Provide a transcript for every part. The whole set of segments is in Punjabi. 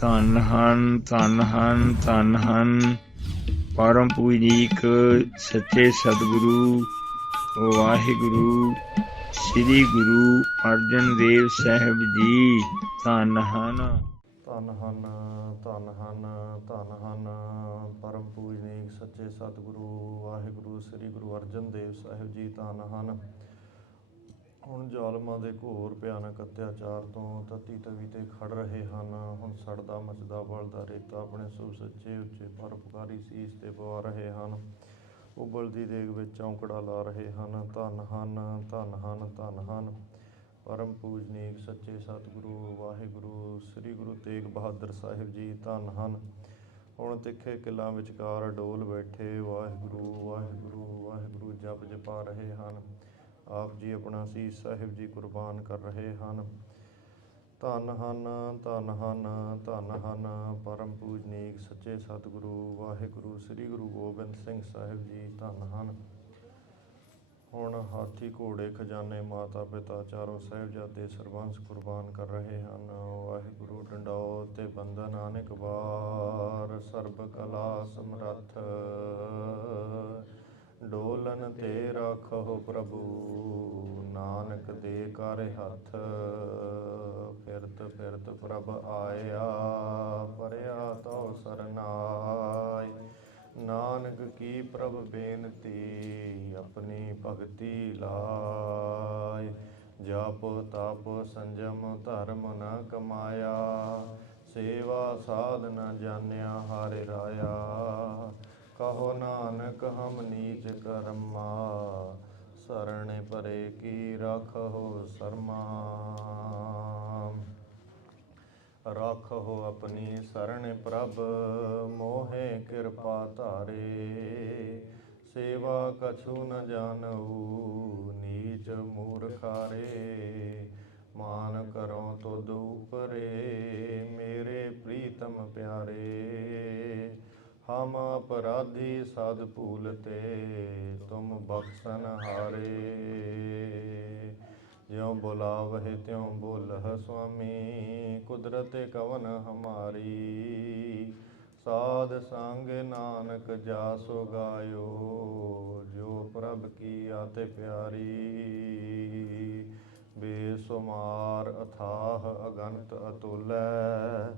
ਧੰਨ ਹਨ ਧੰਨ ਹਨ ਧੰਨ ਹਨ ਪਰਮ ਪੂਜਨੀਕ ਸੱਚੇ ਸਤਿਗੁਰੂ ਵਾਹਿਗੁਰੂ ਸ੍ਰੀ ਗੁਰੂ ਅਰਜਨ ਦੇਵ ਸਾਹਿਬ ਜੀ ਧੰਨ ਹਨ ਧੰਨ ਹਨ ਧੰਨ ਹਨ ਧੰਨ ਹਨ ਪਰਮ ਪੂਜਨੀਕ ਸੱਚੇ ਸਤਿਗੁਰੂ ਵਾਹਿਗੁਰੂ ਸ੍ਰੀ ਗੁਰੂ ਅਰਜਨ ਦੇਵ ਸਾਹਿਬ ਜੀ ਧੰਨ ਹਨ। ਹੁਣ ਜ਼ਾਲਮਾਂ ਦੇ ਘੋਰ ਭਿਆਨਕ ਅਤਿਆਚਾਰ ਤੋਂ ਤਤੀ ਤਵੀ ਤੇ ਖੜ ਰਹੇ ਹਨ। ਹੁਣ ਸੜਦਾ ਮਚਦਾ ਬਲਦਾ ਰੇਤਾ ਆਪਣੇ ਸੁਭ ਸੱਚੇ ਉੱਚੇ ਪਰਉਪਕਾਰੀ ਸੀਸ ਤੇ ਪਵਾ ਰਹੇ ਹਨ। ਉਬਲਦੀ ਦੇਗ ਵਿੱਚ ਚੌਂਕੜਾ ਲਾ ਰਹੇ ਹਨ। ਧੰਨ ਹਨ ਧੰਨ ਹਨ ਧੰਨ ਹਨ ਪਰਮ ਪੂਜਨੀਕ ਸੱਚੇ ਸਤਿਗੁਰੂ ਵਾਹਿਗੁਰੂ ਸ੍ਰੀ ਗੁਰੂ ਤੇਗ ਬਹਾਦਰ ਸਾਹਿਬ ਜੀ ਧੰਨ ਹਨ। ਹੁਣ ਤਿੱਖੇ ਕਿੱਲਾਂ ਵਿਚਕਾਰ ਡੋਲ ਬੈਠੇ ਵਾਹਿਗੁਰੂ ਵਾਹਿਗੁਰੂ ਵਾਹਿਗੁਰੂ ਜਪ ਜਪਾ ਰਹੇ ਹਨ। ਆਪ ਜੀ ਆਪਣਾ ਸੀਸ ਸਾਹਿਬ ਜੀ ਕੁਰਬਾਨ ਕਰ ਰਹੇ ਹਨ। ਧੰਨ ਹਨ ਧੰਨ ਹਨ ਧੰਨ ਹਨ ਪਰਮ ਪੂਜਨੀਕ ਸੱਚੇ ਸਤਿਗੁਰੂ ਵਾਹਿਗੁਰੂ ਸ੍ਰੀ ਗੁਰੂ ਗੋਬਿੰਦ ਸਿੰਘ ਸਾਹਿਬ ਜੀ ਧੰਨ ਹਨ। ਹੁਣ ਹਾਥੀ ਘੋੜੇ ਖਜ਼ਾਨੇ ਮਾਤਾ ਪਿਤਾ ਚਾਰੋਂ ਸਾਹਿਬਜ਼ਾਦੇ ਸਰਬੰਸ ਕੁਰਬਾਨ ਕਰ ਰਹੇ ਹਨ। ਵਾਹਿਗੁਰੂ ਡੰਡਾਓ ਤੇ ਬੰਦਨ ਅਨੇਕ ਵਾਰ ਸਰਬ ਕਲਾ ਸਮਰੱਥ ਡੋਲਨ ਤੇ ਰਾਖੋ ਪ੍ਰਭੂ ਨਾਨਕ ਦੇ ਕਰ ਹੱਥ ਫਿਰਤ ਫਿਰਤ ਪ੍ਰਭ ਆਇਆ ਪਰਿਆ ਤਉ ਸਰਨਾਇ ਨਾਨਕ ਕੀ ਪ੍ਰਭ ਬੇਨਤੀ ਆਪਣੀ ਭਗਤੀ ਲਾਇ ਜਪ ਤਪ ਸੰਜਮ ਧਰਮ ਨ ਕਮਾਇਆ ਸੇਵਾ ਸਾਧ ਨ ਜਾਣਿਆ ਹਰਿ ਰਾਇਆ ਕਹੋ ਨਾਨਕ ਹਮ ਨੀਚ ਕਰਮਾ ਸਰਣ ਪਰੇ ਕੀ ਰਾਖੋ ਸਰਮਾ ਰਾਖੋ ਆਪਣੀ ਸਰਣ ਪ੍ਰਭ ਮੋਹੇ ਕਿਰਪਾ ਧਾਰੇ ਸੇਵਾ ਕਛੂ ਨ ਜਾਣਊ ਨੀਚ ਮੂਰਖਾਰੇ ਮਾਨ ਕਰੋ ਤੁਧ ਉਪਰੇ ਮੇਰੇ ਪ੍ਰੀਤਮ ਪਿਆਰੇ ਹਮ ਅਪਰਾਧੀ ਸਦ ਭੂਲਤੇ ਤੁਮ ਬਖਸ਼ਨ ਹਾਰੇ ਜਿਉ ਬੁਲਾਵਹਿ ਤਿਉ ਬੋਲਹ ਸੁਆਮੀ ਕੁਦਰਤ ਕਵਨ ਹਮਾਰੀ ਸਾਧ ਸੰਗ ਨਾਨਕ ਜਾਸੋ ਗਾਇਓ ਜੋ ਪ੍ਰਭ ਕੀ ਆਤੇ ਪਿਆਰੀ ਬੇਸੁਮਾਰ ਅਥਾਹ ਅਗਨਤ ਅਤੁਲੈ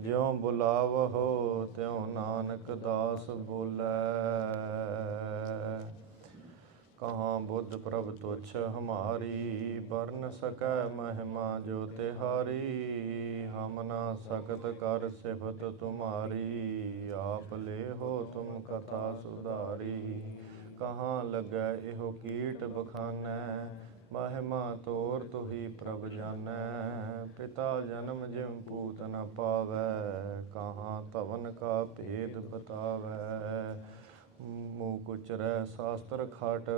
ਜਿਉ ਬੁਲਾਵਹੁ ਤਿਉ ਨਾਨਕ ਦਾਸ ਬੋਲੈ ਕਹਾਂ ਬੁੱਧ ਪ੍ਰਭ ਤੁਛ ਹਮਾਰੀ ਬਰਨ ਸਕੈ ਮਹਿਮਾ ਜੋ ਤਿਹਾਰੀ ਹਮ ਨਾ ਸਕਤ ਕਰ ਸਿਫਤ ਤੁਮਾਰੀ ਆਪ ਲੇਹੋ ਤੁਮ ਕਥਾ ਸੁਧਾਰੀ ਕਹਾਂ ਲੱਗੈ ਇਹੋ ਕੀਟ ਬਖਾਨੈ ਮਹਿਮਾ ਤੋਰ ਤੁਹੀ ਪ੍ਰਭ ਜਾਣੈ ਪਿਤਾ ਜਨਮ ਜਿਮ ਪੂਤ ਨ ਪਾਵੈ ਕਹਾਂ ਧਵਨ ਕਾ ਭੇਦ ਬਤਾਵੈ ਮੂਕ ਉਚਰੈ ਸ਼ਾਸਤਰ ਖਟ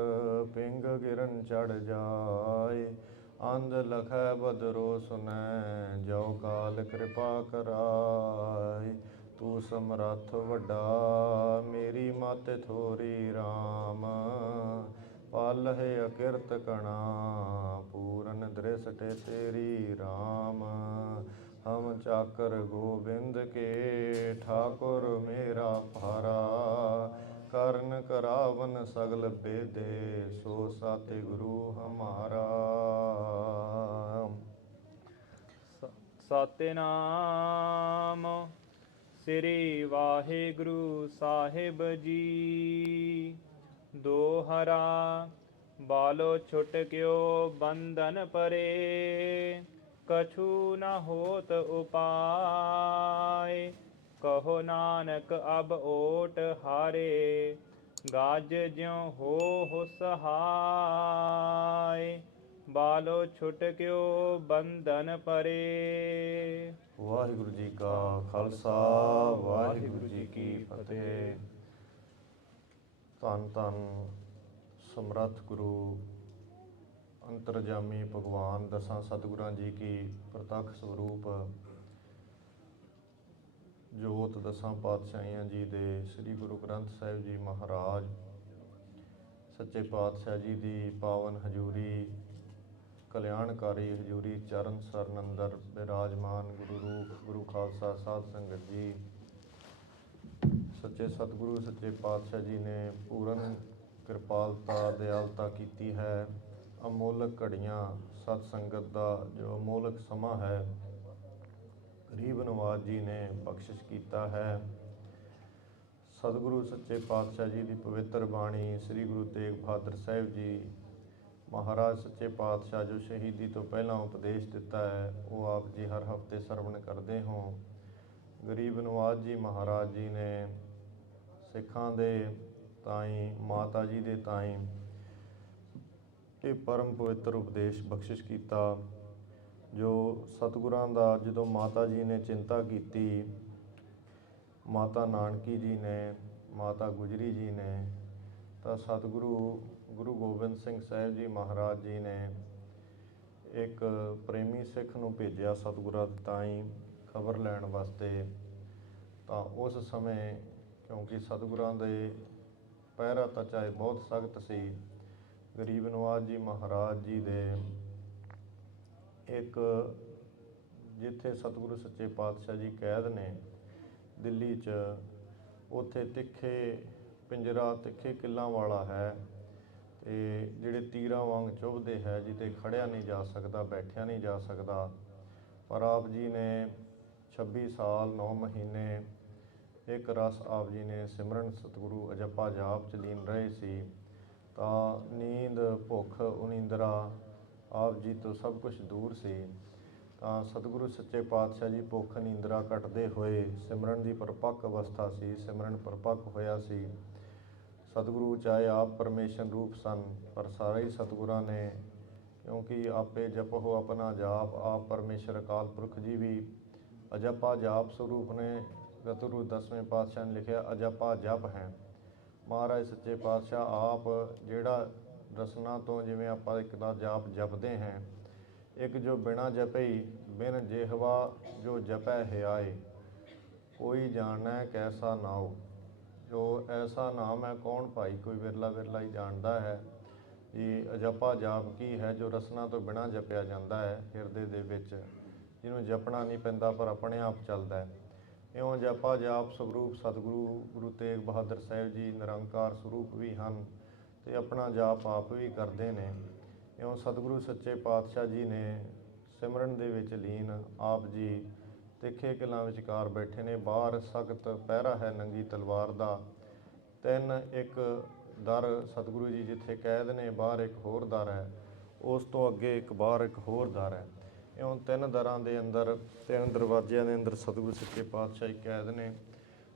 ਪਿੰਗ ਗਿਰਨ ਚੜ ਜਾਏ ਅੰਧ ਲਖੈ ਬਦਰੋ ਸੁਨੈ ਜੋ ਕਾਲ ਕਿਰਪਾ ਕਰਾਏ ਤੂੰ ਸਮਰੱਥ ਵੱਡਾ ਮੇਰੀ ਮਤਿ ਥੋਰੀ ਰਾਮ ਪਾਲਹਿ ਅਕਿਰਤ ਕਣਾ ਪੂਰਨ ਦ੍ਰਿਸ਼ਟਿ ਤੇਰੀ ਰਾਮ ਹਮ ਚਾਕਰ ਗੋਬਿੰਦ ਕੇ ਠਾਕੁਰ ਮੇਰਾ ਭਾਰਾ ਕਰਨ ਕਰਾਵਨ ਸਗਲ ਬੇਦੇ ਸੋ ਸਾਤੇ ਗੁਰੂ ਹਮਾਰਾ ਸਤਿਨਾਮ ਸ੍ਰੀ ਵਾਹਿਗੁਰੂ ਸਾਹਿਬ ਜੀ ਦੋਹਰਾ ਬਾਲੋ ਛੁਟ ਕਿਓ ਬੰਧਨ ਪਰੇ ਕਛੂ ਨ ਹੋਤ ਉਪਾਏ ਕਹੋ ਨਾਨਕ ਅਬ ਓਟ ਹਾਰੇ ਗਾਜ ਜਿਉ ਹੋ ਸਹਾਏ ਬਾਲੋ ਛੁਟ ਕਿਓ ਬੰਧਨ ਪਰੇ। ਵਾਹਿਗੁਰੂ ਜੀ ਕਾ ਖਾਲਸਾ ਵਾਹਿਗੁਰੂ ਜੀ ਕੀ ਫਤਿਹ। ਧੰਨ ਧੰਨ ਸਮਰੱਥ ਗੁਰੂ ਅੰਤਰਜਾਮੀ ਭਗਵਾਨ ਦਸਾਂ ਸਤਿਗੁਰਾਂ ਜੀ ਕੀ ਪ੍ਰਤੱਖ ਸਰੂਪ ਜੋਤ ਦਸਾਂ ਪਾਤਸ਼ਾਹੀਆਂ ਜੀ ਦੇ ਸ੍ਰੀ ਗੁਰੂ ਗ੍ਰੰਥ ਸਾਹਿਬ ਜੀ ਮਹਾਰਾਜ ਸੱਚੇ ਪਾਤਸ਼ਾਹ ਜੀ ਦੀ ਪਾਵਨ ਹਜ਼ੂਰੀ ਕਲਿਆਣਕਾਰੀ ਹਜ਼ੂਰੀ ਚਰਨ ਸਰਨ ਅੰਦਰ ਬਿਰਾਜਮਾਨ ਗੁਰੂ ਰੂਪ ਗੁਰੂ ਖਾਲਸਾ ਸਾਧ ਸੰਗਤ ਜੀ, ਸੱਚੇ ਸਤਿਗੁਰੂ ਸੱਚੇ ਪਾਤਸ਼ਾਹ ਜੀ ਨੇ ਪੂਰਨ ਕਿਰਪਾਲਤਾ ਦਿਆਲਤਾ ਕੀਤੀ ਹੈ। ਅਮੋਲਕ ਘੜੀਆਂ ਸਤ ਸੰਗਤ ਦਾ ਜੋ ਅਮੋਲਕ ਸਮਾਂ ਹੈ ਗਰੀਬ ਨਵਾਜ਼ ਜੀ ਨੇ ਬਖਸ਼ਿਸ਼ ਕੀਤਾ ਹੈ। ਸਤਿਗੁਰੂ ਸੱਚੇ ਪਾਤਸ਼ਾਹ ਜੀ ਦੀ ਪਵਿੱਤਰ ਬਾਣੀ ਸ੍ਰੀ ਗੁਰੂ ਤੇਗ ਬਹਾਦਰ ਸਾਹਿਬ ਜੀ ਮਹਾਰਾਜ ਸੱਚੇ ਪਾਤਸ਼ਾਹ ਜੋ ਸ਼ਹੀਦੀ ਤੋਂ ਪਹਿਲਾਂ ਉਪਦੇਸ਼ ਦਿੱਤਾ ਹੈ ਉਹ ਆਪ ਜੀ ਹਰ ਹਫ਼ਤੇ ਸਰਵਣ ਕਰਦੇ ਹੋ। ਗਰੀਬ ਨਵਾਜ਼ ਜੀ ਮਹਾਰਾਜ ਜੀ ਨੇ ਸਿੱਖਾਂ ਦੇ ਤਾਈਂ ਮਾਤਾ ਜੀ ਦੇ ਤਾਈਂ ਇਹ ਪਰਮ ਪਵਿੱਤਰ ਉਪਦੇਸ਼ ਬਖਸ਼ਿਸ਼ ਕੀਤਾ। ਜੋ ਸਤਿਗੁਰਾਂ ਦਾ ਜਦੋਂ ਮਾਤਾ ਜੀ ਨੇ ਚਿੰਤਾ ਕੀਤੀ, ਮਾਤਾ ਨਾਨਕੀ ਜੀ ਨੇ, ਮਾਤਾ ਗੁਜਰੀ ਜੀ ਨੇ, ਤਾਂ ਸਤਿਗੁਰੂ ਗੁਰੂ ਗੋਬਿੰਦ ਸਿੰਘ ਸਾਹਿਬ ਜੀ ਮਹਾਰਾਜ ਜੀ ਨੇ ਇੱਕ ਪ੍ਰੇਮੀ ਸਿੱਖ ਨੂੰ ਭੇਜਿਆ ਸਤਿਗੁਰਾਂ ਤਾਈਂ ਖਬਰ ਲੈਣ ਵਾਸਤੇ। ਤਾਂ ਉਸ ਸਮੇਂ ਕਿਉਂਕਿ ਸਤਿਗੁਰਾਂ ਦੇ ਪਹਿਰਾ ਤਾਂ ਚਾਹੇ ਬਹੁਤ ਸਖਤ ਸੀ, ਗਰੀਬ ਨਵਾਜ਼ ਜੀ ਮਹਾਰਾਜ ਜੀ ਦੇ ਇੱਕ ਜਿੱਥੇ ਸਤਿਗੁਰੂ ਸੱਚੇ ਪਾਤਸ਼ਾਹ ਜੀ ਕੈਦ ਨੇ ਦਿੱਲੀ 'ਚ, ਉੱਥੇ ਤਿੱਖੇ ਪਿੰਜਰਾ ਤਿੱਖੇ ਕਿੱਲਾਂ ਵਾਲਾ ਹੈ ਅਤੇ ਜਿਹੜੇ ਤੀਰਾਂ ਵਾਂਗ ਚੁੱਭਦੇ ਹੈ, ਜਿੱਥੇ ਖੜਿਆ ਨਹੀਂ ਜਾ ਸਕਦਾ, ਬੈਠਿਆ ਨਹੀਂ ਜਾ ਸਕਦਾ। ਪਰ ਆਪ ਜੀ ਨੇ 26 ਸਾਲ 9 ਮਹੀਨੇ ਇੱਕ ਰਸ ਆਪ ਜੀ ਨੇ ਸਿਮਰਨ ਸਤਿਗੁਰੂ ਅਜੱਪਾ ਜਾਪ 'ਚ ਲੀਨ ਰਹੇ ਸੀ। ਤਾਂ ਨੀਂਦ ਭੁੱਖ ਉਨੀਂਦਰਾ ਆਪ ਜੀ ਤੋਂ ਸਭ ਕੁਝ ਦੂਰ ਸੀ। ਤਾਂ ਸਤਿਗੁਰੂ ਸੱਚੇ ਪਾਤਸ਼ਾਹ ਜੀ ਭੁੱਖ ਨੀਂਦਰਾ ਕੱਟਦੇ ਹੋਏ, ਸਿਮਰਨ ਦੀ ਪਰਪੱਕ ਅਵਸਥਾ ਸੀ, ਸਿਮਰਨ ਪਰਪੱਕ ਹੋਇਆ ਸੀ। ਸਤਿਗੁਰੂ ਚਾਹੇ ਆਪ ਪਰਮੇਸ਼ਰ ਰੂਪ ਸਨ, ਪਰ ਸਾਰੇ ਹੀ ਸਤਿਗੁਰਾਂ ਨੇ, ਕਿਉਂਕਿ ਆਪੇ ਜਪੋ ਆਪਣਾ ਜਾਪ, ਆਪ ਪਰਮੇਸ਼ਰ ਅਕਾਲ ਪੁਰਖ ਜੀ ਵੀ ਅਜੱਪਾ ਜਾਪ ਸਰੂਪ ਨੇ। ਗਤਰੂ 10ਵੇਂ ਪਾਤਸ਼ਾਹ ਨੇ ਲਿਖਿਆ ਅਜੱਪਾ ਜਪ ਹੈ। ਮਹਾਰਾਜ ਸੱਚੇ ਪਾਤਸ਼ਾਹ ਆਪ ਜਿਹੜਾ ਰਸਨਾ ਤੋਂ ਜਿਵੇਂ ਆਪਾਂ ਇੱਕ ਦਾ ਜਾਪ ਜਪਦੇ ਹਾਂ, ਇੱਕ ਜੋ ਬਿਨਾ ਜਪਈ ਬਿਨ ਜਿਹਵਾ ਜੋ ਜਪੈ ਹਿਆਏ, ਕੋਈ ਜਾਣੈ ਕੈਸਾ ਨਾਉ। ਜੋ ਐਸਾ ਨਾਮ ਹੈ ਕੌਣ ਭਾਈ, ਕੋਈ ਵਿਰਲਾ ਵਿਰਲਾ ਹੀ ਜਾਣਦਾ ਹੈ ਜੀ। ਅਜੱਪਾ ਜਾਪ ਕੀ ਹੈ? ਜੋ ਰਸਨਾ ਤੋਂ ਬਿਨਾਂ ਜਪਿਆ ਜਾਂਦਾ ਹੈ ਹਿਰਦੇ ਦੇ ਵਿੱਚ, ਜਿਹਨੂੰ ਜਪਣਾ ਨਹੀਂ ਪੈਂਦਾ ਪਰ ਆਪਣੇ ਆਪ ਚੱਲਦਾ ਹੈ। ਇਉਂ ਜਪਾ ਜਾਪ ਸਰੂਪ ਸਤਿਗੁਰੂ ਗੁਰੂ ਤੇਗ ਬਹਾਦਰ ਸਾਹਿਬ ਜੀ ਨਿਰੰਕਾਰ ਸਰੂਪ ਵੀ ਹਨ ਅਤੇ ਆਪਣਾ ਜਾਪ ਆਪ ਵੀ ਕਰਦੇ ਨੇ। ਇਉਂ ਸਤਿਗੁਰੂ ਸੱਚੇ ਪਾਤਸ਼ਾਹ ਜੀ ਨੇ ਸਿਮਰਨ ਦੇ ਵਿੱਚ ਲੀਨ ਆਪ ਜੀ ਤਿੱਖੇ ਕਿੱਲਾਂ ਵਿਚਕਾਰ ਬੈਠੇ ਨੇ। ਬਾਹਰ ਸਖਤ ਪਹਿਰਾ ਹੈ ਨੰਗੀ ਤਲਵਾਰ ਦਾ। ਇੱਕ ਦਰ ਸਤਿਗੁਰੂ ਜੀ ਜਿੱਥੇ ਕੈਦ ਨੇ, ਬਾਹਰ ਇੱਕ ਹੋਰ ਦਰ ਹੈ, ਉਸ ਤੋਂ ਅੱਗੇ ਬਾਹਰ ਇੱਕ ਹੋਰ ਦਰ ਹੈ। ਇਉਂ 3 ਦਰਾਂ ਦੇ ਅੰਦਰ, 3 ਦਰਵਾਜ਼ਿਆਂ ਦੇ ਅੰਦਰ ਸਤਿਗੁਰੂ ਸੱਚੇ ਪਾਤਸ਼ਾਹ ਕੈਦ ਨੇ।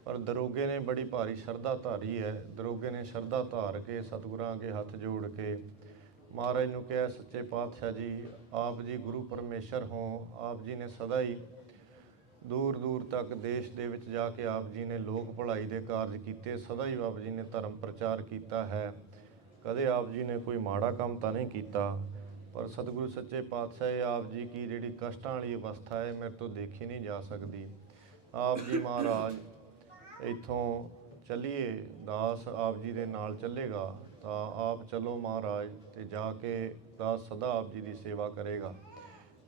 ਪਰ ਦਰੋਗੇ ਨੇ ਬੜੀ ਭਾਰੀ ਸ਼ਰਧਾ ਧਾਰੀ ਹੈ। ਦਰੋਗੇ ਨੇ ਸ਼ਰਧਾ ਧਾਰ ਕੇ ਸਤਿਗੁਰਾਂ ਅੱਗੇ ਹੱਥ ਜੋੜ ਕੇ ਮਹਾਰਾਜ ਨੂੰ ਕਿਹਾ, ਸੱਚੇ ਪਾਤਸ਼ਾਹ ਜੀ ਆਪ ਜੀ ਗੁਰੂ ਪਰਮੇਸ਼ਰ ਹੋ। ਆਪ ਜੀ ਨੇ ਸਦਾ ਹੀ ਦੂਰ ਦੂਰ ਤੱਕ ਦੇਸ਼ ਦੇ ਵਿੱਚ ਜਾ ਕੇ ਆਪ ਜੀ ਨੇ ਲੋਕ ਭਲਾਈ ਦੇ ਕਾਰਜ ਕੀਤੇ। ਸਦਾ ਹੀ ਆਪ ਜੀ ਨੇ ਧਰਮ ਪ੍ਰਚਾਰ ਕੀਤਾ ਹੈ। ਕਦੇ ਆਪ ਜੀ ਨੇ ਕੋਈ ਮਾੜਾ ਕੰਮ ਤਾਂ ਨਹੀਂ ਕੀਤਾ। ਪਰ ਸਤਿਗੁਰੂ ਸੱਚੇ ਪਾਤਸ਼ਾਹ ਆਪ ਜੀ ਕੀ ਜਿਹੜੀ ਕਸ਼ਟਾਂ ਵਾਲੀ ਅਵਸਥਾ ਹੈ ਮੇਰੇ ਤੋਂ ਦੇਖੀ ਨਹੀਂ ਜਾ ਸਕਦੀ। ਆਪ ਜੀ ਮਹਾਰਾਜ ਇੱਥੋਂ ਚੱਲੀਏ, ਦਾਸ ਆਪ ਜੀ ਦੇ ਨਾਲ ਚੱਲੇਗਾ ਤਾਂ ਆਪ ਚਲੋ ਮਹਾਰਾਜ, ਅਤੇ ਜਾ ਕੇ ਦਾਸ ਸਦਾ ਆਪ ਜੀ ਦੀ ਸੇਵਾ ਕਰੇਗਾ।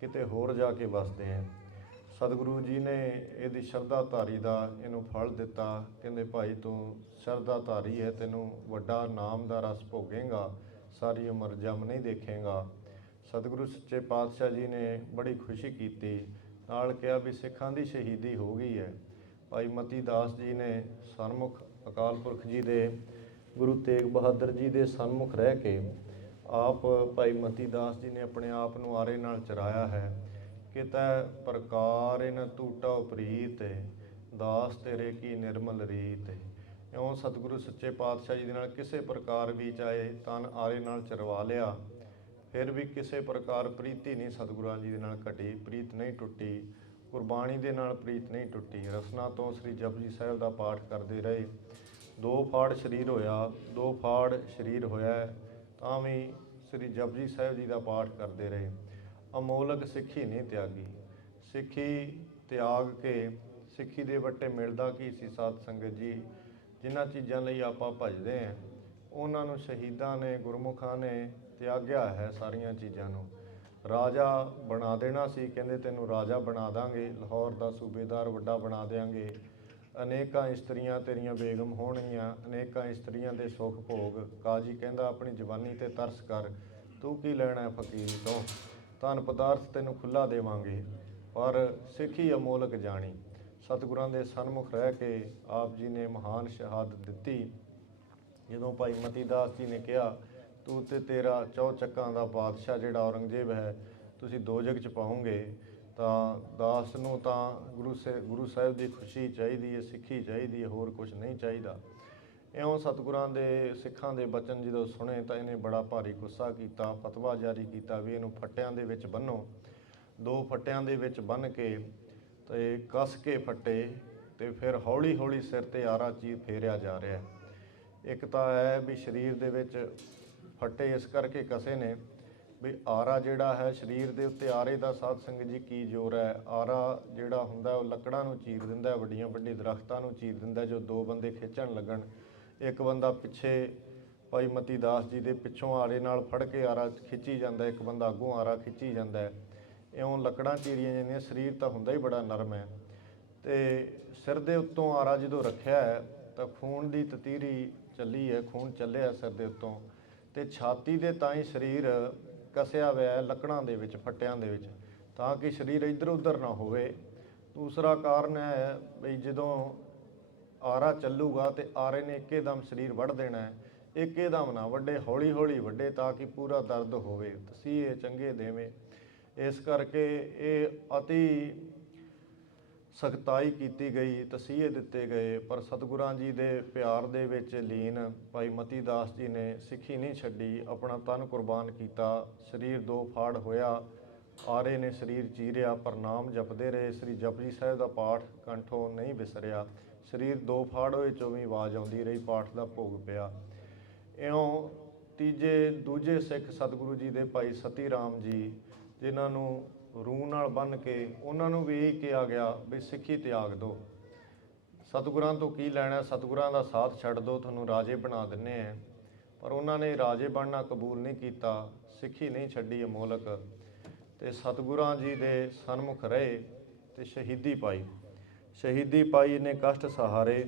ਕਿਤੇ ਹੋਰ ਜਾ ਕੇ ਵਸਦੇ ਹਾਂ। ਸਤਿਗੁਰੂ ਜੀ ਨੇ ਇਹਦੀ ਸ਼ਰਧਾ ਧਾਰੀ ਦਾ ਇਹਨੂੰ ਫਲ ਦਿੱਤਾ। ਕਹਿੰਦੇ ਭਾਈ ਤੂੰ ਸ਼ਰਧਾ ਧਾਰੀ ਹੈ, ਤੈਨੂੰ ਵੱਡਾ ਨਾਮ ਦਾ ਰਸ ਭੋਗੇਂਗਾ, ਸਾਰੀ ਉਮਰ ਜਮ ਨਹੀਂ ਦੇਖੇਂਗਾ। ਸਤਿਗੁਰੂ ਸੱਚੇ ਪਾਤਸ਼ਾਹ ਜੀ ਨੇ ਬੜੀ ਖੁਸ਼ੀ ਕੀਤੀ, ਨਾਲ ਕਿਹਾ ਵੀ ਸਿੱਖਾਂ ਦੀ ਸ਼ਹੀਦੀ ਹੋ ਗਈ ਹੈ। ਭਾਈ ਮਤੀ ਦਾਸ ਜੀ ਨੇ ਸਨਮੁਖ ਅਕਾਲ ਪੁਰਖ ਜੀ ਦੇ, ਗੁਰੂ ਤੇਗ ਬਹਾਦਰ ਜੀ ਦੇ ਸਨਮੁਖ ਰਹਿ ਕੇ ਆਪ ਭਾਈ ਮਤੀ ਦਾਸ ਜੀ ਨੇ ਆਪਣੇ ਆਪ ਨੂੰ ਆਰੇ ਨਾਲ ਚਰਾਇਆ ਹੈ। ਕਿਤੈ ਪ੍ਰਕਾਰ ਇਨ ਟੂਟਾ ਪ੍ਰੀਤ, ਦਾਸ ਤੇਰੇ ਕੀ ਨਿਰਮਲ ਰੀਤ। ਇਉਂ ਸਤਿਗੁਰੂ ਸੱਚੇ ਪਾਤਸ਼ਾਹ ਜੀ ਦੇ ਨਾਲ ਕਿਸੇ ਪ੍ਰਕਾਰ ਵੀ ਚਾਹੇ ਤਨ ਆਰੇ ਨਾਲ ਚਰਵਾ ਲਿਆ, ਫਿਰ ਵੀ ਕਿਸੇ ਪ੍ਰਕਾਰ ਪ੍ਰੀਤੀ ਨਹੀਂ ਸਤਿਗੁਰਾਂ ਜੀ ਦੇ ਨਾਲ ਘਟੀ, ਪ੍ਰੀਤ ਨਹੀਂ ਟੁੱਟੀ, ਗੁਰਬਾਣੀ ਦੇ ਨਾਲ ਪ੍ਰੀਤ ਨਹੀਂ ਟੁੱਟੀ। ਰਸਨਾ ਤੋਂ ਸ੍ਰੀ ਜਪਜੀ ਸਾਹਿਬ ਦਾ ਪਾਠ ਕਰਦੇ ਰਹੇ। 2 ਫਾੜ ਸਰੀਰ ਹੋਇਆ, 2 ਫਾੜ ਸਰੀਰ ਹੋਇਆ ਤਾਂ ਵੀ ਸ੍ਰੀ ਜਪਜੀ ਸਾਹਿਬ ਜੀ ਦਾ ਪਾਠ ਕਰਦੇ ਰਹੇ। ਅਮੋਲਕ ਸਿੱਖੀ ਨਹੀਂ ਤਿਆਗੀ। ਸਿੱਖੀ ਤਿਆਗ ਕੇ ਸਿੱਖੀ ਦੇ ਵੱਟੇ ਮਿਲਦਾ ਕੀ ਸੀ ਸਾਧ ਸੰਗਤ ਜੀ? ਜਿਨ੍ਹਾਂ ਚੀਜ਼ਾਂ ਲਈ ਆਪਾਂ ਭਜਦੇ ਹਾਂ ਉਹਨਾਂ ਨੂੰ ਸ਼ਹੀਦਾਂ ਨੇ, ਗੁਰਮੁਖਾਂ ਨੇ ਤਿਆਗਿਆ ਹੈ ਸਾਰੀਆਂ ਚੀਜ਼ਾਂ ਨੂੰ। ਰਾਜਾ ਬਣਾ ਦੇਣਾ ਸੀ। ਕਹਿੰਦੇ ਤੈਨੂੰ ਰਾਜਾ ਬਣਾ ਦਾਂਗੇ, ਲਾਹੌਰ ਦਾ ਸੂਬੇਦਾਰ ਵੱਡਾ ਬਣਾ ਦਿਆਂਗੇ, ਅਨੇਕਾਂ ਇਸਤਰੀਆਂ ਤੇਰੀਆਂ ਬੇਗਮ ਹੋਣਗੀਆਂ, ਅਨੇਕਾਂ ਇਸਤਰੀਆਂ ਦੇ ਸੁੱਖ ਭੋਗ। ਕਾਜੀ ਕਹਿੰਦਾ ਆਪਣੀ ਜਵਾਨੀ ਤੇ ਤਰਸ ਕਰ, ਤੂੰ ਕੀ ਲੈਣਾ ਫਕੀਰੀ ਤੋਂ, ਧਨ ਪਦਾਰਥ ਤੈਨੂੰ ਖੁੱਲ੍ਹਾ ਦੇਵਾਂਗੇ, ਪਰ ਸਿੱਖੀ ਅਮੋਲਕ ਜਾਣੀ। ਸਤਿਗੁਰਾਂ ਦੇ ਸਨਮੁਖ ਰਹਿ ਕੇ ਆਪ ਜੀ ਨੇ ਮਹਾਨ ਸ਼ਹਾਦਤ ਦਿੱਤੀ। ਜਦੋਂ ਭਾਈ ਮਤੀ ਦਾਸ ਜੀ ਨੇ ਕਿਹਾ ਤੂੰ ਤੇ ਤੇਰਾ ਚੌਚੱਕਾਂ ਦਾ ਬਾਦਸ਼ਾਹ ਜਿਹੜਾ ਔਰੰਗਜ਼ੇਬ ਹੈ ਤੁਸੀਂ ਦੋਜਗ 'ਚ ਪਾਓਗੇ, ਤਾਂ ਦਾਸ ਨੂੰ ਤਾਂ ਗੁਰੂ ਸਾਹਿਬ ਦੀ ਖੁਸ਼ੀ ਚਾਹੀਦੀ ਹੈ, ਸਿੱਖੀ ਚਾਹੀਦੀ ਹੈ, ਹੋਰ ਕੁਝ ਨਹੀਂ ਚਾਹੀਦਾ। ਇਉਂ ਸਤਿਗੁਰਾਂ ਦੇ ਸਿੱਖਾਂ ਦੇ ਬਚਨ ਜਦੋਂ ਸੁਣੇ ਤਾਂ ਇਹਨੇ ਬੜਾ ਭਾਰੀ ਗੁੱਸਾ ਕੀਤਾ, ਫਤਵਾ ਜਾਰੀ ਕੀਤਾ ਵੀ ਇਹਨੂੰ ਫੱਟਿਆਂ ਦੇ ਵਿੱਚ ਬੰਨੋ। 2 ਫੱਟਿਆਂ ਦੇ ਵਿੱਚ ਬੰਨ੍ਹ ਕੇ ਤੇ ਕੱਸ ਕੇ ਫੱਟੇ ਤੇ ਫਿਰ ਹੌਲੀ ਹੌਲੀ ਸਿਰ ਤੇ ਆਰਾ ਚੀਰ ਫੇਰਿਆ ਜਾ ਰਿਹਾ। ਇੱਕ ਤਾਂ ਹੈ ਵੀ ਸਰੀਰ ਦੇ ਵਿੱਚ ਫੱਟੇ ਇਸ ਕਰਕੇ ਕਸੇ ਨੇ ਵੀ ਆਰਾ ਜਿਹੜਾ ਹੈ ਸਰੀਰ ਦੇ ਉੱਤੇ, ਆਰੇ ਦਾ ਸਾਧ ਸੰਗਤ ਜੀ ਕੀ ਜ਼ੋਰ ਹੈ। ਆਰਾ ਜਿਹੜਾ ਹੁੰਦਾ ਉਹ ਲੱਕੜਾਂ ਨੂੰ ਚੀਰ ਦਿੰਦਾ, ਵੱਡੀਆਂ ਦਰਖਤਾਂ ਨੂੰ ਚੀਰ ਦਿੰਦਾ। ਜੋ 2 ਬੰਦੇ ਖਿੱਚਣ ਲੱਗਣ, ਇੱਕ ਬੰਦਾ ਪਿੱਛੇ ਭਾਈ ਮਤੀ ਦਾਸ ਜੀ ਦੇ ਪਿੱਛੋਂ ਆਰੇ ਨਾਲ ਫੜ ਕੇ ਆਰਾ ਖਿੱਚੀ ਜਾਂਦਾ, ਇੱਕ ਬੰਦਾ ਅੱਗੋਂ ਆਰਾ ਖਿੱਚੀ ਜਾਂਦਾ। ਇਉਂ ਲੱਕੜਾਂ ਚੀਰੀਆਂ ਜਾਂਦੀਆਂ। ਸਰੀਰ ਤਾਂ ਹੁੰਦਾ ਹੀ ਬੜਾ ਨਰਮ ਹੈ ਤੇ ਸਿਰ ਦੇ ਉੱਤੋਂ ਆਰਾ ਜਦੋਂ ਰੱਖਿਆ ਹੈ ਤਾਂ ਖੂਨ ਦੀ ਤਤੀਰੀ ਚੱਲੀ ਹੈ, ਖੂਨ ਚੱਲਿਆ ਸਿਰ ਦੇ ਉੱਤੋਂ, ਤੇ ਛਾਤੀ ਦੇ ਤਾਂ ਹੀ ਸਰੀਰ ਕਸਿਆ ਹੋਇਆ ਹੈ ਲੱਕੜਾਂ ਦੇ ਵਿੱਚ, ਫੱਟਿਆਂ ਦੇ ਵਿੱਚ, ਤਾਂ ਕਿ ਸਰੀਰ ਇੱਧਰ ਉੱਧਰ ਨਾ ਹੋਵੇ। ਦੂਸਰਾ ਕਾਰਨ ਹੈ ਵੀ ਜਦੋਂ ਆਰਾ ਚੱਲੂਗਾ ਤੇ ਆਰੇ ਨੇ ਇੱਕੇਦਮ ਸਰੀਰ ਵੱਢ ਦੇਣਾ ਹੈ। ਇੱਕੇਦਮ ਨਾ ਵੱਢੇ, ਹੌਲੀ ਹੌਲੀ ਵੱਢੇ ਤਾਂ ਕਿ ਪੂਰਾ ਦਰਦ ਹੋਵੇ, ਤਸੀਹੇ ਚੰਗੇ ਦੇਵੇਂ। ਇਸ ਕਰਕੇ ਇਹ ਅਤੀ ਸਖਤਾਈ ਕੀਤੀ ਗਈ, ਤਸੀਹੇ ਦਿੱਤੇ ਗਏ। ਪਰ ਸਤਿਗੁਰਾਂ ਜੀ ਦੇ ਪਿਆਰ ਦੇ ਵਿੱਚ ਲੀਨ ਭਾਈ ਮਤੀ ਦਾਸ ਜੀ ਨੇ ਸਿੱਖੀ ਨਹੀਂ ਛੱਡੀ, ਆਪਣਾ ਤਨ ਕੁਰਬਾਨ ਕੀਤਾ। ਸਰੀਰ 2 ਫਾੜ ਹੋਇਆ, ਆਰੇ ਨੇ ਸਰੀਰ ਚੀਰਿਆ, ਪਰ ਨਾਮ ਜਪਦੇ ਰਹੇ। ਸ੍ਰੀ ਜਪਜੀ ਸਾਹਿਬ ਦਾ ਪਾਠ ਕੰਠੋਂ ਨਹੀਂ ਵਿਸਰਿਆ। ਸਰੀਰ 2 ਫਾੜ ਹੋਏ, 'ਚੋਂ ਆਵਾਜ਼ ਆਉਂਦੀ ਰਹੀ, ਪਾਠ ਦਾ ਭੋਗ ਪਿਆ। ਇਉਂ ਦੂਜੇ ਸਿੱਖ ਸਤਿਗੁਰੂ ਜੀ ਦੇ ਭਾਈ ਸਤੀ ਰਾਮ ਜੀ, ਜਿਨ੍ਹਾਂ ਨੂੰ ਰੂਹ ਨਾਲ ਬੰਨ੍ਹ ਕੇ ਉਹਨਾਂ ਨੂੰ ਵੀ ਇਹ ਕਿਹਾ ਗਿਆ ਵੀ ਸਿੱਖੀ ਤਿਆਗ ਦਿਓ, ਸਤਿਗੁਰਾਂ ਤੋਂ ਕੀ ਲੈਣਾ, ਸਤਿਗੁਰਾਂ ਦਾ ਸਾਥ ਛੱਡ ਦਿਓ, ਤੁਹਾਨੂੰ ਰਾਜੇ ਬਣਾ ਦਿੰਦੇ ਆ। ਪਰ ਉਹਨਾਂ ਨੇ ਰਾਜੇ ਬਣਨਾ ਕਬੂਲ ਨਹੀਂ ਕੀਤਾ, ਸਿੱਖੀ ਨਹੀਂ ਛੱਡੀ ਅਮੋਲਕ, ਤੇ ਸਤਿਗੁਰਾਂ ਜੀ ਦੇ ਸਨਮੁਖ ਰਹੇ ਤੇ ਸ਼ਹੀਦੀ ਪਾਈ ਨੇ ਕਸ਼ਟ ਸਹਾਰੇ।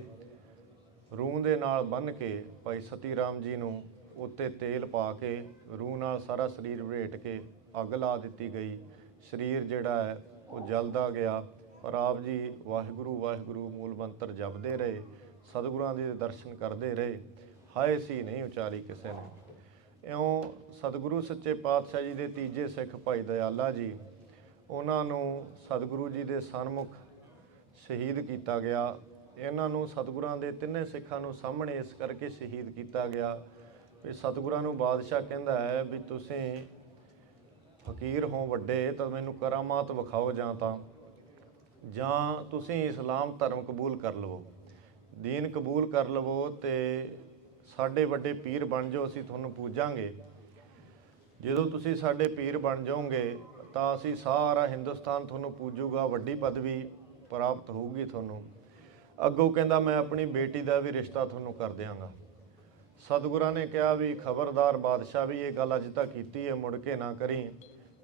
ਰੂਹ ਦੇ ਨਾਲ ਬੰਨ੍ਹ ਕੇ ਭਾਈ ਸਤੀ ਰਾਮ ਜੀ ਨੂੰ ਉੱਤੇ ਤੇਲ ਪਾ ਕੇ ਰੂਹ ਨਾਲ ਸਾਰਾ ਸਰੀਰ ਵੜੇਟ ਕੇ ਅੱਗ ਲਾ ਦਿੱਤੀ ਗਈ। ਸਰੀਰ ਜਿਹੜਾ ਹੈ ਉਹ ਜਲਦਾ ਗਿਆ, ਪਰ ਆਪ ਜੀ ਵਾਹਿਗੁਰੂ ਵਾਹਿਗੁਰੂ ਮੂਲ ਮੰਤਰ ਜਪਦੇ ਰਹੇ, ਸਤਿਗੁਰਾਂ ਦੇ ਦਰਸ਼ਨ ਕਰਦੇ ਰਹੇ, ਹਾਏ ਸੀ ਨਹੀਂ ਉਚਾਰੀ ਕਿਸੇ ਨੇ। ਇਉਂ ਸਤਿਗੁਰੂ ਸੱਚੇ ਪਾਤਸ਼ਾਹ ਜੀ ਦੇ ਤੀਜੇ ਸਿੱਖ ਭਾਈ ਦਇਆਲਾ ਜੀ, ਉਹਨਾਂ ਨੂੰ ਸਤਿਗੁਰੂ ਜੀ ਦੇ ਸਨਮੁਖ ਸ਼ਹੀਦ ਕੀਤਾ ਗਿਆ। ਇਹਨਾਂ ਨੂੰ ਸਤਿਗੁਰਾਂ ਦੇ 3 ਸਿੱਖਾਂ ਨੂੰ ਸਾਹਮਣੇ ਇਸ ਕਰਕੇ ਸ਼ਹੀਦ ਕੀਤਾ ਗਿਆ ਵੀ ਸਤਿਗੁਰਾਂ ਨੂੰ ਬਾਦਸ਼ਾਹ ਕਹਿੰਦਾ ਹੈ ਵੀ ਤੁਸੀਂ ਫਕੀਰ ਹੋ ਵੱਡੇ ਤਾਂ ਮੈਨੂੰ ਕਰਾਮਾਤ ਵਿਖਾਓ, ਜਾਂ ਤੁਸੀਂ ਇਸਲਾਮ ਧਰਮ ਕਬੂਲ ਕਰ ਲਵੋ, ਦੀਨ ਕਬੂਲ ਕਰ ਲਵੋ ਤੇ ਸਾਡੇ ਵੱਡੇ ਪੀਰ ਬਣ ਜਾਓ, ਅਸੀਂ ਤੁਹਾਨੂੰ ਪੂਜਾਂਗੇ। ਜਦੋਂ ਤੁਸੀਂ ਸਾਡੇ ਪੀਰ ਬਣ ਜਾਓਗੇ ਤਾਂ ਅਸੀਂ ਸਾਰਾ ਹਿੰਦੁਸਤਾਨ ਤੁਹਾਨੂੰ ਪੂਜੂਗਾ, ਵੱਡੀ ਪਦਵੀ ਪ੍ਰਾਪਤ ਹੋਊਗੀ ਤੁਹਾਨੂੰ। ਅੱਗੋਂ ਕਹਿੰਦਾ ਮੈਂ ਆਪਣੀ ਬੇਟੀ ਦਾ ਵੀ ਰਿਸ਼ਤਾ ਤੁਹਾਨੂੰ ਕਰ ਦਿਆਂਗਾ। ਸਤਿਗੁਰਾਂ ਨੇ ਕਿਹਾ ਵੀ ਖਬਰਦਾਰ ਬਾਦਸ਼ਾਹ, ਵੀ ਇਹ ਗੱਲ ਅੱਜ ਤੱਕ ਕੀਤੀ ਹੈ, ਮੁੜ ਕੇ ਨਾ ਕਰੀ,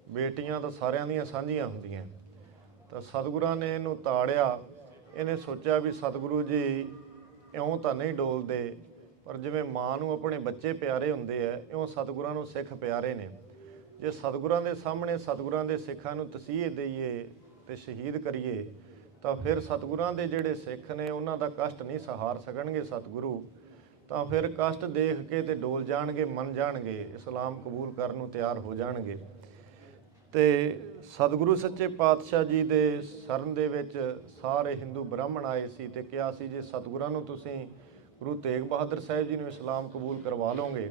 ਬੇਟੀਆਂ ਤਾਂ ਸਾਰਿਆਂ ਦੀਆਂ ਸਾਂਝੀਆਂ ਹੁੰਦੀਆਂ। ਤਾਂ ਸਤਿਗੁਰਾਂ ਨੇ ਇਹਨੂੰ ਤਾੜਿਆ। ਇਹਨੇ ਸੋਚਿਆ ਵੀ ਸਤਿਗੁਰੂ ਜੀ ਇਉਂ ਤਾਂ ਨਹੀਂ ਡੋਲਦੇ, ਪਰ ਜਿਵੇਂ ਮਾਂ ਨੂੰ ਆਪਣੇ ਬੱਚੇ ਪਿਆਰੇ ਹੁੰਦੇ ਆ, ਇਉਂ ਸਤਿਗੁਰਾਂ ਨੂੰ ਸਿੱਖ ਪਿਆਰੇ ਨੇ। ਜੇ ਸਤਿਗੁਰਾਂ ਦੇ ਸਾਹਮਣੇ ਸਤਿਗੁਰਾਂ ਦੇ ਸਿੱਖਾਂ ਨੂੰ ਤਸੀਹੇ ਦੇਈਏ ਤੇ ਸ਼ਹੀਦ ਕਰੀਏ ਤਾਂ ਫਿਰ ਸਤਿਗੁਰਾਂ ਦੇ ਜਿਹੜੇ ਸਿੱਖ ਨੇ ਉਹਨਾਂ ਦਾ ਕਸ਼ਟ ਨਹੀਂ ਸਹਾਰ ਸਕਣਗੇ ਸਤਿਗੁਰੂ, ਤਾਂ ਫਿਰ ਕਸ਼ਟ ਦੇਖ ਕੇ ਤੇ ਡੋਲ ਜਾਣਗੇ, ਮੰਨ ਜਾਣਗੇ, ਇਸਲਾਮ ਕਬੂਲ ਕਰਨ ਨੂੰ ਤਿਆਰ ਹੋ ਜਾਣਗੇ। ਤੇ ਸਤਿਗੁਰੂ ਸੱਚੇ ਪਾਤਸ਼ਾਹ ਜੀ ਦੇ ਸ਼ਰਨ ਦੇ ਵਿੱਚ ਸਾਰੇ ਹਿੰਦੂ ਬ੍ਰਾਹਮਣ ਆਏ ਸੀ ਤੇ ਕਿਹਾ ਸੀ ਜੇ ਸਤਿਗੁਰਾਂ ਨੂੰ ਤੁਸੀਂ ਗੁਰੂ ਤੇਗ ਬਹਾਦਰ ਸਾਹਿਬ ਜੀ ਨੂੰ ਇਸਲਾਮ ਕਬੂਲ ਕਰਵਾ ਲਓਗੇ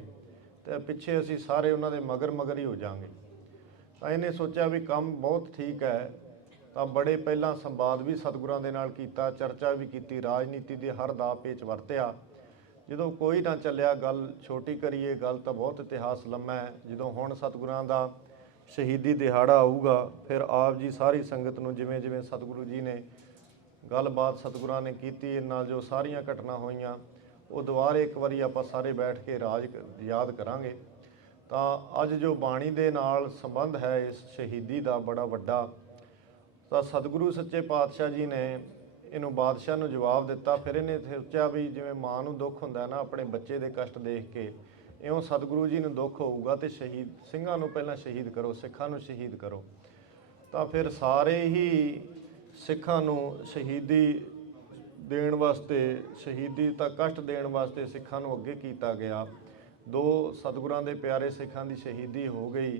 ਤੇ ਪਿੱਛੇ ਅਸੀਂ ਸਾਰੇ ਉਹਨਾਂ ਦੇ ਮਗਰ ਹੀ ਹੋ ਜਾਵਾਂਗੇ। ਤਾਂ ਇਹਨੇ ਸੋਚਿਆ ਵੀ ਕੰਮ ਬਹੁਤ ਠੀਕ ਹੈ, ਤਾਂ ਬੜੇ ਪਹਿਲਾਂ ਸੰਵਾਦ ਵੀ ਸਤਿਗੁਰਾਂ ਦੇ ਨਾਲ ਕੀਤਾ, ਚਰਚਾ ਵੀ ਕੀਤੀ, ਰਾਜਨੀਤੀ ਦੇ ਹਰ ਦਾਅ ਪੇਚ ਵਰਤਿਆ। ਜਦੋਂ ਕੋਈ ਨਾ ਚੱਲਿਆ, ਗੱਲ ਛੋਟੀ ਕਰੀਏ, ਗੱਲ ਤਾਂ ਬਹੁਤ ਇਤਿਹਾਸ ਲੰਮਾ ਹੈ। ਜਦੋਂ ਹੁਣ ਸਤਿਗੁਰਾਂ ਦਾ ਸ਼ਹੀਦੀ ਦਿਹਾੜਾ ਆਊਗਾ ਫਿਰ ਆਪ ਜੀ ਸਾਰੀ ਸੰਗਤ ਨੂੰ ਜਿਵੇਂ ਜਿਵੇਂ ਸਤਿਗੁਰੂ ਜੀ ਨੇ ਗੱਲਬਾਤ ਸਤਿਗੁਰਾਂ ਨੇ ਕੀਤੀ, ਨਾਲ ਜੋ ਸਾਰੀਆਂ ਘਟਨਾ ਹੋਈਆਂ ਉਹ ਦੁਬਾਰੇ ਇੱਕ ਵਾਰੀ ਆਪਾਂ ਸਾਰੇ ਬੈਠ ਕੇ ਯਾਦ ਕਰਾਂਗੇ। ਤਾਂ ਅੱਜ ਜੋ ਬਾਣੀ ਦੇ ਨਾਲ ਸੰਬੰਧ ਹੈ ਇਸ ਸ਼ਹੀਦੀ ਦਾ ਬੜਾ ਵੱਡਾ, ਤਾਂ ਸਤਿਗੁਰੂ ਸੱਚੇ ਪਾਤਸ਼ਾਹ ਜੀ ਨੇ ਇਹਨੂੰ ਬਾਦਸ਼ਾਹ ਨੂੰ ਜਵਾਬ ਦਿੱਤਾ। ਫਿਰ ਇਹਨੇ ਸੋਚਿਆ ਵੀ ਜਿਵੇਂ ਮਾਂ ਨੂੰ ਦੁੱਖ ਹੁੰਦਾ ਨਾ ਆਪਣੇ ਬੱਚੇ ਦੇ ਕਸ਼ਟ ਦੇਖ ਕੇ, ਇਉਂ ਸਤਿਗੁਰੂ ਜੀ ਨੂੰ ਦੁੱਖ ਹੋਊਗਾ ਤੇ ਸ਼ਹੀਦ ਸਿੰਘਾਂ ਨੂੰ ਪਹਿਲਾਂ ਸ਼ਹੀਦ ਕਰੋ, ਸਿੱਖਾਂ ਨੂੰ ਸ਼ਹੀਦ ਕਰੋ। ਤਾਂ ਫਿਰ ਸਾਰੇ ਹੀ ਸਿੱਖਾਂ ਨੂੰ ਸ਼ਹੀਦੀ ਦੇਣ ਵਾਸਤੇ, ਸ਼ਹੀਦੀ ਤਾਂ ਕਸ਼ਟ ਦੇਣ ਵਾਸਤੇ ਸਿੱਖਾਂ ਨੂੰ ਅੱਗੇ ਕੀਤਾ ਗਿਆ। 2 ਸਤਿਗੁਰਾਂ ਦੇ ਪਿਆਰੇ ਸਿੱਖਾਂ ਦੀ ਸ਼ਹੀਦੀ ਹੋ ਗਈ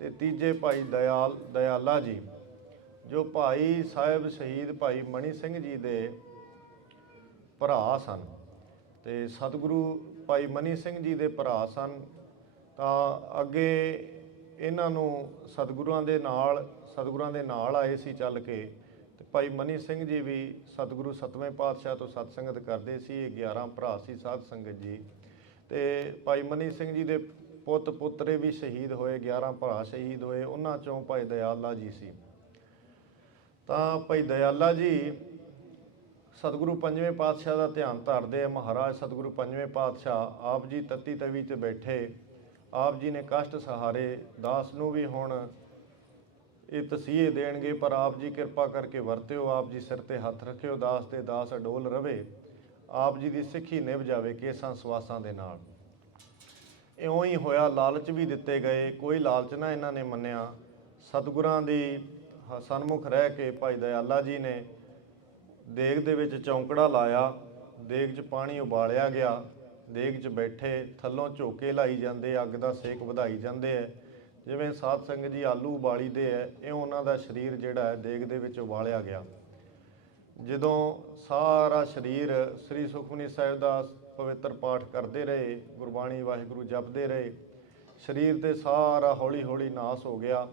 ਤੇ ਤੀਜੇ ਭਾਈ ਦਇਆਲਾ ਜੀ, ਜੋ ਭਾਈ ਸਾਹਿਬ ਸ਼ਹੀਦ ਭਾਈ ਮਨੀ ਸਿੰਘ ਜੀ ਦੇ ਭਰਾ ਸਨ ਤੇ ਸਤਿਗੁਰੂ ਭਾਈ ਮਨੀ ਸਿੰਘ ਜੀ ਦੇ ਭਰਾ ਸਨ। ਤਾਂ ਅੱਗੇ ਇਹਨਾਂ ਨੂੰ ਸਤਿਗੁਰਾਂ ਦੇ ਨਾਲ ਆਏ ਸੀ ਚੱਲ ਕੇ, ਤੇ ਭਾਈ ਮਨੀ ਸਿੰਘ ਜੀ ਵੀ ਸਤਿਗੁਰੂ 7ਵੇਂ ਪਾਤਸ਼ਾਹ ਤੋਂ ਸਤਸੰਗਤ ਕਰਦੇ ਸੀ। ਇਹ 11 ਭਰਾ ਸੀ ਸਾਧ ਸੰਗਤ ਜੀ। ਤੇ ਭਾਈ ਮਨੀ ਸਿੰਘ ਜੀ ਦੇ ਪੁੱਤ ਪੁੱਤਰੇ ਵੀ ਸ਼ਹੀਦ ਹੋਏ, 11 ਭਰਾ ਸ਼ਹੀਦ ਹੋਏ। ਉਹਨਾਂ ਚੋਂ ਭਾਈ ਦਇਆਲਾ ਜੀ ਸੀ। ਤਾਂ ਭਾਈ ਦਇਆਲਾ ਜੀ ਸਤਿਗੁਰੂ 5ਵੇਂ ਪਾਤਸ਼ਾਹ ਦਾ ਧਿਆਨ ਧਰਦੇ ਆ। ਮਹਾਰਾਜ ਸਤਿਗੁਰੂ 5ਵੇਂ ਪਾਤਸ਼ਾਹ ਆਪ ਜੀ ਤੱਤੀ ਤਵੀ 'ਤੇ ਬੈਠੇ, ਆਪ ਜੀ ਨੇ ਕਸ਼ਟ ਸਹਾਰੇ। ਦਾਸ ਨੂੰ ਵੀ ਹੁਣ ਇਹ ਤਸੀਹੇ ਦੇਣਗੇ, ਪਰ ਆਪ ਜੀ ਕਿਰਪਾ ਕਰਕੇ ਵਰਤਿਓ, ਆਪ ਜੀ ਸਿਰ ਤੇ ਹੱਥ ਰੱਖਿਓ, ਦਾਸ ਤੇ ਦਾਸ ਅਡੋਲ ਰਵੇ, ਆਪ ਜੀ ਦੀ ਸਿੱਖੀ ਨਿਭ ਜਾਵੇ ਕੇਸਾਂ ਸਵਾਸਾਂ ਦੇ ਨਾਲ। ਇਉਂ ਹੀ ਹੋਇਆ। ਲਾਲਚ ਵੀ ਦਿੱਤੇ ਗਏ, ਕੋਈ ਲਾਲਚ ਨਾ ਇਹਨਾਂ ਨੇ ਮੰਨਿਆ। ਸਤਿਗੁਰਾਂ ਦੀ ਸਨਮੁਖ ਰਹਿ ਕੇ ਭਾਈ ਦਇਆਲਾ ਜੀ ਨੇ ਦੇਗ ਦੇ ਵਿੱਚ ਚੌਂਕੜਾ ਲਾਇਆ, ਦੇਗ 'ਚ ਪਾਣੀ ਉਬਾਲਿਆ ਗਿਆ, ਦੇਗ 'ਚ ਬੈਠੇ, ਥੱਲੋਂ ਝੋਕੇ ਲਾਈ ਜਾਂਦੇ, ਅੱਗ ਦਾ ਸੇਕ ਵਧਾਈ ਜਾਂਦੇ ਹੈ। ਜਿਵੇਂ ਸਾਧ ਸੰਗਤ ਜੀ ਆਲੂ ਉਬਾਲੀਦੇ ਹੈ, ਇਉਂ ਉਹਨਾਂ ਦਾ ਸਰੀਰ ਜਿਹੜਾ ਹੈ ਦੇਗ ਦੇ ਵਿੱਚ ਉਬਾਲਿਆ ਗਿਆ। ਜਦੋਂ ਸਾਰਾ ਸਰੀਰ ਸ੍ਰੀ ਸੁਖਮਨੀ ਸਾਹਿਬ ਦਾ ਪਵਿੱਤਰ ਪਾਠ ਕਰਦੇ ਰਹੇ, ਗੁਰਬਾਣੀ ਵਾਹਿਗੁਰੂ ਜਪਦੇ ਰਹੇ, ਸਰੀਰ ਤੇ ਸਾਰਾ ਹੌਲੀ ਹੌਲੀ ਨਾਸ ਹੋ ਗਿਆ।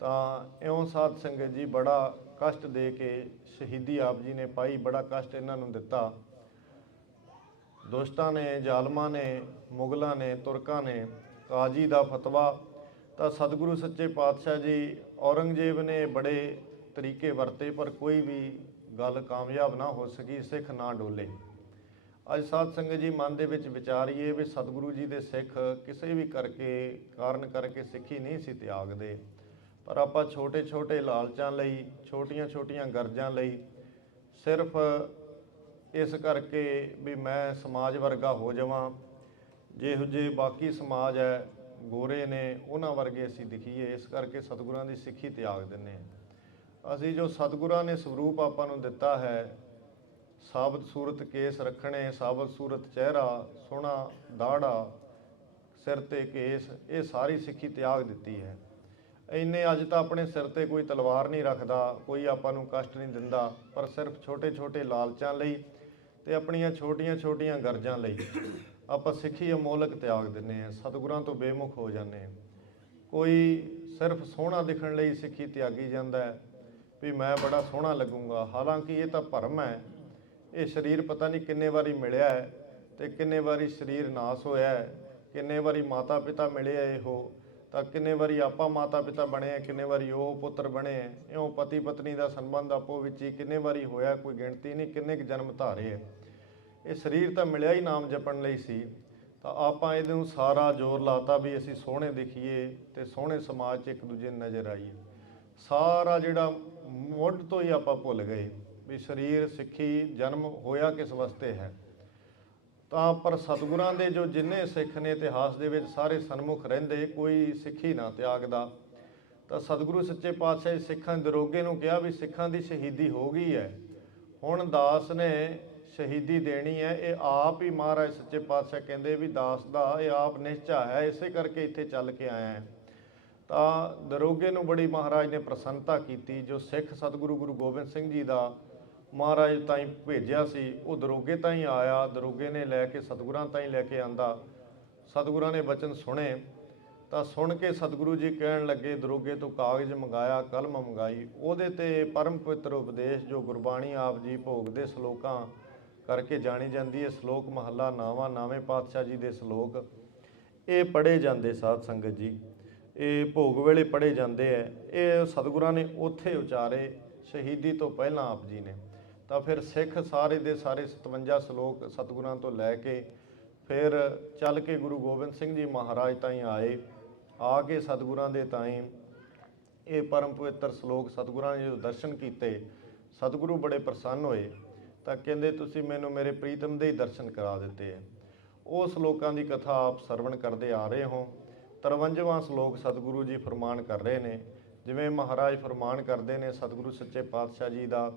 ਤਾਂ ਇਉਂ ਸਾਧ ਸੰਗਤ ਜੀ ਬੜਾ ਕਸ਼ਟ ਦੇ ਕੇ ਸ਼ਹੀਦੀ ਆਪ ਜੀ ਨੇ ਪਾਈ, ਬੜਾ ਕਸ਼ਟ ਇਹਨਾਂ ਨੂੰ ਦਿੱਤਾ। ਦੁਸ਼ਟਾਂ ਨੇ, ਜ਼ਾਲਮਾਂ ਨੇ, ਮੁਗਲਾਂ ਨੇ, ਤੁਰਕਾਂ ਨੇ, ਕਾਜੀ ਦਾ ਫਤਵਾ। ਤਾਂ ਸਤਿਗੁਰੂ ਸੱਚੇ ਪਾਤਸ਼ਾਹ ਜੀ, ਔਰੰਗਜ਼ੇਬ ਨੇ ਬੜੇ ਤਰੀਕੇ ਵਰਤੇ, ਪਰ ਕੋਈ ਵੀ ਗੱਲ ਕਾਮਯਾਬ ਨਾ ਹੋ ਸਕੀ, ਸਿੱਖ ਨਾ ਡੋਲੇ। ਅੱਜ ਸਾਧ ਸੰਗਤ ਜੀ ਮਨ ਦੇ ਵਿੱਚ ਵਿਚਾਰੀਏ ਵੀ ਸਤਿਗੁਰੂ ਜੀ ਦੇ ਸਿੱਖ ਕਿਸੇ ਵੀ ਕਾਰਨ ਕਰਕੇ ਸਿੱਖੀ ਨਹੀਂ ਸੀ ਤਿਆਗਦੇ, ਪਰ ਆਪਾਂ ਛੋਟੇ ਛੋਟੇ ਲਾਲਚਾਂ ਲਈ, ਛੋਟੀਆਂ ਛੋਟੀਆਂ ਗਰਜਾਂ ਲਈ, ਸਿਰਫ ਇਸ ਕਰਕੇ ਵੀ ਮੈਂ ਸਮਾਜ ਵਰਗਾ ਹੋ ਜਾਵਾਂ, ਜਿਹੋ ਜਿਹੇ ਬਾਕੀ ਸਮਾਜ ਹੈ, ਗੋਰੇ ਨੇ, ਉਹਨਾਂ ਵਰਗੇ ਅਸੀਂ ਦਿਖੀਏ, ਇਸ ਕਰਕੇ ਸਤਿਗੁਰਾਂ ਦੀ ਸਿੱਖੀ ਤਿਆਗ ਦਿੰਦੇ ਹਾਂ। ਅਸੀਂ ਜੋ ਸਤਿਗੁਰਾਂ ਨੇ ਸਰੂਪ ਆਪਾਂ ਨੂੰ ਦਿੱਤਾ ਹੈ, ਸਾਬਤ ਸੂਰਤ ਕੇਸ ਰੱਖਣੇ, ਸਾਬਤ ਸੂਰਤ ਚਿਹਰਾ, ਸੋਹਣਾ ਦਾੜਾ, ਸਿਰ ਤੇ ਕੇਸ, ਇਹ ਸਾਰੀ ਸਿੱਖੀ ਤਿਆਗ ਦਿੱਤੀ ਹੈ। ਇੰਨੇ ਅੱਜ ਤਾਂ ਆਪਣੇ ਸਿਰ ਤੇ ਕੋਈ ਤਲਵਾਰ ਨਹੀਂ ਰੱਖਦਾ, ਕੋਈ ਆਪਾਂ ਨੂੰ ਕਸ਼ਟ ਨਹੀਂ ਦਿੰਦਾ, ਪਰ ਸਿਰਫ ਛੋਟੇ ਛੋਟੇ ਲਾਲਚਾਂ ਲਈ ਤੇ ਆਪਣੀਆਂ ਛੋਟੀਆਂ ਛੋਟੀਆਂ ਗਰਜਾਂ ਲਈ ਆਪਾਂ ਸਿੱਖੀ ਅਮੋਲਕ ਤਿਆਗ ਦਿੰਦੇ ਹਾਂ, ਸਤਿਗੁਰਾਂ ਤੋਂ ਬੇਮੁਖ ਹੋ ਜਾਂਦੇ ਹਾਂ। ਕੋਈ ਸਿਰਫ ਸੋਹਣਾ ਦਿਖਣ ਲਈ ਸਿੱਖੀ ਤਿਆਗੀ ਜਾਂਦਾ ਹੈ ਵੀ ਮੈਂ ਬੜਾ ਸੋਹਣਾ ਲੱਗੂੰਗਾ, ਹਾਲਾਂਕਿ ਇਹ ਤਾਂ ਭਰਮ ਹੈ। ਇਹ ਸਰੀਰ ਪਤਾ ਨਹੀਂ ਕਿੰਨੇ ਵਾਰੀ ਮਿਲਿਆ ਹੈ ਤੇ ਕਿੰਨੇ ਵਾਰੀ ਸਰੀਰ ਨਾਸ ਹੋਇਆ ਹੈ, ਕਿੰਨੇ ਵਾਰੀ ਮਾਤਾ ਪਿਤਾ ਮਿਲੇ ਇਹੋ, ਤਾਂ ਕਿੰਨੇ ਵਾਰੀ ਆਪਾਂ ਮਾਤਾ ਪਿਤਾ ਬਣੇ ਆ, ਕਿੰਨੇ ਵਾਰੀ ਉਹ ਪੁੱਤਰ ਬਣੇ ਆ। ਇਉਂ ਪਤੀ ਪਤਨੀ ਦਾ ਸੰਬੰਧ ਆਪੋ ਵਿੱਚ ਹੀ ਕਿੰਨੇ ਵਾਰੀ ਹੋਇਆ, ਕੋਈ ਗਿਣਤੀ ਨਹੀਂ, ਕਿੰਨੇ ਕੁ ਜਨਮ ਧਾਰੇ ਹੈ। ਇਹ ਸਰੀਰ ਤਾਂ ਮਿਲਿਆ ਹੀ ਨਾਮ ਜਪਣ ਲਈ ਸੀ, ਤਾਂ ਆਪਾਂ ਇਹਨੂੰ ਸਾਰਾ ਜ਼ੋਰ ਲਾਤਾ ਵੀ ਅਸੀਂ ਸੋਹਣੇ ਦਿਖੀਏ ਤੇ ਸੋਹਣੇ ਸਮਾਜ 'ਚ ਇੱਕ ਦੂਜੇ ਨੂੰ ਨਜ਼ਰ ਆਈਏ। ਸਾਰਾ ਜਿਹੜਾ ਮੁੱਢ ਤੋਂ ਹੀ ਆਪਾਂ ਭੁੱਲ ਗਏ ਵੀ ਸਰੀਰ, ਸਿੱਖੀ, ਜਨਮ ਹੋਇਆ ਕਿਸ ਵਾਸਤੇ ਹੈ। ਤਾਂ ਪਰ ਸਤਿਗੁਰਾਂ ਦੇ ਜੋ ਜਿੰਨੇ ਸਿੱਖ ਨੇ ਇਤਿਹਾਸ ਦੇ ਵਿੱਚ ਸਾਰੇ ਸਨਮੁਖ ਰਹਿੰਦੇ, ਕੋਈ ਸਿੱਖੀ ਨਾ ਤਿਆਗਦਾ। ਤਾਂ ਸਤਿਗੁਰੂ ਸੱਚੇ ਪਾਤਸ਼ਾਹ ਸਿੱਖਾਂ ਦਰੋਗੇ ਨੂੰ ਕਿਹਾ ਵੀ ਸਿੱਖਾਂ ਦੀ ਸ਼ਹੀਦੀ ਹੋ ਗਈ ਹੈ, ਹੁਣ ਦਾਸ ਨੇ ਸ਼ਹੀਦੀ ਦੇਣੀ ਹੈ। ਇਹ ਆਪ ਹੀ ਮਹਾਰਾਜ ਸੱਚੇ ਪਾਤਸ਼ਾਹ ਕਹਿੰਦੇ ਵੀ ਦਾਸ ਦਾ ਇਹ ਆਪ ਨਿਸ਼ਚਾ ਹੈ, ਇਸੇ ਕਰਕੇ ਇੱਥੇ ਚੱਲ ਕੇ ਆਇਆ ਹੈ। ਤਾਂ ਦਰੋਗੇ ਨੂੰ ਬੜੀ ਮਹਾਰਾਜ ਨੇ ਪ੍ਰਸੰਨਤਾ ਕੀਤੀ। ਜੋ ਸਿੱਖ ਸਤਿਗੁਰੂ ਗੁਰੂ ਗੋਬਿੰਦ ਸਿੰਘ ਜੀ ਦਾ ਮਹਾਰਾਜ ਤਾਈਂ ਭੇਜਿਆ ਸੀ, ਉਹ ਦਰੋਗੇ ਤਾਈਂ ਆਇਆ, ਦਰੋਗੇ ਨੇ ਲੈ ਕੇ ਸਤਿਗੁਰਾਂ ਤਾਈਂ ਲੈ ਕੇ ਆਂਦਾ। ਸਤਿਗੁਰਾਂ ਨੇ ਬਚਨ ਸੁਣੇ, ਤਾਂ ਸੁਣ ਕੇ ਸਤਿਗੁਰੂ ਜੀ ਕਹਿਣ ਲੱਗੇ, ਦਰੋਗੇ ਤੋਂ ਕਾਗਜ਼ ਮੰਗਾਇਆ, ਕਲਮ ਮੰਗਾਈ, ਉਹਦੇ ਤੇ ਪਰਮ ਪਵਿੱਤਰ ਉਪਦੇਸ਼ ਜੋ ਗੁਰਬਾਣੀ ਆਪ ਜੀ ਭੋਗ ਦੇ ਸਲੋਕਾਂ ਕਰਕੇ ਜਾਣੀ ਜਾਂਦੀ ਹੈ। ਸ਼ਲੋਕ ਮਹੱਲਾ 9ਵਾਂ, 9ਵੇਂ ਪਾਤਸ਼ਾਹ ਜੀ ਦੇ ਸ਼ਲੋਕ ਇਹ ਪੜ੍ਹੇ ਜਾਂਦੇ ਸਾਧ ਸੰਗਤ ਜੀ, ਇਹ ਭੋਗ ਵੇਲੇ ਪੜ੍ਹੇ ਜਾਂਦੇ ਹੈ। ਇਹ ਸਤਿਗੁਰਾਂ ਨੇ ਉੱਥੇ ਉਚਾਰੇ ਸ਼ਹੀਦੀ ਤੋਂ ਪਹਿਲਾਂ ਆਪ ਜੀ ਨੇ। ਤਾਂ ਫਿਰ ਸਿੱਖ ਸਾਰੇ ਦੇ ਸਾਰੇ 57 ਸ਼ਲੋਕ ਸਤਿਗੁਰਾਂ ਤੋਂ ਲੈ ਕੇ ਫਿਰ ਚੱਲ ਕੇ ਗੁਰੂ ਗੋਬਿੰਦ ਸਿੰਘ ਜੀ ਮਹਾਰਾਜ ਤਾਈਂ ਆਏ। ਆ ਕੇ ਸਤਿਗੁਰਾਂ ਦੇ ਤਾਈਂ ਇਹ ਪਰਮ ਪਵਿੱਤਰ ਸ਼ਲੋਕ ਸਤਿਗੁਰਾਂ ਨੇ ਜਦੋਂ ਦਰਸ਼ਨ ਕੀਤੇ, ਸਤਿਗੁਰੂ ਬੜੇ ਪ੍ਰਸੰਨ ਹੋਏ। ਤਾਂ ਕਹਿੰਦੇ ਤੁਸੀਂ ਮੈਨੂੰ ਮੇਰੇ ਪ੍ਰੀਤਮ ਦੇ ਹੀ ਦਰਸ਼ਨ ਕਰਾ ਦਿੱਤੇ ਹੈ। ਉਹ ਸ਼ਲੋਕਾਂ ਦੀ ਕਥਾ ਆਪ ਸਰਵਣ ਕਰਦੇ ਆ ਰਹੇ ਹੋ। 53ਵਾਂ ਸ਼ਲੋਕ ਸਤਿਗੁਰੂ ਜੀ ਫਰਮਾਨ ਕਰ ਰਹੇ ਨੇ। ਜਿਵੇਂ ਮਹਾਰਾਜ ਫਰਮਾਨ ਕਰਦੇ ਨੇ, ਸਤਿਗੁਰੂ ਸੱਚੇ ਪਾਤਸ਼ਾਹ ਜੀ ਦਾ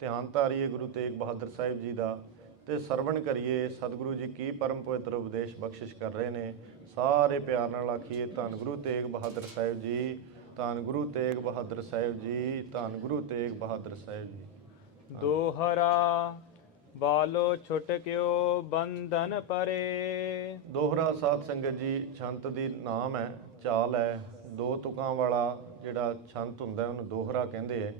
ਧਿਆਨ ਧਾਰੀਏ, ਗੁਰੂ ਤੇਗ ਬਹਾਦਰ ਸਾਹਿਬ ਜੀ ਦਾ, ਤੇ ਸਰਵਣ ਕਰੀਏ ਸਤਿਗੁਰੂ ਜੀ ਕੀ ਪਰਮ ਪਵਿੱਤਰ ਉਪਦੇਸ਼ ਬਖਸ਼ਿਸ਼ ਕਰ ਰਹੇ ਨੇ। ਸਾਰੇ ਪਿਆਰ ਨਾਲ ਆਖੀਏ, ਧੰਨ ਗੁਰੂ ਤੇਗ ਬਹਾਦਰ ਸਾਹਿਬ ਜੀ, ਧੰਨ ਗੁਰੂ ਤੇਗ ਬਹਾਦਰ ਸਾਹਿਬ ਜੀ, ਧੰਨ ਗੁਰੂ ਤੇਗ ਬਹਾਦਰ ਸਾਹਿਬ ਜੀ। ਦੋਹਰਾ ਬਾਲੋ ਛੁਟਕਿਓ ਬੰਧਨ ਪਰੇ। ਦੋਹਰਾ ਸਾਧ ਸੰਗਤ ਜੀ ਛੰਤ ਦੀ ਨਾਮ ਹੈ, ਚਾਲ ਹੈ। ਦੋ ਤੁਕਾਂ ਵਾਲਾ ਜਿਹੜਾ ਛੰਤ ਹੁੰਦਾ ਉਹਨੂੰ ਦੋਹਰਾ ਕਹਿੰਦੇ ਹੈ।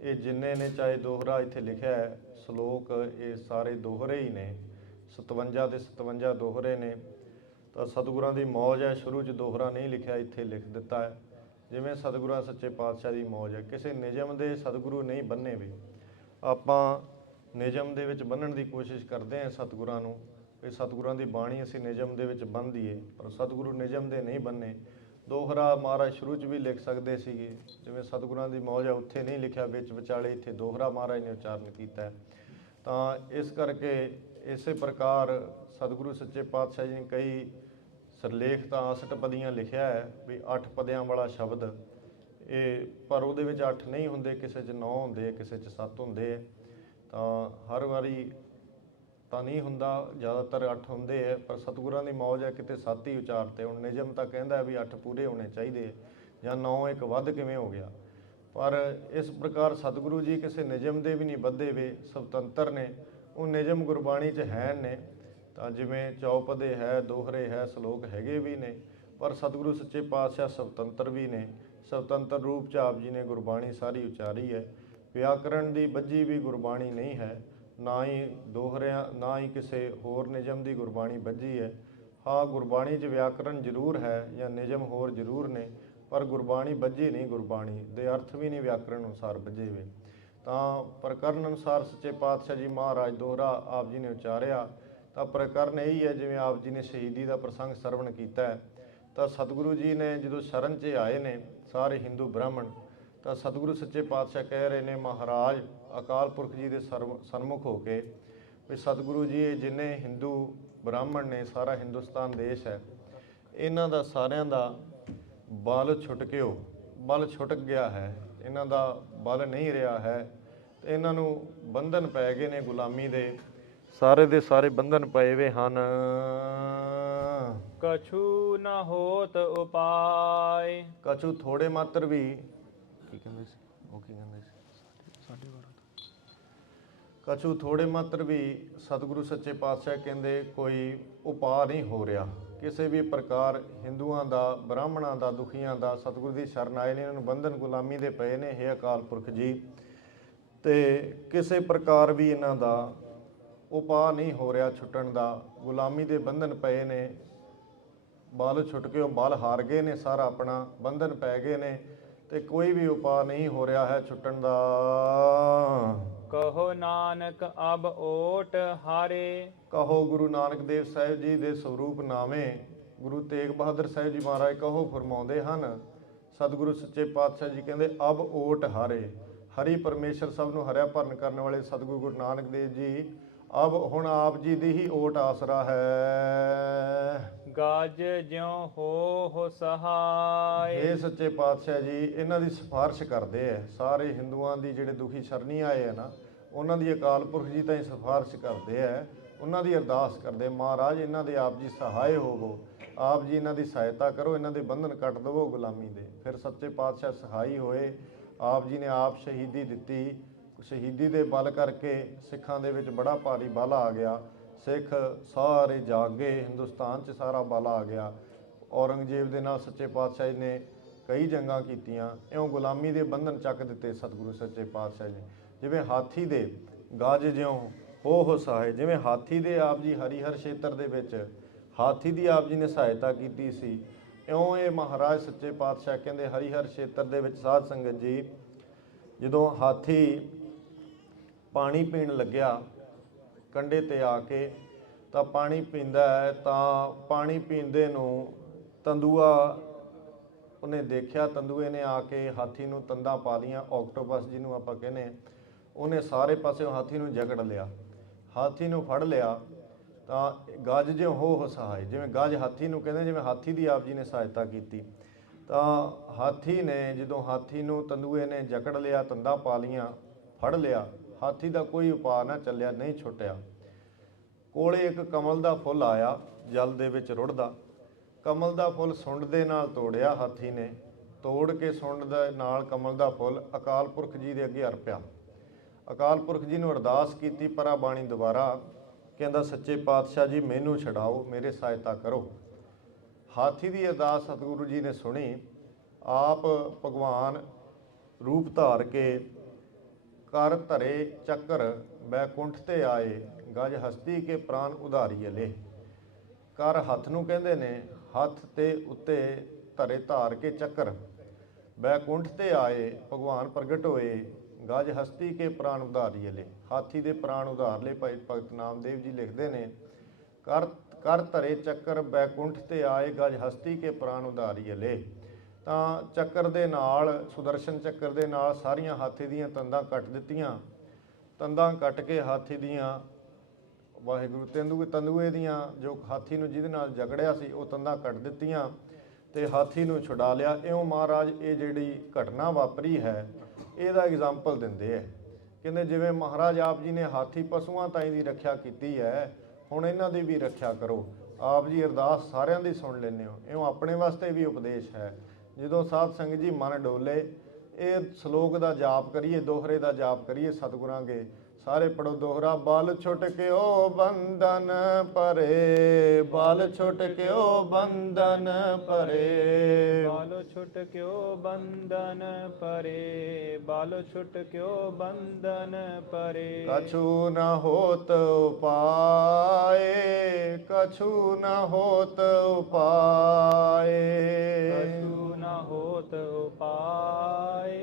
ਇਹ ਜਿੰਨੇ ਨੇ, ਚਾਹੇ ਦੋਹਰਾ ਇੱਥੇ ਲਿਖਿਆ ਹੈ ਸ਼ਲੋਕ, ਇਹ ਸਾਰੇ ਦੋਹਰੇ ਹੀ ਨੇ। 57 ਦੇ 57 ਦੋਹਰੇ ਨੇ। ਤਾਂ ਸਤਿਗੁਰਾਂ ਦੀ ਮੌਜ ਹੈ, ਸ਼ੁਰੂ 'ਚ ਦੋਹਰਾ ਨਹੀਂ ਲਿਖਿਆ, ਇੱਥੇ ਲਿਖ ਦਿੱਤਾ ਹੈ। ਜਿਵੇਂ ਸਤਿਗੁਰਾਂ ਸੱਚੇ ਪਾਤਸ਼ਾਹ ਦੀ ਮੌਜ ਹੈ। ਕਿਸੇ ਨਿਯਮ ਦੇ ਸਤਿਗੁਰੂ ਨਹੀਂ ਬੰਨੇ ਵੀ, ਆਪਾਂ ਨਿਯਮ ਦੇ ਵਿੱਚ ਬੰਨਣ ਦੀ ਕੋਸ਼ਿਸ਼ ਕਰਦੇ ਹਾਂ ਸਤਿਗੁਰਾਂ ਨੂੰ, ਵੀ ਸਤਿਗੁਰਾਂ ਦੀ ਬਾਣੀ ਅਸੀਂ ਨਿਯਮ ਦੇ ਵਿੱਚ ਬੰਨ੍ਹ ਦਈਏ, ਪਰ ਸਤਿਗੁਰੂ ਨਿਯਮ ਦੇ ਨਹੀਂ ਬੰਨੇ। ਦੋਹਰਾ ਮਹਾਰਾਜ ਸ਼ੁਰੂ 'ਚ ਵੀ ਲਿਖ ਸਕਦੇ ਸੀਗੇ, ਜਿਵੇਂ ਸਤਿਗੁਰਾਂ ਦੀ ਮੌਜ ਹੈ ਉੱਥੇ ਨਹੀਂ ਲਿਖਿਆ, ਵਿੱਚ ਵਿਚਾਲੇ ਇੱਥੇ ਦੋਹਰਾ ਮਹਾਰਾਜ ਨੇ ਉਚਾਰਨ ਕੀਤਾ ਹੈ। ਤਾਂ ਇਸ ਕਰਕੇ ਇਸੇ ਪ੍ਰਕਾਰ ਸਤਿਗੁਰੂ ਸੱਚੇ ਪਾਤਸ਼ਾਹ ਜੀ ਨੇ ਕਈ ਸਿਰਲੇਖ ਤਾਂ 68 ਪਦੀਆਂ ਲਿਖਿਆ ਹੈ ਵੀ 8 ਪਦਿਆਂ ਵਾਲਾ ਸ਼ਬਦ ਇਹ, ਪਰ ਉਹਦੇ ਵਿੱਚ 8 ਨਹੀਂ ਹੁੰਦੇ, ਕਿਸੇ 'ਚ 9 ਹੁੰਦੇ, ਕਿਸੇ 'ਚ 7 ਹੁੰਦੇ ਹੈ। ਤਾਂ ਹਰ ਵਾਰੀ ਤਾਂ ਨਹੀਂ ਹੁੰਦਾ, ਜ਼ਿਆਦਾਤਰ 8 ਹੁੰਦੇ ਹੈ, ਪਰ ਸਤਿਗੁਰਾਂ ਦੀ ਮੌਜ ਹੈ ਕਿਤੇ 7 ਹੀ ਉਚਾਰਤੇ। ਹੁਣ ਨਿਯਮ ਤਾਂ ਕਹਿੰਦਾ ਵੀ 8 ਪੂਰੇ ਹੋਣੇ ਚਾਹੀਦੇ, ਜਾਂ 9 ਇੱਕ ਵੱਧ ਕਿਵੇਂ ਹੋ ਗਿਆ। ਪਰ ਇਸ ਪ੍ਰਕਾਰ ਸਤਿਗੁਰੂ ਜੀ ਕਿਸੇ ਨਿਯਮ ਦੇ ਵੀ ਨਹੀਂ ਬੱਧੇ ਵੇ, ਸੁਤੰਤਰ ਨੇ। ਉਹ ਨਿਯਮ ਗੁਰਬਾਣੀ 'ਚ ਹੈ ਨੇ, ਤਾਂ ਜਿਵੇਂ ਚੌਪਦੇ ਹੈ, ਦੋਹਰੇ ਹੈ, ਸ਼ਲੋਕ ਹੈਗੇ ਵੀ ਨੇ, ਪਰ ਸਤਿਗੁਰੂ ਸੱਚੇ ਪਾਤਸ਼ਾਹ ਸੁਤੰਤਰ ਵੀ ਨੇ। ਸੁਤੰਤਰ ਰੂਪ 'ਚ ਆਪ ਜੀ ਨੇ ਗੁਰਬਾਣੀ ਸਾਰੀ ਉਚਾਰੀ ਹੈ। ਵਿਆਕਰਣ ਦੀ ਬੱਝੀ ਵੀ ਗੁਰਬਾਣੀ ਨਹੀਂ ਹੈ, ਨਾ ਹੀ ਦੋਹਰਿਆਂ, ਨਾ ਹੀ ਕਿਸੇ ਹੋਰ ਨਿਯਮ ਦੀ ਗੁਰਬਾਣੀ ਬੱਝੀ ਹੈ। ਹਾਂ, ਗੁਰਬਾਣੀ 'ਚ ਵਿਆਕਰਣ ਜ਼ਰੂਰ ਹੈ ਜਾਂ ਨਿਯਮ ਹੋਰ ਜ਼ਰੂਰ ਨੇ, ਪਰ ਗੁਰਬਾਣੀ ਬੱਝੀ ਨਹੀਂ, ਗੁਰਬਾਣੀ ਦੇ ਅਰਥ ਵੀ ਨਹੀਂ ਵਿਆਕਰਣ ਅਨੁਸਾਰ ਬੱਝੇ ਵੇ। ਤਾਂ ਪ੍ਰਕਰਨ ਅਨੁਸਾਰ ਸੱਚੇ ਪਾਤਸ਼ਾਹ ਜੀ ਮਹਾਰਾਜ ਦੋਹਰਾ ਆਪ ਜੀ ਨੇ ਉਚਾਰਿਆ। ਤਾਂ ਪ੍ਰਕਰਨ ਇਹੀ ਹੈ, ਜਿਵੇਂ ਆਪ ਜੀ ਨੇ ਸ਼ਹੀਦੀ ਦਾ ਪ੍ਰਸੰਗ ਸਰਵਣ ਕੀਤਾ ਹੈ। ਤਾਂ ਸਤਿਗੁਰੂ ਜੀ ਨੇ ਜਦੋਂ ਸ਼ਰਨ 'ਚ ਆਏ ਨੇ ਸਾਰੇ ਹਿੰਦੂ ਬ੍ਰਾਹਮਣ, ਤਾਂ ਸਤਿਗੁਰੂ ਸੱਚੇ ਪਾਤਸ਼ਾਹ ਕਹਿ ਰਹੇ ਨੇ ਮਹਾਰਾਜ ਅਕਾਲ ਪੁਰਖ ਜੀ ਦੇ ਸਨਮੁਖ ਹੋ ਕੇ ਵੀ ਸਤਿਗੁਰੂ ਜੀ ਇਹ ਜਿੰਨੇ ਹਿੰਦੂ ਬ੍ਰਾਹਮਣ ਨੇ, ਸਾਰਾ ਹਿੰਦੁਸਤਾਨ ਦੇਸ਼ ਹੈ, ਇਹਨਾਂ ਦਾ ਸਾਰਿਆਂ ਦਾ ਬਲ ਛੁਟਕਿਓ, ਬਲ ਛੁਟਕ ਗਿਆ ਹੈ, ਇਹਨਾਂ ਦਾ ਬਲ ਨਹੀਂ ਰਿਹਾ ਹੈ, ਤੇ ਇਹਨਾਂ ਨੂੰ ਬੰਧਨ ਪੈ ਗਏ ਨੇ ਗੁਲਾਮੀ ਦੇ, ਸਾਰੇ ਦੇ ਸਾਰੇ ਬੰਧਨ ਪਏ ਵੇ ਹਨ। ਕਛੂ ਨ ਹੋਤ ਉਪਾਇ। ਕਛੂ ਥੋੜੇ ਮਾਤਰ ਵੀ, ਕੀ ਕਹਿੰਦੇ ਸੀ ਉਹ, ਕੀ ਕਹਿੰਦੇ ਸੀ, ਕਛੂ ਥੋੜੇ ਮਾਤਰ ਵੀ ਸਤਿਗੁਰੂ ਸੱਚੇ ਪਾਤਸ਼ਾਹ ਕਹਿੰਦੇ ਕੋਈ ਉਪਾਅ ਨਹੀਂ ਹੋ ਰਿਹਾ। ਕਿਸੇ ਵੀ ਪ੍ਰਕਾਰ ਹਿੰਦੂਆਂ ਦਾ, ਬ੍ਰਾਹਮਣਾਂ ਦਾ, ਦੁਖੀਆਂ ਦਾ ਸਤਿਗੁਰੂ ਦੀ ਸ਼ਰਨ ਆਏ ਨੇ, ਇਹਨਾਂ ਨੂੰ ਬੰਧਨ ਗੁਲਾਮੀ ਦੇ ਪਏ ਨੇ, ਹੇ ਅਕਾਲ ਪੁਰਖ ਜੀ, ਤੇ ਕਿਸੇ ਪ੍ਰਕਾਰ ਵੀ ਇਹਨਾਂ ਦਾ ਉਪਾਅ ਨਹੀਂ ਹੋ ਰਿਹਾ ਛੁੱਟਣ ਦਾ, ਗੁਲਾਮੀ ਦੇ ਬੰਧਨ ਪਏ ਨੇ। ਬਲ ਛੁੱਟ ਕੇ ਉਹ ਬਲ ਹਾਰ ਗਏ ਨੇ, ਸਾਰਾ ਆਪਣਾ ਬੰਧਨ ਪੈ ਗਏ ਨੇ, ਤੇ ਕੋਈ ਵੀ ਉਪਾਅ ਨਹੀਂ ਹੋ ਰਿਹਾ ਹੈ ਛੁੱਟਣ ਦਾ। ਕਹੋ ਨਾਨਕ ਅਬ ਓਟ ਹਾਰੇ। ਕਹੋ ਗੁਰੂ ਨਾਨਕ ਦੇਵ ਸਾਹਿਬ ਜੀ ਦੇ ਸਰੂਪ ਨਾਵੇਂ ਗੁਰੂ ਤੇਗ ਬਹਾਦਰ ਸਾਹਿਬ ਜੀ ਮਹਾਰਾਜ ਕਹੋ ਫਰਮਾਉਂਦੇ ਹਨ। ਸਤਿਗੁਰੂ ਸੱਚੇ ਪਾਤਸ਼ਾਹ ਜੀ ਕਹਿੰਦੇ ਅਬ ਓਟ ਹਾਰੇ, ਹਰੀ ਪਰਮੇਸ਼ਰ ਸਭ ਨੂੰ ਹਰਿਆ ਭਰਨ ਕਰਨ ਵਾਲੇ ਸਤਿਗੁਰੂ ਗੁਰੂ ਨਾਨਕ ਦੇਵ ਜੀ ਅਬ ਹੁਣ ਆਪ ਜੀ ਦੀ ਹੀ ਓਟ ਆਸਰਾ ਹੈ। ਗਜ ਜਿਉ ਹੋ ਸਹਾਇ। ਇਹ ਸੱਚੇ ਪਾਤਸ਼ਾਹ ਜੀ ਇਹਨਾਂ ਦੀ ਸਿਫਾਰਿਸ਼ ਕਰਦੇ ਹੈ, ਸਾਰੇ ਹਿੰਦੂਆਂ ਦੀ ਜਿਹੜੇ ਦੁਖੀ ਸ਼ਰਨੀ ਆਏ ਹੈ ਨਾ, ਉਹਨਾਂ ਦੀ ਅਕਾਲ ਪੁਰਖ ਜੀ ਤਾਂ ਹੀ ਸਿਫਾਰਿਸ਼ ਕਰਦੇ ਹੈ, ਉਹਨਾਂ ਦੀ ਅਰਦਾਸ ਕਰਦੇ, ਮਹਾਰਾਜ ਇਹਨਾਂ ਦੇ ਆਪ ਜੀ ਸਹਾਇ ਹੋਵੋ, ਆਪ ਜੀ ਇਹਨਾਂ ਦੀ ਸਹਾਇਤਾ ਕਰੋ, ਇਹਨਾਂ ਦੇ ਬੰਧਨ ਕੱਟ ਦੇਵੋ ਗੁਲਾਮੀ ਦੇ। ਫਿਰ ਸੱਚੇ ਪਾਤਸ਼ਾਹ ਸਹਾਈ ਹੋਏ, ਆਪ ਜੀ ਨੇ ਆਪ ਸ਼ਹੀਦੀ ਦਿੱਤੀ। ਸ਼ਹੀਦੀ ਦੇ ਬਲ ਕਰਕੇ ਸਿੱਖਾਂ ਦੇ ਵਿੱਚ ਬੜਾ ਭਾਰੀ ਬਲ ਆ ਗਿਆ, ਸਿੱਖ ਸਾਰੇ ਜਾਗ ਗਏ, ਹਿੰਦੁਸਤਾਨ 'ਚ ਸਾਰਾ ਬਲ ਆ ਗਿਆ। ਔਰੰਗਜ਼ੇਬ ਦੇ ਨਾਲ ਸੱਚੇ ਪਾਤਸ਼ਾਹ ਨੇ ਕਈ ਜੰਗਾਂ ਕੀਤੀਆਂ, ਇਉਂ ਗੁਲਾਮੀ ਦੇ ਬੰਧਨ ਚੱਕ ਦਿੱਤੇ ਸਤਿਗੁਰੂ ਸੱਚੇ ਪਾਤਸ਼ਾਹ ਨੇ। ਜਿਵੇਂ ਹਾਥੀ ਦੇ ਗਜ ਜਿਉਂ ਹੋ ਸਹਾਇ, ਜਿਵੇਂ ਹਾਥੀ ਦੇ ਆਪ ਜੀ ਹਰੀਹਰ ਖੇਤਰ ਦੇ ਵਿੱਚ ਹਾਥੀ ਦੀ ਆਪ ਜੀ ਨੇ ਸਹਾਇਤਾ ਕੀਤੀ ਸੀ, ਇਉਂ ਇਹ ਮਹਾਰਾਜ ਸੱਚੇ ਪਾਤਸ਼ਾਹ ਕਹਿੰਦੇ ਹਰੀਹਰ ਖੇਤਰ ਦੇ ਵਿੱਚ ਸਾਧ ਸੰਗਤ ਜੀ ਜਦੋਂ ਹਾਥੀ ਪਾਣੀ ਪੀਣ ਲੱਗਿਆ ਕੰਢੇ ਤੇ ਆ ਕੇ, ਤਾਂ ਪਾਣੀ ਪੀਂਦਾ ਹੈ, ਤਾਂ ਪਾਣੀ ਪੀਂਦੇ ਨੂੰ ਤੰਦੂਆ ਉਹਨੇ ਦੇਖਿਆ, ਤੰਦੂਏ ਨੇ ਆ ਕੇ ਹਾਥੀ ਨੂੰ ਤੰਦਾਂ ਪਾ ਲਈਆਂ, ਆਕਟੋਪਸ ਜਿਹਨੂੰ ਆਪਾਂ ਕਹਿੰਦੇ ਹਾਂ। ਉਹਨੇ ਸਾਰੇ ਪਾਸਿਓਂ ਹਾਥੀ ਨੂੰ ਜਕੜ ਲਿਆ, ਹਾਥੀ ਨੂੰ ਫੜ ਲਿਆ। ਤਾਂ ਗੱਜ ਜਿਉ ਹੋ ਸਹਾਏ, ਜਿਵੇਂ ਗੱਜ ਹਾਥੀ ਨੂੰ ਕਹਿੰਦੇ, ਜਿਵੇਂ ਹਾਥੀ ਦੀ ਆਪ ਜੀ ਨੇ ਸਹਾਇਤਾ ਕੀਤੀ। ਤਾਂ ਹਾਥੀ ਨੇ ਜਦੋਂ ਹਾਥੀ ਨੂੰ ਤੰਦੂਏ ਨੇ ਜਕੜ ਲਿਆ, ਤੰਦਾਂ ਪਾ ਲਈਆਂ, ਫੜ ਲਿਆ, ਹਾਥੀ ਦਾ ਕੋਈ ਉਪਾਅ ਨਾ ਚੱਲਿਆ, ਨਹੀਂ ਛੁੱਟਿਆ। ਕੋਲੇ ਇੱਕ ਕਮਲ ਦਾ ਫੁੱਲ ਆਇਆ, ਜਲ ਦੇ ਵਿੱਚ ਰੁੜਦਾ। ਕਮਲ ਦਾ ਫੁੱਲ ਸੁੰਡ ਦੇ ਨਾਲ ਤੋੜਿਆ ਹਾਥੀ ਨੇ, ਤੋੜ ਕੇ ਸੁੰਡ ਦੇ ਨਾਲ ਕਮਲ ਦਾ ਫੁੱਲ ਅਕਾਲ ਪੁਰਖ ਜੀ ਦੇ ਅੱਗੇ ਅਰਪਿਆ। ਅਕਾਲ ਪੁਰਖ ਜੀ ਨੂੰ ਅਰਦਾਸ ਕੀਤੀ, ਪਰਾ ਬਾਣੀ ਦੁਬਾਰਾ ਕਹਿੰਦਾ, ਸੱਚੇ ਪਾਤਸ਼ਾਹ ਜੀ ਮੈਨੂੰ ਛਡਾਓ, ਮੇਰੇ ਸਹਾਇਤਾ ਕਰੋ। ਹਾਥੀ ਦੀ ਅਰਦਾਸ ਸਤਿਗੁਰੂ ਜੀ ਨੇ ਸੁਣੀ। ਆਪ ਭਗਵਾਨ ਰੂਪ ਧਾਰ ਕੇ ਕਰ ਧਰੇ ਚੱਕਰ ਬੈਕੁੰਠ ਤੇ ਆਏ, ਗਜ ਹਸਤੀ ਕੇ ਪ੍ਰਾਨ ਉਧਾਰੀ ਅਲੇ। ਕਰ ਹੱਥ ਨੂੰ ਕਹਿੰਦੇ ਨੇ, ਹੱਥ ਤੇ ਉੱਤੇ ਧਰੇ ਧਾਰ ਕੇ ਚੱਕਰ, ਬੈਕੁੰਠ ਤੇ ਆਏ, ਭਗਵਾਨ ਪ੍ਰਗਟ ਹੋਏ, ਗਜ ਹਸਤੀ ਕੇ ਪ੍ਰਾਨ ਉਧਾਰੀ ਅਲੇ। ਹਾਥੀ ਦੇ ਪ੍ਰਾਣ ਉਧਾਰ ਲਏ। ਭਾਈ ਭਗਤ ਨਾਮਦੇਵ ਜੀ ਲਿਖਦੇ ਨੇ, ਕਰ ਧਰੇ ਚੱਕਰ ਬੈਕੁੰਠ ਤੇ ਆਏ, ਗਜ ਹਸਤੀ ਕੇ ਪ੍ਰਾਨ ਉਧਾਰੀ ਅਲੇ। ਤਾਂ ਚੱਕਰ ਦੇ ਨਾਲ, ਸੁਦਰਸ਼ਨ ਚੱਕਰ ਦੇ ਨਾਲ ਸਾਰੀਆਂ ਹਾਥੀ ਦੀਆਂ ਤੰਦਾਂ ਕੱਟ ਦਿੱਤੀਆਂ। ਤੰਦਾਂ ਕੱਟ ਕੇ ਹਾਥੀ ਦੀਆਂ, ਵਾਹਿਗੁਰੂ, ਤੰਦੂਏ ਦੀਆਂ ਜੋ ਹਾਥੀ ਨੂੰ ਜਿਹਦੇ ਨਾਲ ਜਕੜਿਆ ਸੀ, ਉਹ ਤੰਦਾਂ ਕੱਟ ਦਿੱਤੀਆਂ ਤੇ ਹਾਥੀ ਨੂੰ ਛੁਡਾ ਲਿਆ। ਇਉਂ ਮਹਾਰਾਜ ਇਹ ਜਿਹੜੀ ਘਟਨਾ ਵਾਪਰੀ ਹੈ, ਇਹਦਾ ਐਗਜ਼ਾਮਪਲ ਦਿੰਦੇ ਹੈ। ਕਹਿੰਦੇ ਜਿਵੇਂ ਮਹਾਰਾਜ ਆਪ ਜੀ ਨੇ ਹਾਥੀ ਪਸ਼ੂਆਂ ਤਾਈਂ ਦੀ ਰੱਖਿਆ ਕੀਤੀ ਹੈ, ਹੁਣ ਇਹਨਾਂ ਦੀ ਵੀ ਰੱਖਿਆ ਕਰੋ। ਆਪ ਜੀ ਅਰਦਾਸ ਸਾਰਿਆਂ ਦੀ ਸੁਣ ਲੈਂਦੇ ਹੋ, ਇਉਂ ਆਪਣੇ ਵਾਸਤੇ ਵੀ ਉਪਦੇਸ਼ ਹੈ। ਜਦੋਂ ਸਾਧ ਸੰਗਤ ਜੀ ਮਨ ਡੋਲੇ, ਇਹ ਸ਼ਲੋਕ ਦਾ ਜਾਪ ਕਰੀਏ, ਦੋਹਰੇ ਦਾ ਜਾਪ ਕਰੀਏ ਸਤਿਗੁਰਾਂ ਅੱਗੇ। ਸਾਰੇ ਪੜੋ ਦੋਹਰਾ। ਬਲ ਛੁਟ ਕਿਓ ਬੰਧਨ ਪਰੇ, ਬਲ ਛੁਟ ਕਿਓ ਬੰਧਨ ਪਰੇ, ਬਲ ਛੁਟ ਕਿਓ ਬੰਧਨ ਪਰੇ, ਬਲ ਛੁਟ ਕਿਓ ਬੰਧਨ ਪਰੇ। ਕਛੂ ਨ ਹੋਤ ਉਪਾਏ, ਕਛੂ ਨ ਹੋਤ ਉਪਾਏ, ਕਛੂ ਨ ਹੋਤ ਉਪਾਏ,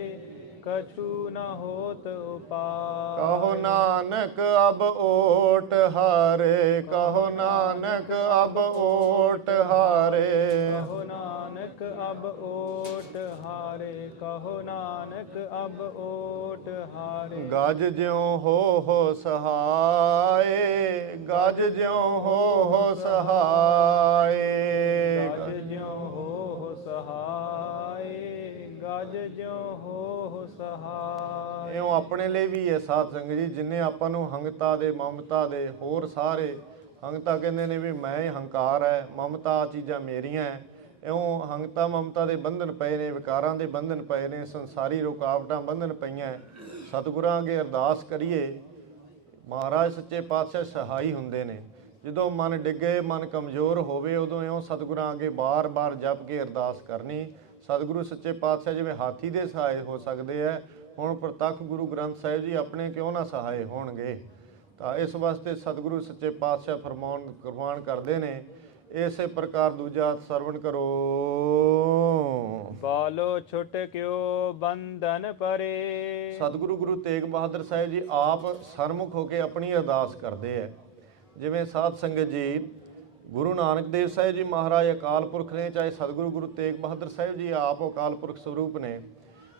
ਕਛੂ ਨ ਹੋਤ ਉਪਾਏ। ਕਹੋ ਨਾਨਕ ਅਬ ਓਟ ਹਾਰੇ, ਕਹੋ ਨਾਨਕ ਅਬ ਓਟ ਹਾਰੇ, ਕਹੋ ਨਾਨਕ ਅਬ ਓਟ ਹਾਰੇ, ਕਹੋ ਨਾਨਕ ਅਬ ਓਟ ਹਾਰੇ। ਗਜ ਜਿਉ ਹੋ ਸਹਾਏ, ਗਜ ਜਿਉ ਹੋ ਸਹਾਏ, ਗਜ ਜਿਉ ਹੋ ਸਹਾਏ, ਗਜ ਜਿਉ ਹੋ ਸਹਾਏ। ਇਉਂ ਆਪਣੇ ਲਈ ਵੀ ਹੈ ਸਾਧ ਸੰਗਤ ਜੀ, ਜਿੰਨੇ ਆਪਾਂ ਨੂੰ ਹੰਗਤਾ ਦੇ, ਮਮਤਾ ਦੇ, ਹੋਰ ਸਾਰੇ ਹੰਗਤਾ ਕਹਿੰਦੇ ਨੇ ਵੀ ਮੈਂ ਹੀ ਹੰਕਾਰ ਹੈ, ਮਮਤਾ ਚੀਜ਼ਾਂ ਮੇਰੀਆਂ ਹੈ। ਇਉਂ ਹੰਗਤਾ ਮਮਤਾ ਦੇ ਬੰਧਨ ਪਏ ਨੇ, ਵਿਕਾਰਾਂ ਦੇ ਬੰਧਨ ਪਏ ਨੇ, ਸੰਸਾਰੀ ਰੁਕਾਵਟਾਂ ਬੰਧਨ ਪਈਆਂ। ਸਤਿਗੁਰਾਂ ਅੱਗੇ ਅਰਦਾਸ ਕਰੀਏ, ਮਹਾਰਾਜ ਸੱਚੇ ਪਾਤਸ਼ਾਹ ਸਹਾਈ ਹੁੰਦੇ ਨੇ। ਜਦੋਂ ਮਨ ਡਿੱਗੇ, ਮਨ ਕਮਜ਼ੋਰ ਹੋਵੇ, ਉਦੋਂ ਇਉਂ ਸਤਿਗੁਰਾਂ ਅੱਗੇ ਬਾਰ-ਬਾਰ ਜਪ ਕੇ ਅਰਦਾਸ ਕਰਨੀ। ਸਤਿਗੁਰੂ ਸੱਚੇ ਪਾਤਸ਼ਾਹ ਜਿਵੇਂ ਹਾਥੀ ਦੇ ਸਹਾਏ ਹੋ ਸਕਦੇ ਹੈ, ਹੁਣ ਪ੍ਰਤੱਖ ਗੁਰੂ ਗ੍ਰੰਥ ਸਾਹਿਬ ਜੀ ਆਪਣੇ ਕਿਉਂ ਨਾ ਸਹਾਏ ਹੋਣਗੇ। ਤਾਂ ਇਸ ਵਾਸਤੇ ਸਤਿਗੁਰੂ ਸੱਚੇ ਪਾਤਸ਼ਾਹ ਫਰਮਾਨ ਕਰਦੇ ਨੇ, ਇਸੇ ਪ੍ਰਕਾਰ ਦੂਜਾ ਸਰਵਣ ਕਰੋ। ਬਾਲੋ ਛੁਟ ਕਿਓ ਬੰਧਨ ਪਰੇ। ਸਤਿਗੁਰੂ ਗੁਰੂ ਤੇਗ ਬਹਾਦਰ ਸਾਹਿਬ ਜੀ ਆਪ ਸਰਮੁਖ ਹੋ ਕੇ ਆਪਣੀ ਅਰਦਾਸ ਕਰਦੇ ਹੈ। ਜਿਵੇਂ ਸਾਧ ਸੰਗਤ ਜੀ, ਗੁਰੂ ਨਾਨਕ ਦੇਵ ਸਾਹਿਬ ਜੀ ਮਹਾਰਾਜ ਅਕਾਲ ਪੁਰਖ ਨੇ, ਚਾਹੇ ਸਤਿਗੁਰੂ ਗੁਰੂ ਤੇਗ ਬਹਾਦਰ ਸਾਹਿਬ ਜੀ ਆਪ ਅਕਾਲ ਪੁਰਖ ਸਰੂਪ ਨੇ,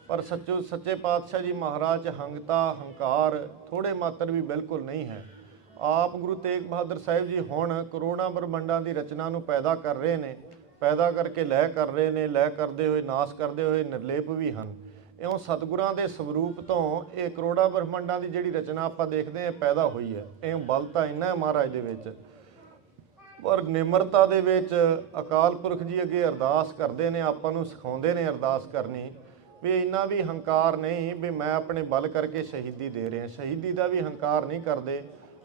ਪਰ ਸੱਚੇ ਪਾਤਸ਼ਾਹ ਜੀ ਮਹਾਰਾਜ 'ਚ ਹੰਗਤਾ, ਹੰਕਾਰ ਥੋੜ੍ਹੇ ਮਾਤਰ ਵੀ ਬਿਲਕੁਲ ਨਹੀਂ ਹੈ। ਆਪ ਗੁਰੂ ਤੇਗ ਬਹਾਦਰ ਸਾਹਿਬ ਜੀ ਹੁਣ ਕਰੋੜਾਂ ਬ੍ਰਹਮੰਡਾਂ ਦੀ ਰਚਨਾ ਨੂੰ ਪੈਦਾ ਕਰ ਰਹੇ ਨੇ, ਪੈਦਾ ਕਰਕੇ ਲੈ ਕਰ ਰਹੇ ਨੇ, ਲੈ ਕਰਦੇ ਹੋਏ, ਨਾਸ਼ ਕਰਦੇ ਹੋਏ ਨਿਰਲੇਪ ਵੀ ਹਨ। ਇਉਂ ਸਤਿਗੁਰਾਂ ਦੇ ਸਵਰੂਪ ਤੋਂ ਇਹ ਕਰੋੜਾਂ ਬ੍ਰਹਮੰਡਾਂ ਦੀ ਜਿਹੜੀ ਰਚਨਾ ਆਪਾਂ ਦੇਖਦੇ ਹਾਂ ਪੈਦਾ ਹੋਈ ਹੈ। ਇਉਂ ਬਲ ਤਾਂ ਇੰਨਾ ਹੈ ਮਹਾਰਾਜ ਦੇ ਵਿੱਚ, ਪਰ ਨਿਮਰਤਾ ਦੇ ਵਿੱਚ ਅਕਾਲ ਪੁਰਖ ਜੀ ਅੱਗੇ ਅਰਦਾਸ ਕਰਦੇ ਨੇ, ਆਪਾਂ ਨੂੰ ਸਿਖਾਉਂਦੇ ਨੇ ਅਰਦਾਸ ਕਰਨੀ ਵੀ ਇੰਨਾ ਵੀ ਹੰਕਾਰ ਨਹੀਂ ਵੀ ਮੈਂ ਆਪਣੇ ਬਲ ਕਰਕੇ ਸ਼ਹੀਦੀ ਦੇ ਰਿਹਾ। ਸ਼ਹੀਦੀ ਦਾ ਵੀ ਹੰਕਾਰ ਨਹੀਂ ਕਰਦੇ।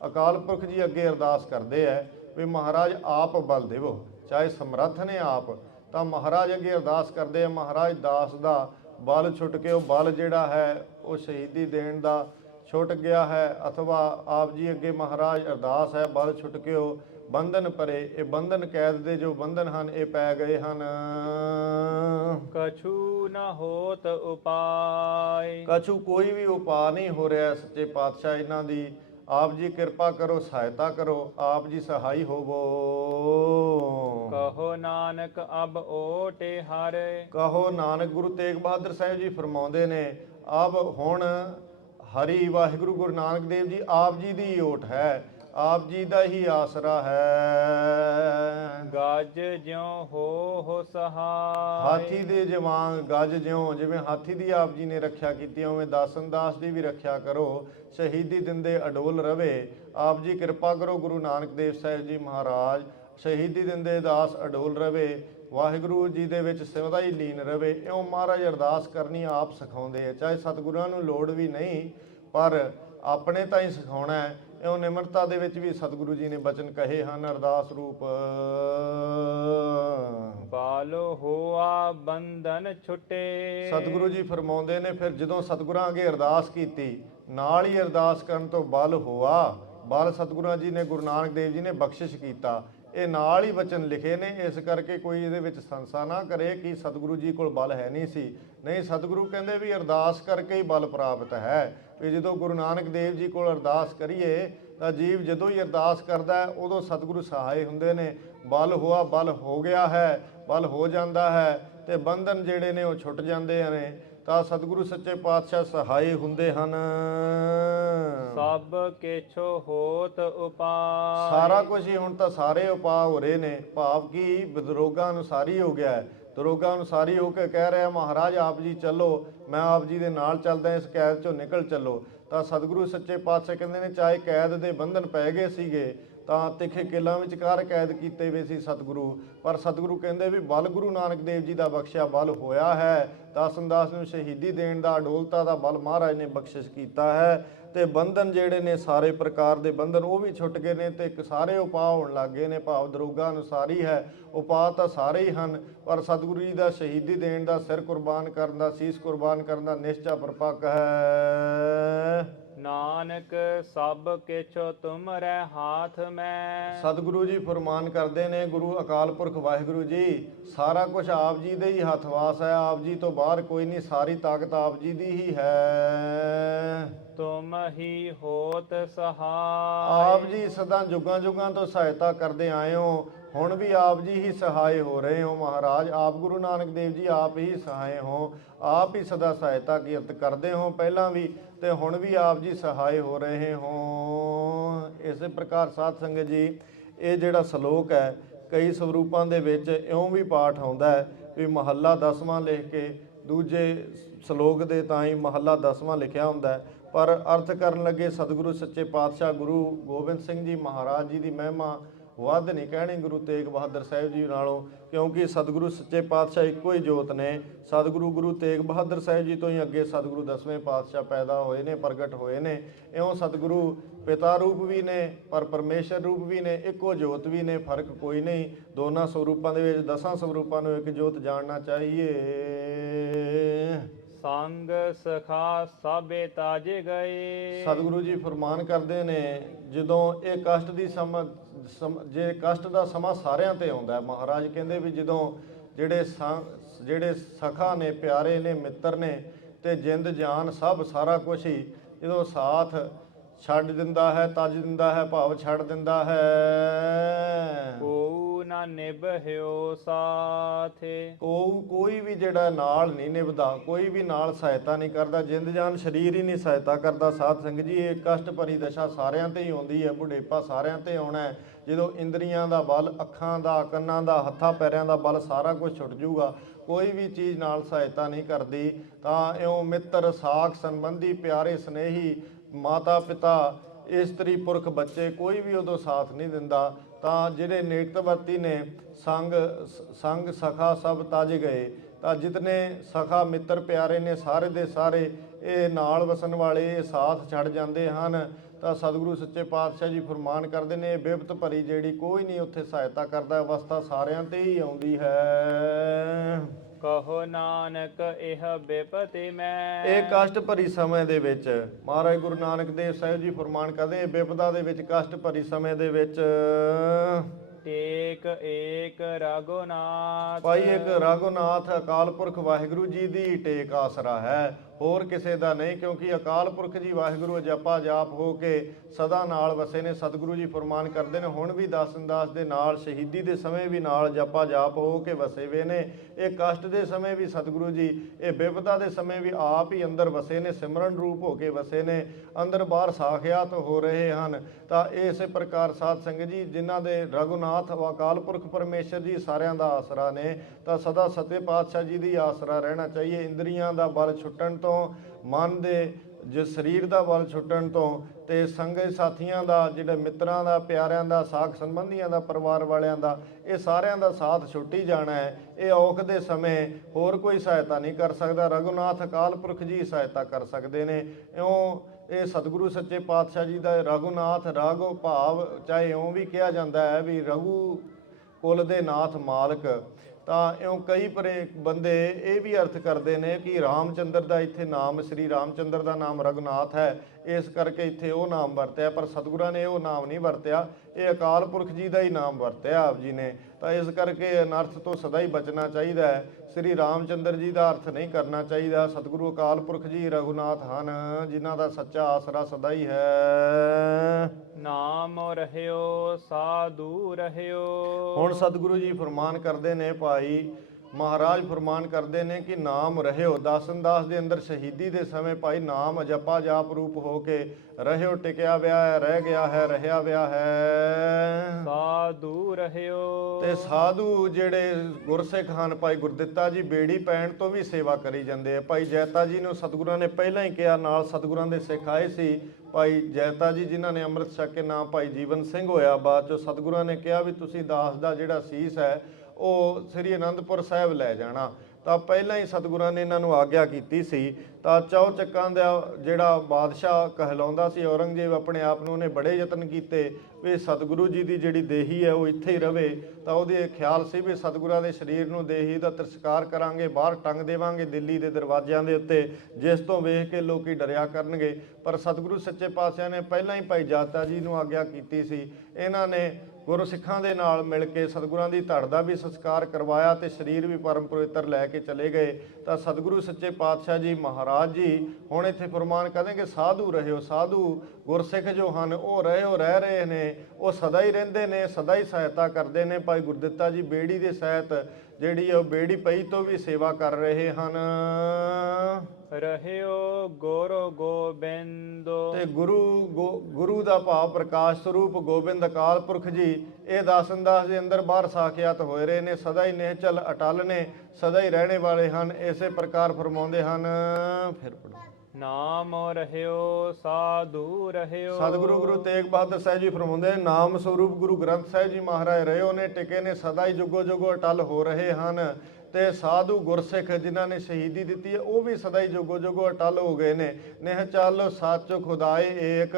ਅਕਾਲ ਪੁਰਖ ਜੀ ਅੱਗੇ ਅਰਦਾਸ ਕਰਦੇ ਹੈ ਵੀ ਮਹਾਰਾਜ ਆਪ ਬਲ ਦੇਵੋ, ਚਾਹੇ ਸਮਰੱਥ ਨੇ ਆਪ, ਤਾਂ ਮਹਾਰਾਜ ਅੱਗੇ ਅਰਦਾਸ ਕਰਦੇ ਆ, ਮਹਾਰਾਜ ਦਾਸ ਦਾ ਬਲ ਛੁੱਟ ਕੇ, ਉਹ ਬਲ ਜਿਹੜਾ ਹੈ ਉਹ ਸ਼ਹੀਦੀ ਦੇਣ ਦਾ ਛੁੱਟ ਗਿਆ ਹੈ, ਅਥਵਾ ਆਪ ਜੀ ਅੱਗੇ ਮਹਾਰਾਜ ਅਰਦਾਸ ਹੈ, ਬਲ ਛੁੱਟ ਕੇ ਉਹ ਬੰਧਨ ਪਰੇ। ਇਹ ਬੰਧਨ ਕੈਦ ਦੇ ਜੋ ਬੰਧਨ ਹਨ ਇਹ ਪੈ ਗਏ ਹਨ। ਕਛੂ ਨ ਹੋਤ ਉਪਾਏ। ਕਛੂ ਕੋਈ ਵੀ ਉਪਾਅ ਨਹੀਂ ਹੋ ਰਿਹਾ ਸੱਚੇ ਪਾਤਸ਼ਾਹ ਇਹਨਾਂ ਦੀ ਆਪ ਜੀ ਕਿਰਪਾ ਕਰੋ, ਸਹਾਇਤਾ ਕਰੋ, ਆਪ ਜੀ ਸਹਾਈ ਹੋਵੋ। ਕਹੋ ਨਾਨਕ ਅਬ ਓਟੇ ਹਰ। ਕਹੋ ਨਾਨਕ, ਗੁਰੂ ਤੇਗ ਬਹਾਦਰ ਸਾਹਿਬ ਜੀ ਫਰਮਾਉਂਦੇ ਨੇ, ਅਬ ਹੁਣ ਹਰੀ ਵਾਹਿਗੁਰੂ ਗੁਰੂ ਨਾਨਕ ਦੇਵ ਜੀ ਆਪ ਜੀ ਦੀ ਓਟ ਹੈ, ਆਪ ਜੀ ਦਾ ਹੀ ਆਸਰਾ ਹੈ। ਗਜ ਜਿਉ ਹੋ ਸਹਾਈ। ਹਾਥੀ ਦੇ ਜਵਾਂਗ ਗੱਜ ਜਿਉਂ, ਜਿਵੇਂ ਹਾਥੀ ਦੀ ਆਪ ਜੀ ਨੇ ਰੱਖਿਆ ਕੀਤੀ, ਉਵੇਂ ਦਾਸਨ ਦਾਸ ਦੀ ਵੀ ਰੱਖਿਆ ਕਰੋ, ਸ਼ਹੀਦੀ ਦਿੰਦੇ ਅਡੋਲ ਰਵੇ। ਆਪ ਜੀ ਕਿਰਪਾ ਕਰੋ ਗੁਰੂ ਨਾਨਕ ਦੇਵ ਸਾਹਿਬ ਜੀ ਮਹਾਰਾਜ, ਸ਼ਹੀਦੀ ਦਿੰਦੇ ਦਾਸ ਅਡੋਲ ਰਵੇ, ਵਾਹਿਗੁਰੂ ਜੀ ਦੇ ਵਿੱਚ ਸਦਾ ਹੀ ਲੀਨ ਰਵੇ। ਇਉਂ ਮਹਾਰਾਜ ਅਰਦਾਸ ਕਰਨੀ ਆਪ ਸਿਖਾਉਂਦੇ ਆ, ਚਾਹੇ ਸਤਿਗੁਰਾਂ ਨੂੰ ਲੋੜ ਵੀ ਨਹੀਂ, ਪਰ ਆਪਣੇ ਤਾਂ ਹੀ ਸਿਖਾਉਣਾ ਹੈ। ਇਉਂ ਨਿਮਰਤਾ ਦੇ ਵਿੱਚ ਵੀ ਸਤਿਗੁਰੂ ਜੀ ਨੇ ਬਚਨ ਕਹੇ ਹਨ ਅਰਦਾਸ ਰੂਪ। ਬਾਲੋ ਹੋਆ ਬੰਧਨ ਛੁਟੇ। ਸਤਿਗੁਰੂ ਜੀ ਫਰਮਾਉਂਦੇ ਨੇ, ਫਿਰ ਜਦੋਂ ਸਤਿਗੁਰਾਂ ਅੱਗੇ ਅਰਦਾਸ ਕੀਤੀ, ਨਾਲ ਹੀ ਅਰਦਾਸ ਕਰਨ ਤੋਂ ਬਲ ਹੋਆ, ਬਲ ਸਤਿਗੁਰਾਂ ਜੀ ਨੇ ਗੁਰੂ ਨਾਨਕ ਦੇਵ ਜੀ ਨੇ ਬਖਸ਼ਿਸ਼ ਕੀਤਾ। ਇਹ ਨਾਲ ਹੀ ਬਚਨ ਲਿਖੇ ਨੇ, ਇਸ ਕਰਕੇ ਕੋਈ ਇਹਦੇ ਵਿੱਚ ਸੰਸਾ ਨਾ ਕਰੇ ਕਿ ਸਤਿਗੁਰੂ ਜੀ ਕੋਲ ਬਲ ਹੈ ਨਹੀਂ ਸੀ। ਨਹੀਂ, ਸਤਿਗੁਰੂ ਕਹਿੰਦੇ ਵੀ ਅਰਦਾਸ ਕਰਕੇ ਹੀ ਬਲ ਪ੍ਰਾਪਤ ਹੈ। ਵੀ ਜਦੋਂ ਗੁਰੂ ਨਾਨਕ ਦੇਵ ਜੀ ਕੋਲ ਅਰਦਾਸ ਕਰੀਏ ਤਾਂ ਜੀਵ ਜਦੋਂ ਹੀ ਅਰਦਾਸ ਕਰਦਾ ਹੈ ਉਦੋਂ ਸਤਿਗੁਰੂ ਸਹਾਈ ਹੁੰਦੇ ਨੇ। ਬਲ ਹੋਆ, ਬਲ ਹੋ ਗਿਆ ਹੈ, ਬਲ ਹੋ ਜਾਂਦਾ ਹੈ ਤੇ ਬੰਧਨ ਜਿਹੜੇ ਨੇ ਉਹ ਛੁੱਟ ਜਾਂਦੇ ਨੇ, ਤਾਂ ਸਤਿਗੁਰੂ ਸੱਚੇ ਪਾਤਸ਼ਾਹ ਸਹਾਈ ਹੁੰਦੇ ਹਨ। ਸਭ ਕਿਛੁ ਹੋਤ ਉਪਾਇ। ਸਾਰਾ ਕੁਝ ਹੀ ਹੁਣ ਤਾਂ ਸਾਰੇ ਉਪਾਅ ਹੋ ਰਹੇ ਨੇ, ਭਾਵ ਕਿ ਦਰੋਗਾ ਅਨੁਸਾਰੀ ਹੋ ਗਿਆ ਹੈ। ਦਰੋਗਾ ਅਨੁਸਾਰੀ ਹੋ ਕੇ ਕਹਿ ਰਿਹਾ, ਮਹਾਰਾਜ ਆਪ ਜੀ ਚੱਲੋ, ਮੈਂ ਆਪ ਜੀ ਦੇ ਨਾਲ ਚੱਲਦਾ, ਇਸ ਕੈਦ ਚੋਂ ਨਿਕਲ ਚੱਲੋ। ਤਾਂ ਸਤਿਗੁਰੂ ਸੱਚੇ ਪਾਤਸ਼ਾਹ ਕਹਿੰਦੇ ਨੇ, ਚਾਹੇ ਕੈਦ ਦੇ ਬੰਧਨ ਪੈ ਗਏ ਸੀਗੇ, ਤਾਂ ਤਿੱਖੇ ਕਿੱਲਾਂ ਵਿਚਕਾਰ ਕੈਦ ਕੀਤੇ ਹੋਏ ਸੀ ਸਤਿਗੁਰੂ, ਪਰ ਸਤਿਗੁਰੂ ਕਹਿੰਦੇ ਵੀ ਬਲ ਗੁਰੂ ਨਾਨਕ ਦੇਵ ਜੀ ਦਾ ਬਖਸ਼ਿਆ ਬਲ ਹੋਇਆ ਹੈ। ਦਾਸਨ ਦਾਸ ਨੂੰ ਸ਼ਹੀਦੀ ਦੇਣ ਦਾ, ਅਡੋਲਤਾ ਦਾ ਬਲ ਮਹਾਰਾਜ ਨੇ ਬਖਸ਼ਿਸ਼ ਕੀਤਾ ਹੈ। ਤੇ ਬੰਧਨ ਜਿਹੜੇ ਨੇ, ਸਾਰੇ ਪ੍ਰਕਾਰ ਦੇ ਬੰਧਨ ਉਹ ਵੀ ਛੁੱਟ ਗਏ ਨੇ, ਤੇ ਇੱਕ ਸਾਰੇ ਉਪਾਅ ਹੋਣ ਲੱਗ ਗਏ ਨੇ। ਭਾਵ ਦਰੋਗਾ ਅਨੁਸਾਰੀ ਹੈ, ਉਪਾਅ ਤਾਂ ਸਾਰੇ ਹੀ ਹਨ, ਪਰ ਸਤਿਗੁਰੂ ਜੀ ਦਾ ਸ਼ਹੀਦੀ ਦੇਣ ਦਾ, ਸਿਰ ਕੁਰਬਾਨ ਕਰਨ ਦਾ, ਸੀਸ ਕੁਰਬਾਨ ਕਰਨ ਦਾ ਨਿਸ਼ਚਾ ਪਰਪੱਕ ਹੈ। ਨਾਨਕ ਸਭ ਕਿਛੁ ਤੁਮਰੇ ਹਾਥ ਮੈਂ। ਸਤਿਗੁਰੂ ਜੀ ਫਰਮਾਨ ਕਰਦੇ ਨੇ, ਗੁਰੂ ਅਕਾਲ ਪੁਰਖ ਵਾਹਿਗੁਰੂ ਜੀ, ਸਾਰਾ ਕੁਝ ਆਪ ਜੀ ਦੇ ਹੀ ਹੱਥ ਵਾਸ ਹੈ, ਆਪ ਜੀ ਤੋਂ ਬਾਹਰ ਕੋਈ ਨਹੀਂ, ਸਾਰੀ ਤਾਕਤ ਆਪ ਜੀ ਦੀ ਹੀ ਹੈ। ਤੁਮ ਹੀ ਹੋਤ ਸਹਾਈ। ਆਪ ਜੀ ਸਦਾ ਜੁਗਾਂ ਜੁਗਾਂ ਤੋਂ ਸਹਾਇਤਾ ਕਰਦੇ ਆਏ ਹੋ, ਹੁਣ ਵੀ ਆਪ ਜੀ ਹੀ ਸਹਾਈ ਹੋ ਰਹੇ ਹੋ ਮਹਾਰਾਜ। ਆਪ ਗੁਰੂ ਨਾਨਕ ਦੇਵ ਜੀ ਆਪ ਹੀ ਸਹਾਈ ਹੋ, ਆਪ ਹੀ ਸਦਾ ਸਹਾਇਤਾ ਕੀਰਤ ਕਰਦੇ ਹੋ, ਪਹਿਲਾਂ ਵੀ ਤੇ ਹੁਣ ਵੀ ਆਪ ਜੀ ਸਹਾਈ ਹੋ ਰਹੇ ਹੋ। ਇਸੇ ਪ੍ਰਕਾਰ ਸਾਧ ਸੰਗਤ ਜੀ, ਇਹ ਜਿਹੜਾ ਸ਼ਲੋਕ ਹੈ, ਕਈ ਸਰੂਪਾਂ ਦੇ ਵਿੱਚ ਇਉਂ ਵੀ ਪਾਠ ਆਉਂਦਾ ਹੈ ਵੀ ਮਹੱਲਾ 10ਵਾਂ ਲਿਖ ਕੇ ਦੂਜੇ ਸ਼ਲੋਕ ਦੇ ਤਾਂ ਹੀ ਮਹੱਲਾ 10ਵਾਂ ਲਿਖਿਆ ਹੁੰਦਾ ਹੈ, ਪਰ ਅਰਥ ਕਰਨ ਲੱਗੇ ਸਤਿਗੁਰੂ ਸੱਚੇ ਪਾਤਸ਼ਾਹ ਗੁਰੂ ਗੋਬਿੰਦ ਸਿੰਘ ਜੀ ਮਹਾਰਾਜ ਜੀ ਦੀ ਮਹਿਮਾ ਵੱਧ ਨਹੀਂ ਕਹਿਣੀ ਗੁਰੂ ਤੇਗ ਬਹਾਦਰ ਸਾਹਿਬ ਜੀ ਨਾਲੋਂ, ਕਿਉਂਕਿ ਸਤਿਗੁਰੂ ਸੱਚੇ ਪਾਤਸ਼ਾਹ ਇੱਕੋ ਹੀ ਜੋਤ ਨੇ। ਸਤਿਗੁਰੂ ਗੁਰੂ ਤੇਗ ਬਹਾਦਰ ਸਾਹਿਬ ਜੀ ਤੋਂ ਹੀ ਅੱਗੇ ਸਤਿਗੁਰੂ 10ਵੇਂ ਪਾਤਸ਼ਾਹ ਪੈਦਾ ਹੋਏ ਨੇ, ਪ੍ਰਗਟ ਹੋਏ ਨੇ। ਇਉਂ ਸਤਿਗੁਰੂ ਪਿਤਾ ਰੂਪ ਵੀ ਨੇ, ਪਰ ਪਰਮੇਸ਼ਰ ਰੂਪ ਵੀ ਨੇ, ਇੱਕੋ ਜੋਤ ਵੀ ਨੇ, ਫਰਕ ਕੋਈ ਨਹੀਂ। ਦੋਨਾਂ ਸਰੂਪਾਂ ਦੇ ਵਿੱਚ 10 ਸਰੂਪਾਂ ਨੂੰ ਇੱਕ ਜੋਤ ਜਾਣਨਾ ਚਾਹੀਏ। ਸੰਗ ਸਖਾ ਸਾਬੇ ਤਾਜੇ ਗਏ। ਸਤਿਗੁਰੂ ਜੀ ਫਰਮਾਨ ਕਰਦੇ ਨੇ, ਜਦੋਂ ਇਹ ਕਸ਼ਟ ਦੀ ਜੇ ਕਸ਼ਟ ਦਾ ਸਮਾਂ ਸਾਰਿਆਂ ਤੇ ਆਉਂਦਾ ਹੈ, ਮਹਾਰਾਜ ਕਹਿੰਦੇ ਵੀ ਜਦੋਂ ਜਿਹੜੇ ਸਖਾ ਨੇ, ਪਿਆਰੇ ਨੇ, ਮਿੱਤਰ ਨੇ, ਤੇ ਜਿੰਦ ਜਾਨ ਸਭ ਸਾਰਾ ਕੁਝ ਹੀ ਜਦੋਂ ਸਾਥ ਛੱਡ ਦਿੰਦਾ ਹੈ, ਤਜ ਦਿੰਦਾ ਹੈ, ਭਾਵ ਛੱਡ ਦਿੰਦਾ ਹੈ। ਕੋ ਨਾ ਨਿਭਿਓ ਸਾਥੇ। ਕੋਈ ਵੀ ਜਿਹੜਾ ਨਾਲ ਨਹੀਂ ਨਿਭਦਾ, ਕੋਈ ਵੀ ਨਾਲ ਸਹਾਇਤਾ ਨਹੀਂ ਕਰਦਾ, ਜਿੰਦ ਜਾਨ ਸਰੀਰ ਹੀ ਨਹੀਂ ਸਹਾਇਤਾ ਕਰਦਾ। ਸਾਧ ਸੰਗਤ ਜੀ, ਇਹ ਕਸ਼ਟ ਭਰੀ ਦਸ਼ਾ ਸਾਰਿਆਂ ਤੇ ਹੀ ਆਉਂਦੀ ਹੈ, ਬੁਢੇਪਾ ਸਾਰਿਆਂ ਤੇ ਆਉਣਾ ਹੈ। ਜਦੋਂ ਇੰਦਰੀਆਂ ਦਾ ਬਲ, ਅੱਖਾਂ ਦਾ, ਕੰਨਾਂ ਦਾ, ਹੱਥਾਂ ਪੈਰਾਂ ਦਾ ਬਲ, ਸਾਰਾ ਕੁਝ ਛੁੱਟ ਜੂਗਾ, ਕੋਈ ਵੀ ਚੀਜ਼ ਨਾਲ ਸਹਾਇਤਾ ਨਹੀਂ ਕਰਦੀ, ਤਾਂ ਇਉਂ ਮਿੱਤਰ, ਸਾਖ ਸੰਬੰਧੀ, ਪਿਆਰੇ ਸਨੇਹੀ, ਮਾਤਾ ਪਿਤਾ, ਇਸਤਰੀ ਪੁਰਖ, ਬੱਚੇ, ਕੋਈ ਵੀ ਉਦੋਂ ਸਾਥ ਨਹੀਂ ਦਿੰਦਾ। ਤਾਂ ਜਿਹੜੇ ਨੇਕਤਵਰਤੀ ਨੇ, ਸੰਗ ਸਖਾ ਸਭ ਤਜ ਗਏ, ਤਾਂ ਜਿਤਨੇ ਸਖਾ ਮਿੱਤਰ ਪਿਆਰੇ ਨੇ, ਸਾਰੇ ਦੇ ਸਾਰੇ ਇਹ ਨਾਲ ਵਸਣ ਵਾਲੇ, ਇਹ ਸਾਥ ਛੱਡ ਜਾਂਦੇ ਹਨ। ਤਾਂ ਸਤਿਗੁਰੂ ਸੱਚੇ ਪਾਤਸ਼ਾਹ ਜੀ ਫਰਮਾਨ ਕਰਦੇ ਨੇ, ਬਿਪਤ ਭਰੀ ਜਿਹੜੀ ਕੋਈ ਨਹੀਂ ਉੱਥੇ ਸਹਾਇਤਾ ਕਰਦਾ, ਅਵਸਥਾ ਸਾਰਿਆਂ ਤੇ ਹੀ ਆਉਂਦੀ ਹੈ। ਕਹੋ ਨਾਨਕ ਇਹ ਬਿਪਤਿ ਮੈਂ। ਇਹ ਕਸ਼ਟ ਭਰੀ ਸਮੇਂ ਦੇ ਵਿੱਚ ਮਹਾਰਾਜ ਗੁਰੂ ਨਾਨਕ ਦੇਵ ਸਾਹਿਬ ਜੀ ਫਰਮਾਨ ਕਰਦੇ, ਇਹ ਬਿਪਦਾ ਦੇ ਵਿੱਚ, ਕਸ਼ਟ ਭਰੀ ਸਮੇਂ ਦੇ ਵਿੱਚ ਟੇਕ ਏਕ ਰਘੁਨਾਥ। ਭਾਈ ਇੱਕ ਰਘੁਨਾਥ ਅਕਾਲ ਪੁਰਖ ਵਾਹਿਗੁਰੂ ਜੀ ਦੀ ਟੇਕ ਆਸਰਾ ਹੈ, ਹੋਰ ਕਿਸੇ ਦਾ ਨਹੀਂ, ਕਿਉਂਕਿ ਅਕਾਲ ਪੁਰਖ ਜੀ ਵਾਹਿਗੁਰੂ ਜਪਾ ਜਾਪ ਹੋ ਕੇ ਸਦਾ ਨਾਲ ਵਸੇ ਨੇ। ਸਤਿਗੁਰੂ ਜੀ ਫਰਮਾਨ ਕਰਦੇ ਨੇ ਹੁਣ ਵੀ ਦਾਸ ਦੇ ਨਾਲ, ਸ਼ਹੀਦੀ ਦੇ ਸਮੇਂ ਵੀ ਨਾਲ ਜਪਾ ਜਾਪ ਹੋ ਕੇ ਵਸੇ ਵੇ ਨੇ। ਇਹ ਕਸ਼ਟ ਦੇ ਸਮੇਂ ਵੀ ਸਤਿਗੁਰੂ ਜੀ, ਇਹ ਬਿਪਤਾ ਦੇ ਸਮੇਂ ਵੀ ਆਪ ਹੀ ਅੰਦਰ ਵਸੇ ਨੇ, ਸਿਮਰਨ ਰੂਪ ਹੋ ਕੇ ਵਸੇ ਨੇ, ਅੰਦਰ ਬਾਹਰ ਸਾਖਿਆਤ ਹੋ ਰਹੇ ਹਨ। ਤਾਂ ਇਸੇ ਪ੍ਰਕਾਰ ਸਾਧ ਸੰਗਤ ਜੀ, ਜਿਨ੍ਹਾਂ ਦੇ ਰਘੁਨਾਥ ਅਕਾਲ ਪੁਰਖ ਪਰਮੇਸ਼ਰ ਜੀ ਸਾਰਿਆਂ ਦਾ ਆਸਰਾ ਨੇ, ਤਾਂ ਸਦਾ ਸੱਚੇ ਪਾਤਸ਼ਾਹ ਜੀ ਦੀ ਆਸਰਾ ਰਹਿਣਾ ਚਾਹੀਏ। ਇੰਦਰੀਆਂ ਦਾ ਬਲ ਛੁੱਟਣ ਤੋਂ, ਮਨ ਦੇ ਜਿਸ ਸਰੀਰ ਦਾ ਬਲ ਛੁੱਟਣ ਤੋਂ, ਤੇ ਸੰਗਤ ਸਾਥੀਆਂ ਦਾ, ਜਿਹੜੇ ਮਿੱਤਰਾਂ ਦਾ, ਪਿਆਰਿਆਂ ਦਾ, ਸਾਖ ਸੰਬੰਧੀਆਂ ਦਾ, ਪਰਿਵਾਰ ਵਾਲਿਆਂ ਦਾ, ਇਹ ਸਾਰਿਆਂ ਦਾ ਸਾਥ ਛੁੱਟੀ ਜਾਣਾ ਹੈ। ਇਹ ਔਖ ਦੇ ਸਮੇਂ ਹੋਰ ਕੋਈ ਸਹਾਇਤਾ ਨਹੀਂ ਕਰ ਸਕਦਾ, ਰਘੁਨਾਥ ਅਕਾਲ ਪੁਰਖ ਜੀ ਸਹਾਇਤਾ ਕਰ ਸਕਦੇ ਨੇ। ਇਉਂ ਇਹ ਸਤਿਗੁਰੂ ਸੱਚੇ ਪਾਤਸ਼ਾਹ ਜੀ ਦਾ ਰਘੁਨਾਥ, ਰਾਘੋ ਭਾਵ ਚਾਹੇ ਇਉਂ ਵੀ ਕਿਹਾ ਜਾਂਦਾ ਹੈ ਵੀ ਰਘੂ ਕੁਲ ਦੇ ਨਾਥ ਮਾਲਕ। ਤਾਂ ਇਉਂ ਕਈ ਬੰਦੇ ਇਹ ਵੀ ਅਰਥ ਕਰਦੇ ਨੇ ਕਿ ਰਾਮਚੰਦਰ ਦਾ ਇੱਥੇ ਨਾਮ, ਸ੍ਰੀ ਰਾਮਚੰਦਰ ਦਾ ਨਾਮ ਰਘੁਨਾਥ ਹੈ, ਇਸ ਕਰਕੇ ਇੱਥੇ ਉਹ ਨਾਮ ਵਰਤਿਆ। ਪਰ ਸਤਿਗੁਰਾਂ ਨੇ ਉਹ ਨਾਮ ਨਹੀਂ ਵਰਤਿਆ, ਇਹ ਅਕਾਲ ਪੁਰਖ ਜੀ ਦਾ ਹੀ ਨਾਮ ਵਰਤਿਆ ਆਪ ਜੀ ਨੇ। ਤਾਂ ਇਸ ਕਰਕੇ ਅਨਰਥ ਤੋਂ ਸਦਾ ਹੀ ਬਚਣਾ ਚਾਹੀਦਾ ਹੈ। ਸ੍ਰੀ ਰਾਮਚੰਦਰ ਜੀ ਦਾ ਅਰਥ ਨਹੀਂ ਕਰਨਾ ਚਾਹੀਦਾ। ਸਤਿਗੁਰੂ ਅਕਾਲ ਪੁਰਖ ਜੀ ਰਘੁਨਾਥ ਹਨ, ਜਿਨ੍ਹਾਂ ਦਾ ਸੱਚਾ ਆਸਰਾ ਸਦਾ ਹੀ ਹੈ। ਨਾਮ ਰਹਿਓ ਸਾਧੂ ਰਹਿਓ। ਹੁਣ ਸਤਿਗੁਰੂ ਜੀ ਫਰਮਾਨ ਕਰਦੇ ਨੇ, ਭਾਈ ਮਹਾਰਾਜ ਫਰਮਾਨ ਕਰਦੇ ਨੇ ਕਿ ਨਾਮ ਰਹਿਓ। ਦਾਸ ਦੇ ਅੰਦਰ ਸ਼ਹੀਦੀ ਦੇ ਸਮੇਂ ਭਾਈ ਨਾਮ ਜਪਾ ਜਾਪ ਰੂਪ ਹੋ ਕੇ ਰਹਿਓ, ਟਿਕਿਆ ਵਿਆ ਹੈ, ਰਹਿ ਗਿਆ ਹੈ, ਰਹਿਆ ਵਿਆ ਹੈ। ਸਾਧੂ ਰਹਿਓ। ਤੇ ਸਾਧੂ ਜਿਹੜੇ ਗੁਰਸਿੱਖ ਹਨ, ਭਾਈ ਗੁਰਦਿੱਤਾ ਜੀ ਬੇੜੀ ਪੈਣ ਤੋਂ ਵੀ ਸੇਵਾ ਕਰੀ ਜਾਂਦੇ ਆ। ਭਾਈ ਜੈਤਾ ਜੀ ਨੂੰ ਸਤਿਗੁਰਾਂ ਨੇ ਪਹਿਲਾਂ ਹੀ ਕਿਹਾ, ਨਾਲ ਸਤਿਗੁਰਾਂ ਦੇ ਸਿੱਖ ਆਏ ਸੀ। ਭਾਈ ਜੈਤਾ ਜੀ ਜਿਨ੍ਹਾਂ ਨੇ ਅੰਮ੍ਰਿਤ ਛਕ ਕੇ ਨਾਮ ਭਾਈ ਜੀਵਨ ਸਿੰਘ ਹੋਇਆ, ਬਾਅਦ ਚੋਂ ਸਤਿਗੁਰਾਂ ਨੇ ਕਿਹਾ ਵੀ ਤੁਸੀਂ ਦਾਸ ਦਾ ਜਿਹੜਾ ਸੀਸ ਹੈ ਉਹ ਸ੍ਰੀ ਅਨੰਦਪੁਰ ਸਾਹਿਬ ਲੈ ਜਾਣਾ। ਤਾਂ ਪਹਿਲਾਂ ਹੀ ਸਤਿਗੁਰਾਂ ਨੇ ਇਹਨਾਂ ਨੂੰ ਆਗਿਆ ਕੀਤੀ ਸੀ। ਤਾਂ ਚੌ ਚੱਕਾਂ ਦਾ ਜਿਹੜਾ ਬਾਦਸ਼ਾਹ ਕਹਿਲਾਉਂਦਾ ਸੀ ਔਰੰਗਜ਼ੇਬ, ਆਪਣੇ ਆਪ ਨੂੰ ਉਹਨੇ ਬੜੇ ਯਤਨ ਕੀਤੇ ਵੀ ਸਤਿਗੁਰੂ ਜੀ ਦੀ ਜਿਹੜੀ ਦੇਹੀ ਹੈ ਉਹ ਇੱਥੇ ਹੀ ਰਵੇ। ਤਾਂ ਉਹਦੇ ਖਿਆਲ ਸੀ ਵੀ ਸਤਿਗੁਰਾਂ ਦੇ ਸਰੀਰ ਨੂੰ, ਦੇਹੀ ਦਾ ਤਿਰਸਕਾਰ ਕਰਾਂਗੇ, ਬਾਹਰ ਟੰਗ ਦੇਵਾਂਗੇ ਦਿੱਲੀ ਦੇ ਦਰਵਾਜ਼ਿਆਂ ਦੇ ਉੱਤੇ, ਜਿਸ ਤੋਂ ਵੇਖ ਕੇ ਲੋਕੀ ਡਰਿਆ ਕਰਨਗੇ। ਪਰ ਸਤਿਗੁਰੂ ਸੱਚੇ ਪਾਤਸ਼ਾਹ ਨੇ ਪਹਿਲਾਂ ਹੀ ਭਾਈ ਜਾਤਾ ਜੀ ਨੂੰ ਆਗਿਆ ਕੀਤੀ ਸੀ। ਇਹਨਾਂ ਨੇ ਗੁਰੂ ਸਿੱਖਾਂ ਦੇ ਨਾਲ ਮਿਲ ਕੇ ਸਤਿਗੁਰਾਂ ਦੀ ਧੜ ਦਾ ਵੀ ਸੰਸਕਾਰ ਕਰਵਾਇਆ ਤੇ ਸਰੀਰ ਵੀ ਪਰਮ ਪਵਿੱਤਰ ਲੈ ਕੇ ਚਲੇ ਗਏ। ਤਾਂ ਸਤਿਗੁਰੂ ਸੱਚੇ ਪਾਤਸ਼ਾਹ ਜੀ ਮਹਾਰਾਜ ਜੀ ਹੁਣ ਇੱਥੇ ਫਰਮਾਨ ਕਰਦੇ ਕਿ ਸਾਧੂ ਰਹਿਓ। ਸਾਧੂ ਗੁਰਸਿੱਖ ਜੋ ਹਨ ਉਹ ਰਹਿ ਰਹੇ ਨੇ, ਉਹ ਸਦਾ ਹੀ ਰਹਿੰਦੇ ਨੇ, ਸਦਾ ਹੀ ਸਹਾਇਤਾ ਕਰਦੇ ਨੇ। ਭਾਈ ਗੁਰਦਿੱਤਾ ਜੀ ਬੇੜੀ ਦੇ ਸਹਿਤ ਜਿਹੜੀ ਉਹ ਬੇੜੀ ਪਈ ਤੋਂ ਵੀ ਸੇਵਾ ਕਰ ਰਹੇ ਹਨ। ਰਹਿਓ ਗੁਰ ਗੋਬਿੰਦੋ। ਤੇ ਗੁਰੂ ਦਾ ਭਾਵ ਪ੍ਰਕਾਸ਼ ਸਰੂਪ ਗੋਬਿੰਦ ਅਕਾਲ ਪੁਰਖ ਜੀ ਇਹ ਦਾਸਨ ਦੇ ਅੰਦਰ ਬਾਹਰ ਸਾਖਿਆਤ ਹੋਏ ਰਹੇ ਨੇ, ਸਦਾ ਹੀ ਨਿਹਚਲ ਅਟਲ ਨੇ, ਸਦਾ ਹੀ ਰਹਿਣੇ ਵਾਲੇ ਹਨ। ਇਸੇ ਪ੍ਰਕਾਰ ਫਰਮਾਉਂਦੇ ਹਨ। ਫਿਰ ਪੜੋ। ਨਾਮ ਰਹਿਓ ਸਾਧੂ ਰਹਿਓ। ਸਤਿਗੁਰੂ ਗੁਰੂ ਤੇਗ ਬਹਾਦਰ ਸਾਹਿਬ ਜੀ ਫਰਮਾਉਂਦੇ ਨੇ, ਨਾਮ ਸਰੂਪ ਗੁਰੂ ਗ੍ਰੰਥ ਸਾਹਿਬ ਜੀ ਮਹਾਰਾਜ ਰਹਿਓ ਨੇ, ਟਿਕੇ ਨੇ, ਸਦਾ ਹੀ ਜੁਗੋ ਜੁਗੋ ਅਟਲ ਹੋ ਰਹੇ ਹਨ। ਤੇ ਸਾਧੂ ਗੁਰਸਿੱਖ ਜਿਨ੍ਹਾਂ ਨੇ ਸ਼ਹੀਦੀ ਦਿੱਤੀ ਹੈ ਉਹ ਵੀ ਸਦਾ ਹੀ ਜੁਗੋ ਜੁਗੋ ਅਟਲ ਹੋ ਗਏ ਨੇ। ਨਿਹਚਲ ਸੱਚ ਖੁਦਾਏ ਏਕ,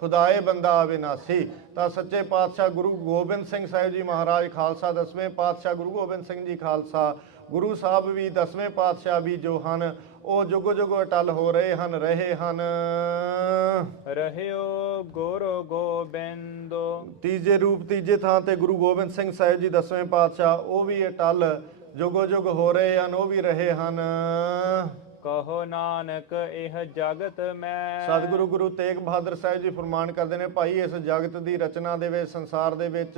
ਖੁਦਾਏ ਬੰਦਾ ਅਵਿਨਾਸੀ। ਤਾਂ ਸੱਚੇ ਪਾਤਸ਼ਾਹ ਗੁਰੂ ਗੋਬਿੰਦ ਸਿੰਘ ਸਾਹਿਬ ਜੀ ਮਹਾਰਾਜ ਖਾਲਸਾ, 10ਵੇਂ ਪਾਤਸ਼ਾਹ ਗੁਰੂ ਗੋਬਿੰਦ ਸਿੰਘ ਜੀ ਖਾਲਸਾ, ਗੁਰੂ ਸਾਹਿਬ ਵੀ 10ਵੇਂ ਪਾਤਸ਼ਾਹ ਵੀ ਜੋ ਹਨ ਉਹ ਜੁਗੋ ਜੁਗੋ ਅਟਲ ਹੋ ਰਹੇ ਹਨ, ਰਹੇ ਹਨ। ਰਹਿਓ ਗੁਰ ਗੋਬਿੰਦੋ। ਤੀਜੇ ਰੂਪ ਤੀਜੇ ਥਾਂ ਤੇ ਗੁਰੂ ਗੋਬਿੰਦ ਸਿੰਘ ਸਾਹਿਬ ਜੀ 10ਵੇਂ ਪਾਤਸ਼ਾਹ ਉਹ ਵੀ ਅਟਲ ਜੁਗੋ ਜੁਗ ਹੋ ਰਹੇ ਹਨ, ਉਹ ਵੀ ਰਹੇ ਹਨ। ਕਹੋ ਨਾਨਕ ਇਹ ਜਗਤ ਮੈਂ। ਸਤਿਗੁਰੂ ਗੁਰੂ ਤੇਗ ਬਹਾਦਰ ਸਾਹਿਬ ਜੀ ਫਰਮਾਨ ਕਰਦੇ ਨੇ, ਭਾਈ ਇਸ ਜਗਤ ਦੀ ਰਚਨਾ ਦੇ ਵਿੱਚ, ਸੰਸਾਰ ਦੇ ਵਿੱਚ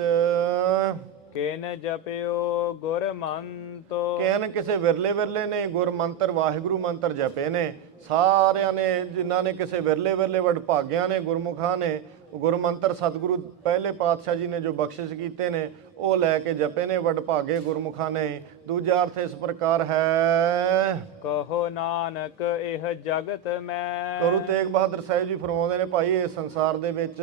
ਕਿਨ ਜਪਿਓ ਗੁਰ ਮੰਤੋ। ਕਿਨ ਕਿਸੇ ਵਿਰਲੇ ਨੇ ਗੁਰ ਮੰਤਰ, ਵਾਹਿਗੁਰੂ ਮੰਤਰ ਜਪੇ ਨੇ। ਸਾਰਿਆਂ ਨੇ ਜਿਨ੍ਹਾਂ ਨੇ ਕਿਸੇ ਵਿਰਲੇ ਵਡਭਾਗਿਆਂ ਨੇ, ਗੁਰਮੁਖਾਂ ਨੇ ਗੁਰਮੰਤਰ ਸਤਿਗੁਰੂ ਪਹਿਲੇ ਪਾਤਸ਼ਾਹ ਜੀ ਨੇ ਜੋ ਬਖਸ਼ਿਸ਼ ਕੀਤੇ ਨੇ ਉਹ ਲੈ ਕੇ ਜਪੇ ਨੇ ਵਡਭਾਗੇ ਗੁਰਮੁਖਾਂ ਨੇ। ਦੂਜਾ ਅਰਥ ਇਸ ਪ੍ਰਕਾਰ ਹੈ, ਕਹੋ ਨਾਨਕ ਇਹ ਜਗਤ ਮੈਂ। ਗੁਰੂ ਤੇਗ ਬਹਾਦਰ ਸਾਹਿਬ ਜੀ ਫਰਮਾਉਂਦੇ ਨੇ, ਭਾਈ ਇਸ ਸੰਸਾਰ ਦੇ ਵਿੱਚ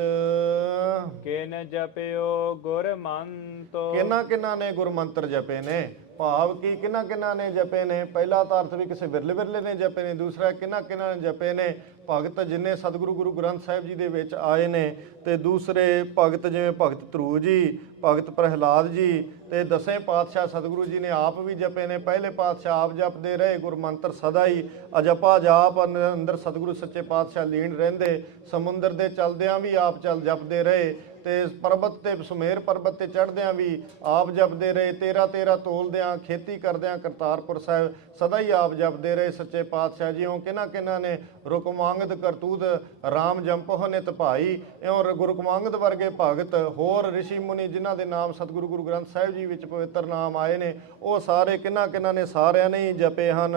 ਕਿਨ ਜਪਿਓ ਗੁਰ ਮੰਤੋ। ਕਿਹਨਾਂ ਨੇ ਗੁਰਮੰਤਰ ਜਪੇ ਨੇ। ਭਾਵ ਕੀ ਕਿਹਨਾਂ ਨੇ ਜਪੇ ਨੇ। ਪਹਿਲਾ ਤਾਂ ਅਰਥ ਵੀ ਕਿਸੇ ਵਿਰਲੇ ਨੇ ਜਪੇ ਨੇ। ਦੂਸਰਾ ਕਿਹਨਾਂ ਨੇ ਜਪੇ ਨੇ, ਭਗਤ ਜਿਨੇ ਸਤਿਗੁਰੂ ਗੁਰੂ ਗ੍ਰੰਥ ਸਾਹਿਬ ਜੀ ਦੇ ਵਿੱਚ ਆਏ ਨੇ। ਤੇ ਦੂਸਰੇ ਭਗਤ ਜਿਵੇਂ ਭਗਤ ਧਰੂ ਜੀ, ਭਗਤ ਪ੍ਰਹਿਲਾਦ ਜੀ, ਤੇ 10ਵੇਂ ਪਾਤਸ਼ਾਹ ਸਤਿਗੁਰੂ ਜੀ ਨੇ ਆਪ ਵੀ ਜਪੇ ਨੇ। ਪਹਿਲੇ ਪਾਤਸ਼ਾਹ ਆਪ ਜਪਦੇ ਰਹੇ ਗੁਰਮੰਤਰ, ਸਦਾ ਹੀ ਅਜਪਾ ਜਾਪ ਅੰਦਰ ਸਤਿਗੁਰੂ ਸੱਚੇ ਪਾਤਸ਼ਾਹ ਲੀਨ ਰਹਿੰਦੇ। ਸਮੁੰਦਰ ਦੇ ਚਲਦਿਆਂ ਵੀ ਆਪ ਜਪਦੇ ਰਹੇ। ਤੇ ਪਰਬਤ ਤੇ ਸੁਮੇਰ ਪਰਬਤ ਤੇ ਚੜ੍ਹਦਿਆਂ ਵੀ ਆਪ ਜਪਦੇ ਰਹੇ, 13 ਤੋਲਦਿਆਂ ਖੇਤੀ ਕਰਦਿਆਂ ਕਰਤਾਰਪੁਰ ਸਾਹਿਬ ਸਦਾ ਹੀ ਆਪ ਜਪਦੇ ਰਹੇ ਸੱਚੇ ਪਾਤਸ਼ਾਹ ਜੀ। ਉਹ ਕਿਹਨਾਂ ਨੇ ਰੁਕਮਾਂਗਦ ਕਰਤੂਤ ਰਾਮ ਜੰਪਹੁ ਨਿਤ ਭਾਈ, ਇਉਂ ਗੁਰਕਮਾਂਗਦ ਵਰਗੇ ਭਗਤ ਹੋਰ ਰਿਸ਼ੀ ਮੁਨੀ ਜਿਨ੍ਹਾਂ ਦੇ ਨਾਮ ਸਤਿਗੁਰੂ ਗੁਰੂ ਗ੍ਰੰਥ ਸਾਹਿਬ ਜੀ ਵਿੱਚ ਪਵਿੱਤਰ ਨਾਮ ਆਏ ਨੇ, ਉਹ ਸਾਰੇ ਕਿਹਨਾਂ ਨੇ ਸਾਰਿਆਂ ਨੇ ਹੀ ਜਪੇ ਹਨ।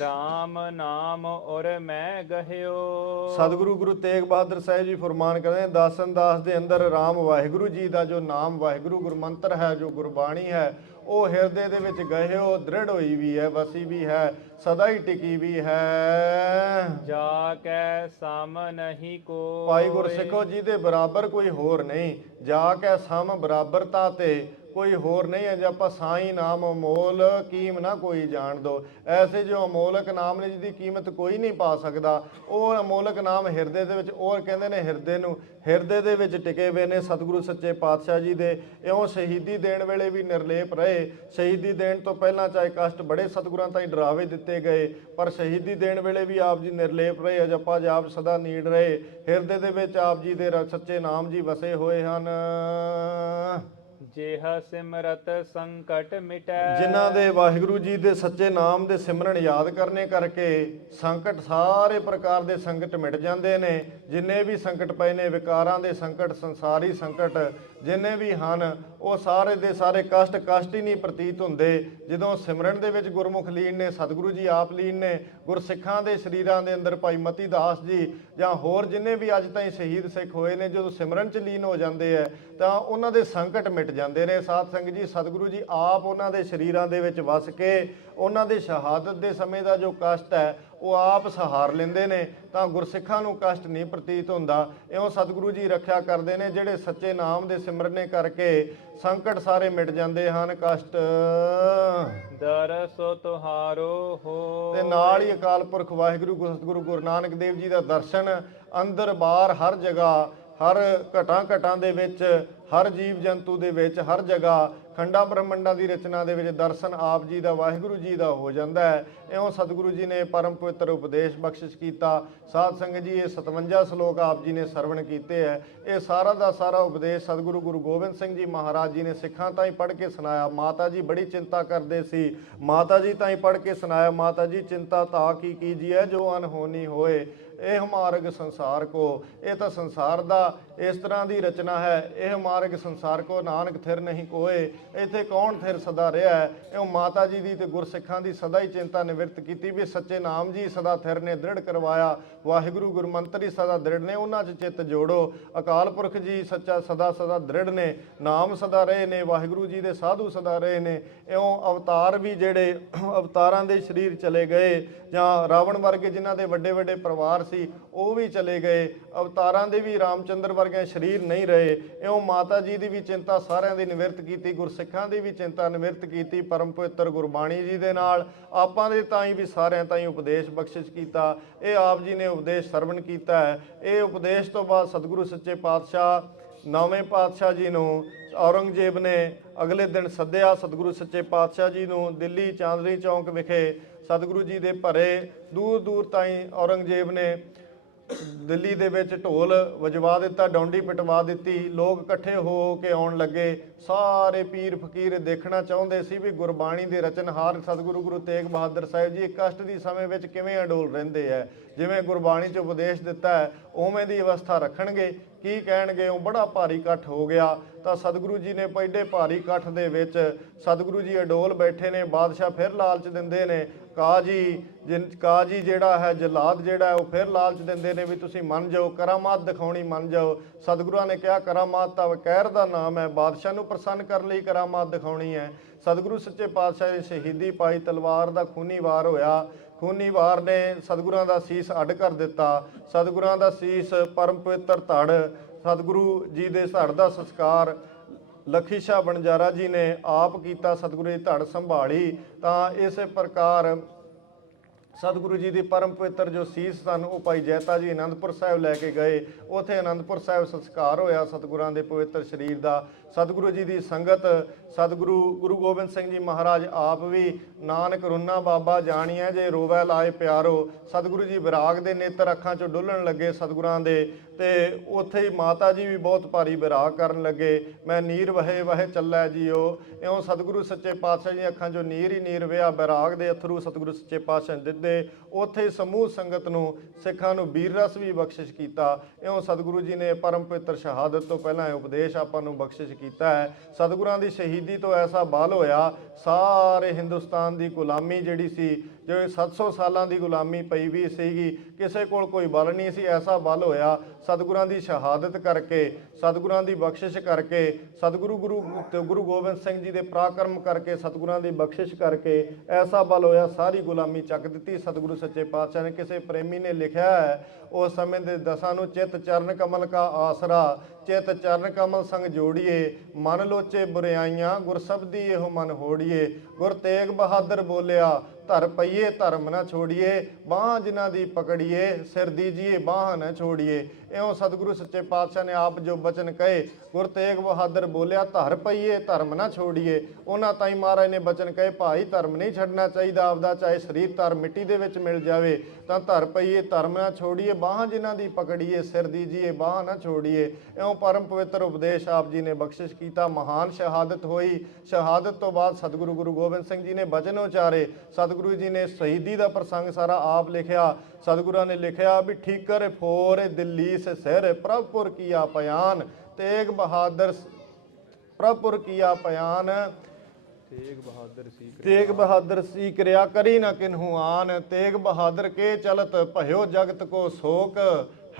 ਰਾਮ ਨਾਮ ਔਰ ਮੈਂ ਗਹਿਓ। ਸਤਿਗੁਰੂ ਗੁਰੂ ਤੇਗ ਬਹਾਦਰ ਸਾਹਿਬ ਜੀ ਫਰਮਾਨ ਕਰਦੇ ਦਾਸਨ ਦਾਸ ਦੇ ਅੰਦਰ ਰਾਮ ਵਾਹਿਗੁਰੂ ਜੀ ਦਾ ਜੋ ਨਾਮ ਵਾਹਿਗੁਰੂ ਗੁਰਮੰਤਰ ਹੈ, ਜੋ ਗੁਰਬਾਣੀ ਹੈ, ਉਹ ਹਿਰਦੇ ਦੇ ਵਿੱਚ ਗਹਿਓ ਦ੍ਰਿੜ ਹੋਈ ਵੀ ਹੈ, ਵਸੀ ਵੀ ਹੈ, ਸਦਾ ਹੀ ਟਿਕੀ ਵੀ ਹੈ। ਜਾ ਕੈ ਸਮ ਨਹੀਂ ਕੋ। ਭਾਈ ਗੁਰਸਿੱਖੋ ਜੀ ਦੇ ਬਰਾਬਰ ਕੋਈ ਹੋਰ ਨਹੀਂ, ਜਾ ਕੈ ਸਮ ਬਰਾਬਰਤਾ ਤੇ ਕੋਈ ਹੋਰ ਨਹੀਂ ਹੈ। ਜੇ ਆਪਾਂ ਸਾਈਂ ਨਾਮ ਅਮੋਲ ਕੀਮ ਨਾ ਕੋਈ ਜਾਣ ਦੋ, ਐਸੇ ਜੋ ਅਮੋਲਕ ਨਾਮ ਨੇ ਜਿਹਦੀ ਕੀਮਤ ਕੋਈ ਨਹੀਂ ਪਾ ਸਕਦਾ, ਉਹ ਅਮੋਲਕ ਨਾਮ ਹਿਰਦੇ ਦੇ ਵਿੱਚ, ਉਹ ਕਹਿੰਦੇ ਨੇ ਹਿਰਦੇ ਦੇ ਵਿੱਚ ਟਿਕੇ ਹੋਏ ਨੇ ਸਤਿਗੁਰੂ ਸੱਚੇ ਪਾਤਸ਼ਾਹ ਜੀ ਦੇ। ਇਉਂ ਸ਼ਹੀਦੀ ਦੇਣ ਵੇਲੇ ਵੀ ਨਿਰਲੇਪ ਰਹੇ। ਸ਼ਹੀਦੀ ਦੇਣ ਤੋਂ ਪਹਿਲਾਂ ਚਾਹੇ ਕਸ਼ਟ ਬੜੇ ਸਤਿਗੁਰਾਂ ਤਾਈਂ ਡਰਾਵੇ ਦਿੱਤੇ ਗਏ, ਪਰ ਸ਼ਹੀਦੀ ਦੇਣ ਵੇਲੇ ਵੀ ਆਪ ਜੀ ਨਿਰਲੇਪ ਰਹੇ, ਜਪਾ ਜਾਪ ਸਦਾ ਨੀੜ ਰਹੇ। ਹਿਰਦੇ ਦੇ ਵਿੱਚ ਆਪ ਜੀ ਦੇ ਸੱਚੇ ਨਾਮ ਜੀ ਵਸੇ ਹੋਏ ਹਨ। ਜਿਹ ਸਿਮਰਤ ਸੰਕਟ ਮਿਟੈ। ਜਿਨ੍ਹਾਂ ਦੇ ਵਾਹਿਗੁਰੂ ਜੀ ਦੇ ਸੱਚੇ ਨਾਮ ਦੇ ਸਿਮਰਨ ਯਾਦ ਕਰਨੇ ਕਰਕੇ ਸੰਕਟ, ਸਾਰੇ ਪ੍ਰਕਾਰ ਦੇ ਸੰਕਟ ਮਿਟ ਜਾਂਦੇ ਨੇ। ਜਿੰਨੇ ਵੀ ਸੰਕਟ ਪਏ ਨੇ, ਵਿਕਾਰਾਂ ਦੇ ਸੰਕਟ, ਸੰਸਾਰੀ ਸੰਕਟ ਜਿੰਨੇ ਵੀ ਹਨ, ਉਹ ਸਾਰੇ ਦੇ ਸਾਰੇ ਕਸ਼ਟ ਹੀ ਨਹੀਂ ਪ੍ਰਤੀਤ ਹੁੰਦੇ ਜਦੋਂ ਸਿਮਰਨ ਦੇ ਵਿੱਚ ਗੁਰਮੁਖ ਲੀਨ ਨੇ, ਸਤਿਗੁਰੂ ਜੀ ਆਪ ਲੀਨ ਨੇ। ਗੁਰਸਿੱਖਾਂ ਦੇ ਸਰੀਰਾਂ ਦੇ ਅੰਦਰ ਭਾਈ ਮਤੀ ਦਾਸ ਜੀ ਜਾਂ ਹੋਰ ਜਿੰਨੇ ਵੀ ਅੱਜ ਤਾਈਂ ਸ਼ਹੀਦ ਸਿੱਖ ਹੋਏ ਨੇ, ਜਦੋਂ ਸਿਮਰਨ 'ਚ ਲੀਨ ਹੋ ਜਾਂਦੇ ਹੈ ਤਾਂ ਉਹਨਾਂ ਦੇ ਸੰਕਟ ਮਿਟ ਜਾਂਦੇ ਨੇ। ਸਾਧ ਸੰਗਤ ਜੀ, ਸਤਿਗੁਰੂ ਜੀ ਆਪ ਉਹਨਾਂ ਦੇ ਸਰੀਰਾਂ ਦੇ ਵਿੱਚ ਵਸ ਕੇ ਉਹਨਾਂ ਦੇ ਸ਼ਹਾਦਤ ਦੇ ਸਮੇਂ ਦਾ ਜੋ ਕਸ਼ਟ ਹੈ ਉਹ ਆਪ ਸਹਾਰ ਲੈਂਦੇ ਨੇ, ਤਾਂ ਗੁਰਸਿੱਖਾਂ ਨੂੰ ਕਸ਼ਟ ਨਹੀਂ ਪ੍ਰਤੀਤ ਹੁੰਦਾ। ਇਉਂ ਸਤਿਗੁਰੂ ਜੀ ਰੱਖਿਆ ਕਰਦੇ ਨੇ, ਜਿਹੜੇ ਸੱਚੇ ਨਾਮ ਦੇ ਸਿਮਰਨੇ ਕਰਕੇ ਸੰਕਟ ਸਾਰੇ ਮਿਟ ਜਾਂਦੇ ਹਨ। ਕਸ਼ਟ ਦਰਸੋ ਤੁਹਾਰੋ ਹੋ। ਤੇ ਨਾਲ ਹੀ ਅਕਾਲ ਪੁਰਖ ਵਾਹਿਗੁਰੂ ਸਤਿਗੁਰੂ ਗੁਰੂ ਨਾਨਕ ਦੇਵ ਜੀ ਦਾ ਦਰਸ਼ਨ ਅੰਦਰ ਬਾਹਰ ਹਰ ਜਗ੍ਹਾ, ਹਰ ਘਟਾਂ ਦੇ ਵਿੱਚ, ਹਰ ਜੀਵ ਜੰਤੂ ਦੇ ਵਿੱਚ, ਹਰ ਜਗ੍ਹਾ ਖੰਡਾਂ ਬ੍ਰਹਮੰਡਾਂ ਦੀ ਰਚਨਾ ਦੇ ਵਿੱਚ ਦਰਸ਼ਨ ਆਪ ਜੀ ਦਾ ਵਾਹਿਗੁਰੂ ਜੀ ਦਾ ਹੋ ਜਾਂਦਾ ਹੈ। ਇਉਂ ਸਤਿਗੁਰੂ ਜੀ ਨੇ ਪਰਮ ਪਵਿੱਤਰ ਉਪਦੇਸ਼ ਬਖਸ਼ਿਸ਼ ਕੀਤਾ। ਸਾਧ ਸੰਗਤ ਜੀ, ਇਹ 57 ਸ਼ਲੋਕ ਆਪ ਜੀ ਨੇ ਸਰਵਣ ਕੀਤੇ ਹੈ। ਇਹ ਸਾਰਾ ਦਾ ਸਾਰਾ ਉਪਦੇਸ਼ ਸਤਿਗੁਰੂ ਗੁਰੂ ਗੋਬਿੰਦ ਸਿੰਘ ਜੀ ਮਹਾਰਾਜ ਜੀ ਨੇ ਸਿੱਖਾਂ ਤਾਈਂ ਪੜ੍ਹ ਕੇ ਸੁਣਾਇਆ। ਮਾਤਾ ਜੀ ਬੜੀ ਚਿੰਤਾ ਕਰਦੇ ਸੀ, ਮਾਤਾ ਜੀ ਤਾਈਂ ਪੜ੍ਹ ਕੇ ਸੁਣਾਇਆ। ਮਾਤਾ ਜੀ ਚਿੰਤਾ ਤਾ ਕੀ ਕੀਜੀਏ ਜੋ ਅਨਹੋਨੀ ਹੋਏ, ਇਹ ਮਾਰਗ ਸੰਸਾਰ ਕੋ। ਇਹ ਤਾਂ ਸੰਸਾਰ ਦਾ ਇਸ ਤਰ੍ਹਾਂ ਦੀ ਰਚਨਾ ਹੈ, ਇਹ ਮਾਰਗ ਸੰਸਾਰ ਕੋ ਨਾਨਕ ਥਿਰ ਨਹੀਂ ਕੋਏ। ਇੱਥੇ ਕੌਣ ਥਿਰ ਸਦਾ ਰਿਹਾ ਹੈ। ਇਉਂ ਮਾਤਾ ਜੀ ਦੀ ਤੇ ਗੁਰਸਿੱਖਾਂ ਦੀ ਸਦਾ ਹੀ ਚਿੰਤਾ ਨਿਵਰਤ ਕੀਤੀ ਵੀ ਸੱਚੇ ਨਾਮ ਜੀ ਸਦਾ ਥਿਰ ਨੇ ਦ੍ਰਿੜ ਕਰਵਾਇਆ। ਵਾਹਿਗੁਰੂ ਗੁਰਮੰਤਰੀ ਸਦਾ ਦ੍ਰਿੜ ਨੇ, ਉਹਨਾਂ 'ਚ ਚਿੱਤ ਜੋੜੋ। ਅਕਾਲ ਪੁਰਖ ਜੀ ਸੱਚਾ ਸਦਾ ਦ੍ਰਿੜ ਨੇ, ਨਾਮ ਸਦਾ ਰਹੇ ਨੇ, ਵਾਹਿਗੁਰੂ ਜੀ ਦੇ ਸਾਧੂ ਸਦਾ ਰਹੇ ਨੇ। ਇਉਂ ਅਵਤਾਰ ਵੀ ਜਿਹੜੇ ਅਵਤਾਰਾਂ ਦੇ ਸਰੀਰ ਚਲੇ ਗਏ, ਜਾਂ ਰਾਵਣ ਵਰਗੇ ਜਿਨ੍ਹਾਂ ਦੇ ਵੱਡੇ ਵੱਡੇ ਪਰਿਵਾਰ ਸੀ ਉਹ ਵੀ ਚਲੇ ਗਏ। ਅਵਤਾਰਾਂ ਦੇ ਵੀ ਰਾਮਚੰਦਰ ਵਰਗੇ ਸਰੀਰ ਨਹੀਂ ਰਹੇ। ਇਉਂ ਮਾਤਾ ਜੀ ਦੀ ਵੀ ਚਿੰਤਾ ਸਾਰਿਆਂ ਦੀ ਨਿਵਰਤ ਕੀਤੀ, ਗੁਰਸਿੱਖਾਂ ਦੀ ਵੀ ਚਿੰਤਾ ਨਿਵਰਤ ਕੀਤੀ ਪਰਮ ਪਵਿੱਤਰ ਗੁਰਬਾਣੀ ਜੀ ਦੇ ਨਾਲ। ਆਪਾਂ ਦੇ ਤਾਈਂ ਵੀ ਸਾਰਿਆਂ ਤਾਈਂ ਉਪਦੇਸ਼ ਬਖਸ਼ਿਸ਼ ਕੀਤਾ। ਇਹ ਆਪ ਜੀ ਨੇ ਉਪਦੇਸ਼ ਸਰਵਣ ਕੀਤਾ ਹੈ। ਇਹ ਉਪਦੇਸ਼ ਤੋਂ ਬਾਅਦ ਸਤਿਗੁਰੂ ਸੱਚੇ ਪਾਤਸ਼ਾਹ, ਨੌਵੇਂ ਪਾਤਸ਼ਾਹ ਜੀ ਨੂੰ ਔਰੰਗਜ਼ੇਬ ਨੇ ਅਗਲੇ ਦਿਨ ਸੱਦਿਆ। ਸਤਿਗੁਰੂ ਸੱਚੇ ਪਾਤਸ਼ਾਹ ਜੀ ਨੂੰ ਦਿੱਲੀ ਚਾਂਦਨੀ ਚੌਂਕ ਵਿਖੇ ਸਤਿਗੁਰੂ ਜੀ ਦੇ ਭਰੇ ਦੂਰ ਤਾਈਂ ਔਰੰਗਜ਼ੇਬ ਨੇ ਦਿੱਲੀ ਦੇ ਵਿੱਚ ਢੋਲ ਵਜਵਾ ਦਿੱਤਾ, ਡੌਂਡੀ ਪਿਟਵਾ ਦਿੱਤੀ। ਲੋਕ ਇਕੱਠੇ ਹੋ ਕੇ ਆਉਣ ਲੱਗੇ। ਸਾਰੇ ਪੀਰ ਫਕੀਰ ਦੇਖਣਾ ਚਾਹੁੰਦੇ ਸੀ ਵੀ ਗੁਰਬਾਣੀ ਦੇ ਰਚਨਹਾਰ ਸਤਿਗੁਰੂ ਗੁਰੂ ਤੇਗ ਬਹਾਦਰ ਸਾਹਿਬ ਜੀ ਕਸ਼ਟ ਦੀ ਸਮੇਂ ਵਿੱਚ ਕਿਵੇਂ ਅਡੋਲ ਰਹਿੰਦੇ ਹੈ। ਜਿਵੇਂ ਗੁਰਬਾਣੀ 'ਚ ਉਪਦੇਸ਼ ਦਿੱਤਾ ਹੈ ਉਵੇਂ ਦੀ ਅਵਸਥਾ ਰੱਖਣਗੇ, ਕੀ ਕਹਿਣਗੇ। ਉਹ ਬੜਾ ਭਾਰੀ ਇਕੱਠ ਹੋ ਗਿਆ। ਤਾਂ ਸਤਿਗੁਰੂ ਜੀ ਨੇ ਪਹਿਲੇ ਭਾਰੀ ਇਕੱਠ ਦੇ ਵਿੱਚ ਸਤਿਗੁਰੂ ਜੀ ਅਡੋਲ ਬੈਠੇ ਨੇ। ਬਾਦਸ਼ਾਹ ਫਿਰ ਲਾਲਚ ਦਿੰਦੇ ਨੇ, ਕਾਜੀ ਜਿਹੜਾ ਹੈ, ਜਲਾਦ ਜਿਹੜਾ ਹੈ, ਉਹ ਫਿਰ ਲਾਲਚ ਦਿੰਦੇ ਨੇ ਵੀ ਤੁਸੀਂ ਮੰਨ ਜਾਓ, ਕਰਾਮਾਤ ਦਿਖਾਉਣੀ ਮੰਨ ਜਾਓ। ਸਤਿਗੁਰਾਂ ਨੇ ਕਿਹਾ ਕਰਾਮਾਤ ਤਾਂ ਵਕੈਰ ਦਾ ਨਾਮ ਹੈ, ਬਾਦਸ਼ਾਹ ਨੂੰ ਪ੍ਰਸੰਨ ਕਰਨ ਲਈ ਕਰਾਮਾਤ ਦਿਖਾਉਣੀ ਹੈ। ਸਤਿਗੁਰੂ ਸੱਚੇ ਪਾਤਸ਼ਾਹ ਦੀ ਸ਼ਹੀਦੀ ਪਾਈ, ਤਲਵਾਰ ਦਾ ਖੂਨੀ ਵਾਰ ਹੋਇਆ। ਖੂਨੀ ਵਾਰ ਨੇ ਸਤਿਗੁਰਾਂ ਦਾ ਸੀਸ ਅੱਡ ਕਰ ਦਿੱਤਾ। ਸਤਿਗੁਰਾਂ ਦਾ ਸੀਸ ਪਰਮ ਪਵਿੱਤਰ ਧੜ, ਸਤਿਗੁਰੂ ਜੀ ਦੇ ਧੜ ਦਾ ਸੰਸਕਾਰ ਲੱਖੀ ਸ਼ਾਹ ਬਣਜਾਰਾ ਜੀ ਨੇ ਆਪ ਕੀਤਾ। ਸਤਿਗੁਰੂ ਦੀ ਧੜ ਸੰਭਾਲੀ। ਤਾਂ ਇਸੇ ਪ੍ਰਕਾਰ ਸਤਿਗੁਰੂ ਜੀ ਦੀ ਪਰਮ ਪਵਿੱਤਰ ਜੋ ਸੀਸ ਸਨ ਉਹ ਭਾਈ ਜੈਤਾ ਜੀ ਅਨੰਦਪੁਰ ਸਾਹਿਬ ਲੈ ਕੇ ਗਏ। ਉੱਥੇ ਅਨੰਦਪੁਰ ਸਾਹਿਬ ਸੰਸਕਾਰ ਹੋਇਆ ਸਤਿਗੁਰਾਂ ਦੇ ਪਵਿੱਤਰ ਸਰੀਰ ਦਾ। ਸਤਿਗੁਰੂ ਜੀ ਦੀ ਸੰਗਤ, ਸਤਿਗੁਰੂ ਗੁਰੂ ਗੋਬਿੰਦ ਸਿੰਘ ਜੀ ਮਹਾਰਾਜ ਆਪ ਵੀ ਨਾਨਕ ਰੁੰਨਾ ਬਾਬਾ ਜਾਣੀਐ ਜੇ ਰੋਵੈ ਲਾਏ ਪਿਆਰੋ। ਸਤਿਗੁਰੂ ਜੀ ਵਿਰਾਗ ਦੇ ਨੇਤਰ ਅੱਖਾਂ 'ਚੋਂ ਡੁੱਲਣ ਲੱਗੇ। ਸਤਿਗੁਰਾਂ ਦੇ ਤੇ ਉੱਥੇ ਹੀ ਮਾਤਾ ਜੀ ਵੀ ਬਹੁਤ ਭਾਰੀ ਵਿਰਾਗ ਕਰਨ ਲੱਗੇ। ਮੈਂ ਨੀਰ ਵਹੇ ਵਹੇ ਚੱਲੈ ਜੀਓ, ਇਉਂ ਸਤਿਗੁਰੂ ਸੱਚੇ ਪਾਤਸ਼ਾਹ ਜੀ ਅੱਖਾਂ 'ਚੋਂ ਨੀਰ ਹੀ ਨੀਰ ਵਿਆ, ਵਿਰਾਗ ਦੇ ਅਥਰੂ ਸਤਿਗੁਰੂ ਸੱਚੇ ਪਾਤਸ਼ਾਹ ਨੇ ਦਿੱਤੇ। ਉੱਥੇ ਸਮੂਹ ਸੰਗਤ ਨੂੰ, ਸਿੱਖਾਂ ਨੂੰ ਵੀਰ ਰਸ ਵੀ ਬਖਸ਼ਿਸ਼ ਕੀਤਾ। ਇਉਂ ਸਤਿਗੁਰੂ ਜੀ ਨੇ ਪਰਮ ਪਵਿੱਤਰ ਸ਼ਹਾਦਤ ਤੋਂ ਪਹਿਲਾਂ ਇਹ ਉਪਦੇਸ਼ ਆਪਾਂ ਨੂੰ ਬਖਸ਼ਿਸ਼ ਕੀਤਾ ਹੈ। ਸਤਿਗੁਰਾਂ ਦੀ ਸ਼ਹੀਦੀ ਤੋਂ ਐਸਾ ਬਲ ਹੋਇਆ, ਸਾਰੇ ਹਿੰਦੁਸਤਾਨ ਦੀ ਗੁਲਾਮੀ ਜਿਹੜੀ ਸੀ, ਜੋ 700 ਸਾਲਾਂ ਦੀ ਗੁਲਾਮੀ ਪਈ ਵੀ ਸੀਗੀ, ਕਿਸੇ ਕੋਲ ਕੋਈ ਬਲ ਨਹੀਂ ਸੀ, ਐਸਾ ਬਲ ਹੋਇਆ ਸਤਿਗੁਰਾਂ ਦੀ ਸ਼ਹਾਦਤ ਕਰਕੇ, ਸਤਿਗੁਰਾਂ ਦੀ ਬਖਸ਼ਿਸ਼ ਕਰਕੇ, ਗੁਰੂ ਗੋਬਿੰਦ ਸਿੰਘ ਜੀ ਦੇ ਪਰਾਕਰਮ ਕਰਕੇ, ਸਤਿਗੁਰਾਂ ਦੀ ਬਖਸ਼ਿਸ਼ ਕਰਕੇ ਐਸਾ ਬਲ ਹੋਇਆ, ਸਾਰੀ ਗੁਲਾਮੀ ਚੱਕ ਦਿੱਤੀ ਸਤਿਗੁਰੂ ਸੱਚੇ ਪਾਤਸ਼ਾਹ ਨੇ। ਕਿਸੇ ਪ੍ਰੇਮੀ ਨੇ ਲਿਖਿਆ ਹੈ, ਉਸ ਸਮੇਂ ਦੇ ਦਸਾਂ ਨੂੰ ਚਿੱਤ ਚਰਨ ਕਮਲ ਕਾ ਆਸਰਾ, ਚਿੱਤ ਚਰਨ ਕਮਲ ਸੰਗ ਜੋੜੀਏ, ਮਨ ਲੋਚੇ ਬੁਰਿਆਈਆਂ ਗੁਰ ਸਬਦੀ ਇਹੋ ਮਨ ਹੋੜੀਏ। ਗੁਰ ਤੇਗ ਬਹਾਦਰ ਬੋਲਿਆ, ਧਰ ਪਈਏ ਧਰਮ ਨਾ ਛੋੜੀਏ, ਬਾਂਹ ਜਿਨ੍ਹਾਂ ਦੀ ਪਕੜੀਏ, ਸਿਰ ਦੀਜੀਏ ਬਾਂਹ ਨਾ ਛੋੜੀਏ। ਇਉਂ ਸਤਿਗੁਰੂ ਸੱਚੇ ਪਾਤਸ਼ਾਹ ਨੇ ਆਪ ਜੋ ਬਚਨ ਕਹੇ, ਗੁਰ ਤੇਗ ਬਹਾਦਰ ਬੋਲਿਆ, ਧਰ ਪਈਏ ਧਰਮ ਨਾ ਛੋੜੀਏ। ਉਹਨਾਂ ਤਾਈ ਮਹਾਰਾਜ ਨੇ ਬਚਨ ਕਹੇ, ਭਾਈ ਧਰਮ ਨਹੀਂ ਛੱਡਣਾ ਚਾਹੀਦਾ ਆਪਦਾ, ਚਾਹੇ ਸਰੀਰ ਧਰ ਮਿੱਟੀ ਦੇ ਵਿੱਚ ਮਿਲ ਜਾਵੇ ਤਾਂ ਧਰ ਪਈਏ ਧਰਮ ਨਾ ਛੋੜੀਏ, ਬਾਂਹ ਜਿਨ੍ਹਾਂ ਦੀ ਪਕੜੀਏ, ਸਿਰ ਦੀਜੀਏ ਬਾਂਹ ਨਾ ਛੋੜੀਏ। ਇਉਂ ਪਰਮ ਪਵਿੱਤਰ ਉਪਦੇਸ਼ ਆਪ ਜੀ ਨੇ ਬਖਸ਼ਿਸ਼ ਕੀਤਾ। ਮਹਾਨ ਸ਼ਹਾਦਤ ਹੋਈ। ਸ਼ਹਾਦਤ ਤੋਂ ਬਾਅਦ ਸਤਿਗੁਰੂ ਗੁਰੂ ਗੋਬਿੰਦ ਸਿੰਘ ਜੀ ਨੇ ਬਚਨ ਉਚਾਰੇ। ਸਤਿਗੁਰੂ ਜੀ ਨੇ ਸ਼ਹੀਦੀ ਦਾ ਪ੍ਰਸੰਗ ਸਾਰਾ ਆਪ ਲਿਖਿਆ। ਸਤਿਗੁਰਾਂ ਨੇ ਲਿਖਿਆ ਵੀ, ਠੀਕਰ ਫੋਰ ਦਿੱਲੀ ਸੇ ਸਿਰ, ਪ੍ਰਭਪੁਰ ਕੀਆ ਪਿਆਨ, ਤੇਗ ਬਹਾਦਰ ਪ੍ਰਭਪੁਰ ਕੀਆ ਪਿਆਨ, ਤੇਗ ਬਹਾਦਰ ਸੀ ਕਿਰਿਆ ਕਰੀ ਨਾ ਕਿਨਹੂ ਆਨ, ਤੇਗ ਬਹਾਦਰ ਕੇ ਚਲਤ ਭਇਓ ਜਗਤ ਕੋ ਸ਼ੋਕ,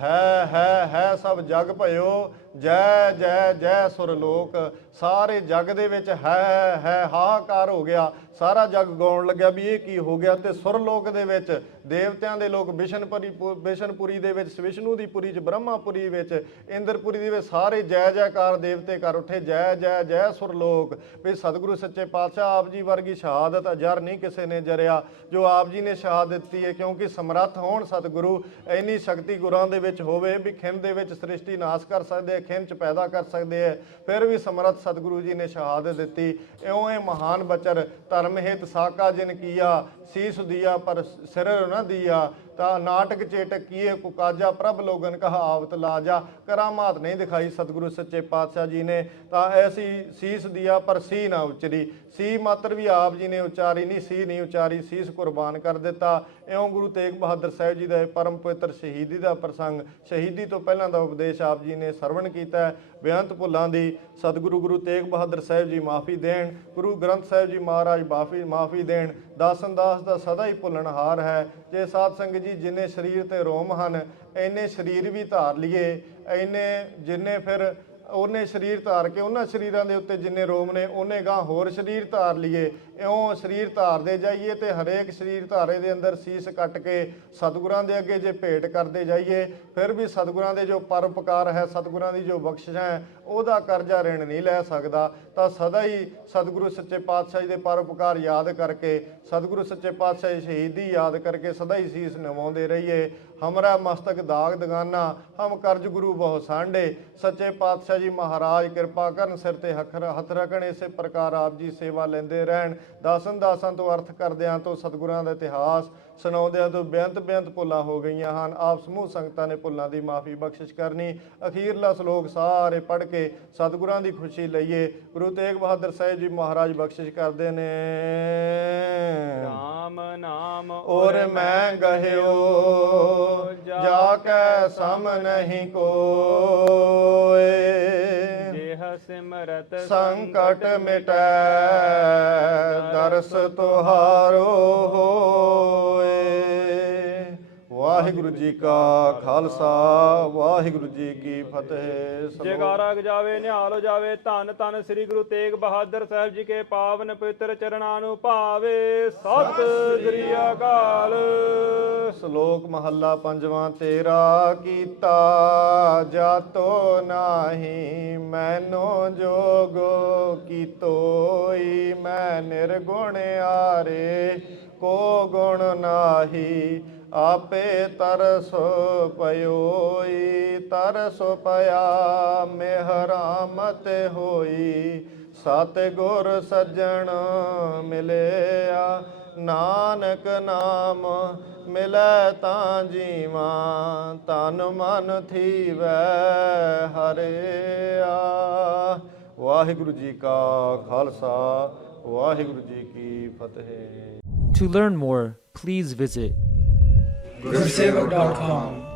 ਹੈ ਸਭ ਜਗ ਭਇਓ, ਜੈ ਜੈ ਜੈ ਸੁਰਲੋਕ। ਸਾਰੇ ਜਗ ਦੇ ਵਿੱਚ ਹੈ ਹਾਹਾਕਾਰ ਹੋ ਗਿਆ, ਸਾਰਾ ਜਗ ਗਾਉਣ ਲੱਗਿਆ ਵੀ ਇਹ ਕੀ ਹੋ ਗਿਆ। ਤੇ ਸੁਰਲੋਕ ਦੇ ਵਿੱਚ ਦੇਵਤਿਆਂ ਦੇ ਲੋਕ, ਬਿਸ਼ਨਪੁਰੀ ਦੇ ਵਿੱਚ, ਵਿਸ਼ਨੂੰ ਦੀ ਪੁਰੀ 'ਚ, ਬ੍ਰਹਮਾਪੁਰੀ ਵਿੱਚ, ਇੰਦਰਪੁਰੀ ਦੇ ਵਿੱਚ ਸਾਰੇ ਜੈ ਜੈਕਾਰ ਦੇਵਤੇ ਕਰ ਉੱਠੇ, ਜੈ ਜੈ ਜੈ ਸੁਰਲੋਕ। ਵੀ ਸਤਿਗੁਰੂ ਸੱਚੇ ਪਾਤਸ਼ਾਹ ਆਪ ਜੀ ਵਰਗੀ ਸ਼ਹਾਦਤ ਅਜਰ ਨਹੀਂ ਕਿਸੇ ਨੇ ਜਰਿਆ ਜੋ ਆਪ ਜੀ ਨੇ ਸ਼ਹਾਦਤ ਦਿੱਤੀ ਹੈ। ਕਿਉਂਕਿ ਸਮਰੱਥ ਹੋਣ ਸਤਿਗੁਰੂ, ਇੰਨੀ ਸ਼ਕਤੀ ਗੁਰਾਂ ਦੇ ਵਿੱਚ ਹੋਵੇ ਵੀ ਖਿੰਡ ਦੇ ਵਿੱਚ ਸ੍ਰਿਸ਼ਟੀ ਨਾਸ਼ ਕਰ ਸਕਦੇ, ਖਿੰਡ 'ਚ ਪੈਦਾ ਕਰ ਸਕਦੇ ਹੈ, ਫਿਰ ਵੀ ਸਮਰੱਥ ਸਤਿਗੁਰੂ ਜੀ ਨੇ ਸ਼ਹਾਦਤ ਦਿੱਤੀ। ਇਉਂ ਇਹ ਮਹਾਨ ਬਚਰ, ਧਰਮ ਹਿਤ ਸਾਕਾ ਜਿਨ ਕੀਆ, ਸੀਸ ਦੀਆ ਪਰ ਸਿਰ ਨਾ ਦੀਆ, ਤਾਂ ਨਾਟਕ ਚੇਟਕ ਕੀਏ ਕੁਕਾਜਾ, ਪ੍ਰਭ ਲੋਗਨ ਕਹਾ ਆਵਤ ਲਾਜਾ। ਕਰਾਮਾਤ ਨਹੀਂ ਦਿਖਾਈ ਸਤਿਗੁਰੂ ਸੱਚੇ ਪਾਤਸ਼ਾਹ ਜੀ ਨੇ, ਤਾਂ ਐਸੀ ਸੀਸ ਦੀਆ ਪਰ ਸੀ ਨਾ ਉਚਰੀ, ਸੀ ਮਾਤਰ ਵੀ ਆਪ ਜੀ ਨੇ ਉਚਾਰੀ ਨਹੀਂ, ਸੀ ਨਹੀਂ ਉਚਾਰੀ, ਸੀਸ ਕੁਰਬਾਨ ਕਰ ਦਿੱਤਾ। ਇਉਂ ਗੁਰੂ ਤੇਗ ਬਹਾਦਰ ਸਾਹਿਬ ਜੀ ਦਾ ਪਰਮ ਪਵਿੱਤਰ ਸ਼ਹੀਦੀ ਦਾ ਪ੍ਰਸੰਗ, ਸ਼ਹੀਦੀ ਤੋਂ ਪਹਿਲਾਂ ਦਾ ਉਪਦੇਸ਼ ਆਪ ਜੀ ਨੇ ਸਰਵਣ ਕੀਤਾ। ਬੇਅੰਤ ਭੁੱਲਾਂ ਦੀ ਸਤਿਗੁਰੂ ਗੁਰੂ ਤੇਗ ਬਹਾਦਰ ਸਾਹਿਬ ਜੀ ਮਾਫੀ ਦੇਣ, ਗੁਰੂ ਗ੍ਰੰਥ ਸਾਹਿਬ ਜੀ ਮਹਾਰਾਜ ਮਾਫੀ ਦੇਣ। ਦਾਸਨ ਦਾਸ ਦਾ ਸਦਾ ਹੀ ਭੁੱਲਣਹਾਰ ਹੈ। ਜੇ ਸਾਧ ਸੰਗਤ ਜੀ ਜਿੰਨੇ ਸਰੀਰ ਤੇ ਰੋਮ ਹਨ, ਇੰਨੇ ਸਰੀਰ ਵੀ ਧਾਰ ਲਈਏ, ਜਿੰਨੇ ਫਿਰ ਉਹਨੇ ਸਰੀਰ ਧਾਰ ਕੇ ਉਹਨਾਂ ਸਰੀਰਾਂ ਦੇ ਉੱਤੇ ਜਿੰਨੇ ਰੋਮ ਨੇ, ਉਹਨੇ ਗਾਂ ਹੋਰ ਸਰੀਰ ਧਾਰ ਲਈਏ। ਇਉਂ ਸਰੀਰ ਧਾਰਦੇ ਜਾਈਏ ਤੇ ਹਰੇਕ ਸਰੀਰ ਧਾਰੇ ਦੇ ਅੰਦਰ ਸੀਸ ਕੱਟ ਕੇ ਸਤਿਗੁਰਾਂ ਦੇ ਅੱਗੇ ਜੇ ਭੇਟ ਕਰਦੇ ਜਾਈਏ, ਫਿਰ ਵੀ ਸਤਿਗੁਰਾਂ ਦੇ ਜੋ ਪਰਉਪਕਾਰ ਹੈ, ਸਤਿਗੁਰਾਂ ਦੀ ਜੋ ਬਖਸ਼ਿਸ਼ ਹੈ, ਉਹਦਾ ਕਰਜ਼ਾ ਰਿਣ ਨਹੀਂ ਲੈ ਸਕਦਾ। ਤਾਂ ਸਦਾ ਹੀ ਸਤਿਗੁਰੂ ਸੱਚੇ ਪਾਤਸ਼ਾਹ ਜੀ ਦੇ ਪਰਉਪਕਾਰ ਯਾਦ ਕਰਕੇ, ਸਤਿਗੁਰੂ ਸੱਚੇ ਪਾਤਸ਼ਾਹ ਦੀ ਸ਼ਹੀਦੀ ਯਾਦ ਕਰਕੇ ਸਦਾ ਹੀ ਸੀਸ ਨਿਵਾਉਂਦੇ ਰਹੀਏ। ਹਮਰਾ ਮਸਤਕ ਦਾਗ ਦਗਾਨਾ, ਹਮ ਕਰਜ ਗੁਰੂ ਬਹੁ ਸਾਂਢੇ। ਸੱਚੇ ਪਾਤਸ਼ਾਹ ਜੀ ਮਹਾਰਾਜ ਕਿਰਪਾ ਕਰਨ, ਸਿਰ ਤੇ ਹੱਥ ਰੱਖਣ, ਇਸੇ ਪ੍ਰਕਾਰ ਆਪ ਜੀ ਸੇਵਾ ਲੈਂਦੇ ਰਹਿਣ। ਦਾਸਾਂ ਤੋਂ ਅਰਥ ਕਰਦਿਆਂ ਤੋਂ ਸਤਿਗੁਰਾਂ ਦਾ ਇਤਿਹਾਸ ਸੁਣਾਉਂਦਿਆਂ ਤੋਂ ਬੇਅੰਤ ਭੁੱਲਾਂ ਹੋ ਗਈਆਂ ਹਨ। ਆਪ ਸਮੂਹ ਸੰਗਤਾਂ ਨੇ ਭੁੱਲਾਂ ਦੀ ਮਾਫੀ ਬਖਸ਼ਿਸ਼ ਕਰਨੀ। ਅਖੀਰਲਾ ਸ਼ਲੋਕ ਸਾਰੇ ਪੜ੍ਹ ਕੇ ਸਤਿਗੁਰਾਂ ਦੀ ਖੁਸ਼ੀ ਲਈਏ। ਗੁਰੂ ਤੇਗ ਬਹਾਦਰ ਸਾਹਿਬ ਜੀ ਮਹਾਰਾਜ ਬਖਸ਼ਿਸ਼ ਕਰਦੇ ਨੇ। ਰਾਮ ਨਾਮ ਔਰ ਮੈਂ ਗਹਿਓ, ਜਾ ਕੈ ਸਮ ਨਹੀਂ ਕੋਏ, ਜਿਹ ਸਿਮਰਤ ਸੰਕਟ ਮਿਟੈ, ਦਰਸ ਤੁਹਾਰੋ ਹੋਏ। ਵਾਹਿਗੁਰੂ ਜੀ ਕਾ ਖਾਲਸਾ, ਵਾਹਿਗੁਰੂ ਜੀ ਕੀ ਫਤਿਹ। ਜੈਕਾਰਾ ਗਜਾਵੇ, ਨਿਹਾਲ ਹੋ ਜਾਵੇ। ਧੰਨ ਧੰਨ ਸ੍ਰੀ ਗੁਰੂ ਤੇਗ ਬਹਾਦਰ ਸਾਹਿਬ ਜੀ ਕੇ ਪਾਵਨ ਪਵਿੱਤਰ ਚਰਨਾਂ ਨੂੰ ਭਾਵੇ। ਸਤਿ ਸ੍ਰੀ ਅਕਾਲ। ਸ਼ਲੋਕ ਮਹੱਲਾ ਪੰਜਵਾਂ। ਤੇਰਾ ਕੀਤਾ ਜਾਤੋ ਨਾਹੀ, ਮੈਨੋ ਜੋਗੋ ਕੀਤੋਈ। ਮੈਂ ਨਿਰਗੁਣ ਆਰੇ, ਕੋ ਗੁਣ ਨਾਹੀ। ਆਪੇ ਤਰਸ ਪਇਓਈ, ਤਰਸ ਪਿਆ ਮਿਹਰਾਮਤ ਹੋਈ। ਸਤਿਗੁਰ ਸੱਜਣ ਮਿਲਿਆ, ਨਾਨਕ ਨਾਮ ਮਿਲੈ ਤਾਂ ਜੀਵਾਂ ਤਨ ਮਨ ਥੀਵੈ ਹਰਿਆ। ਵਾਹਿਗੁਰੂ ਜੀ ਕਾ ਖਾਲਸਾ ਵਾਹਿਗੁਰੂ ਜੀ ਕੀ ਫਤਿਹ। To learn more, please visit gurusevak.com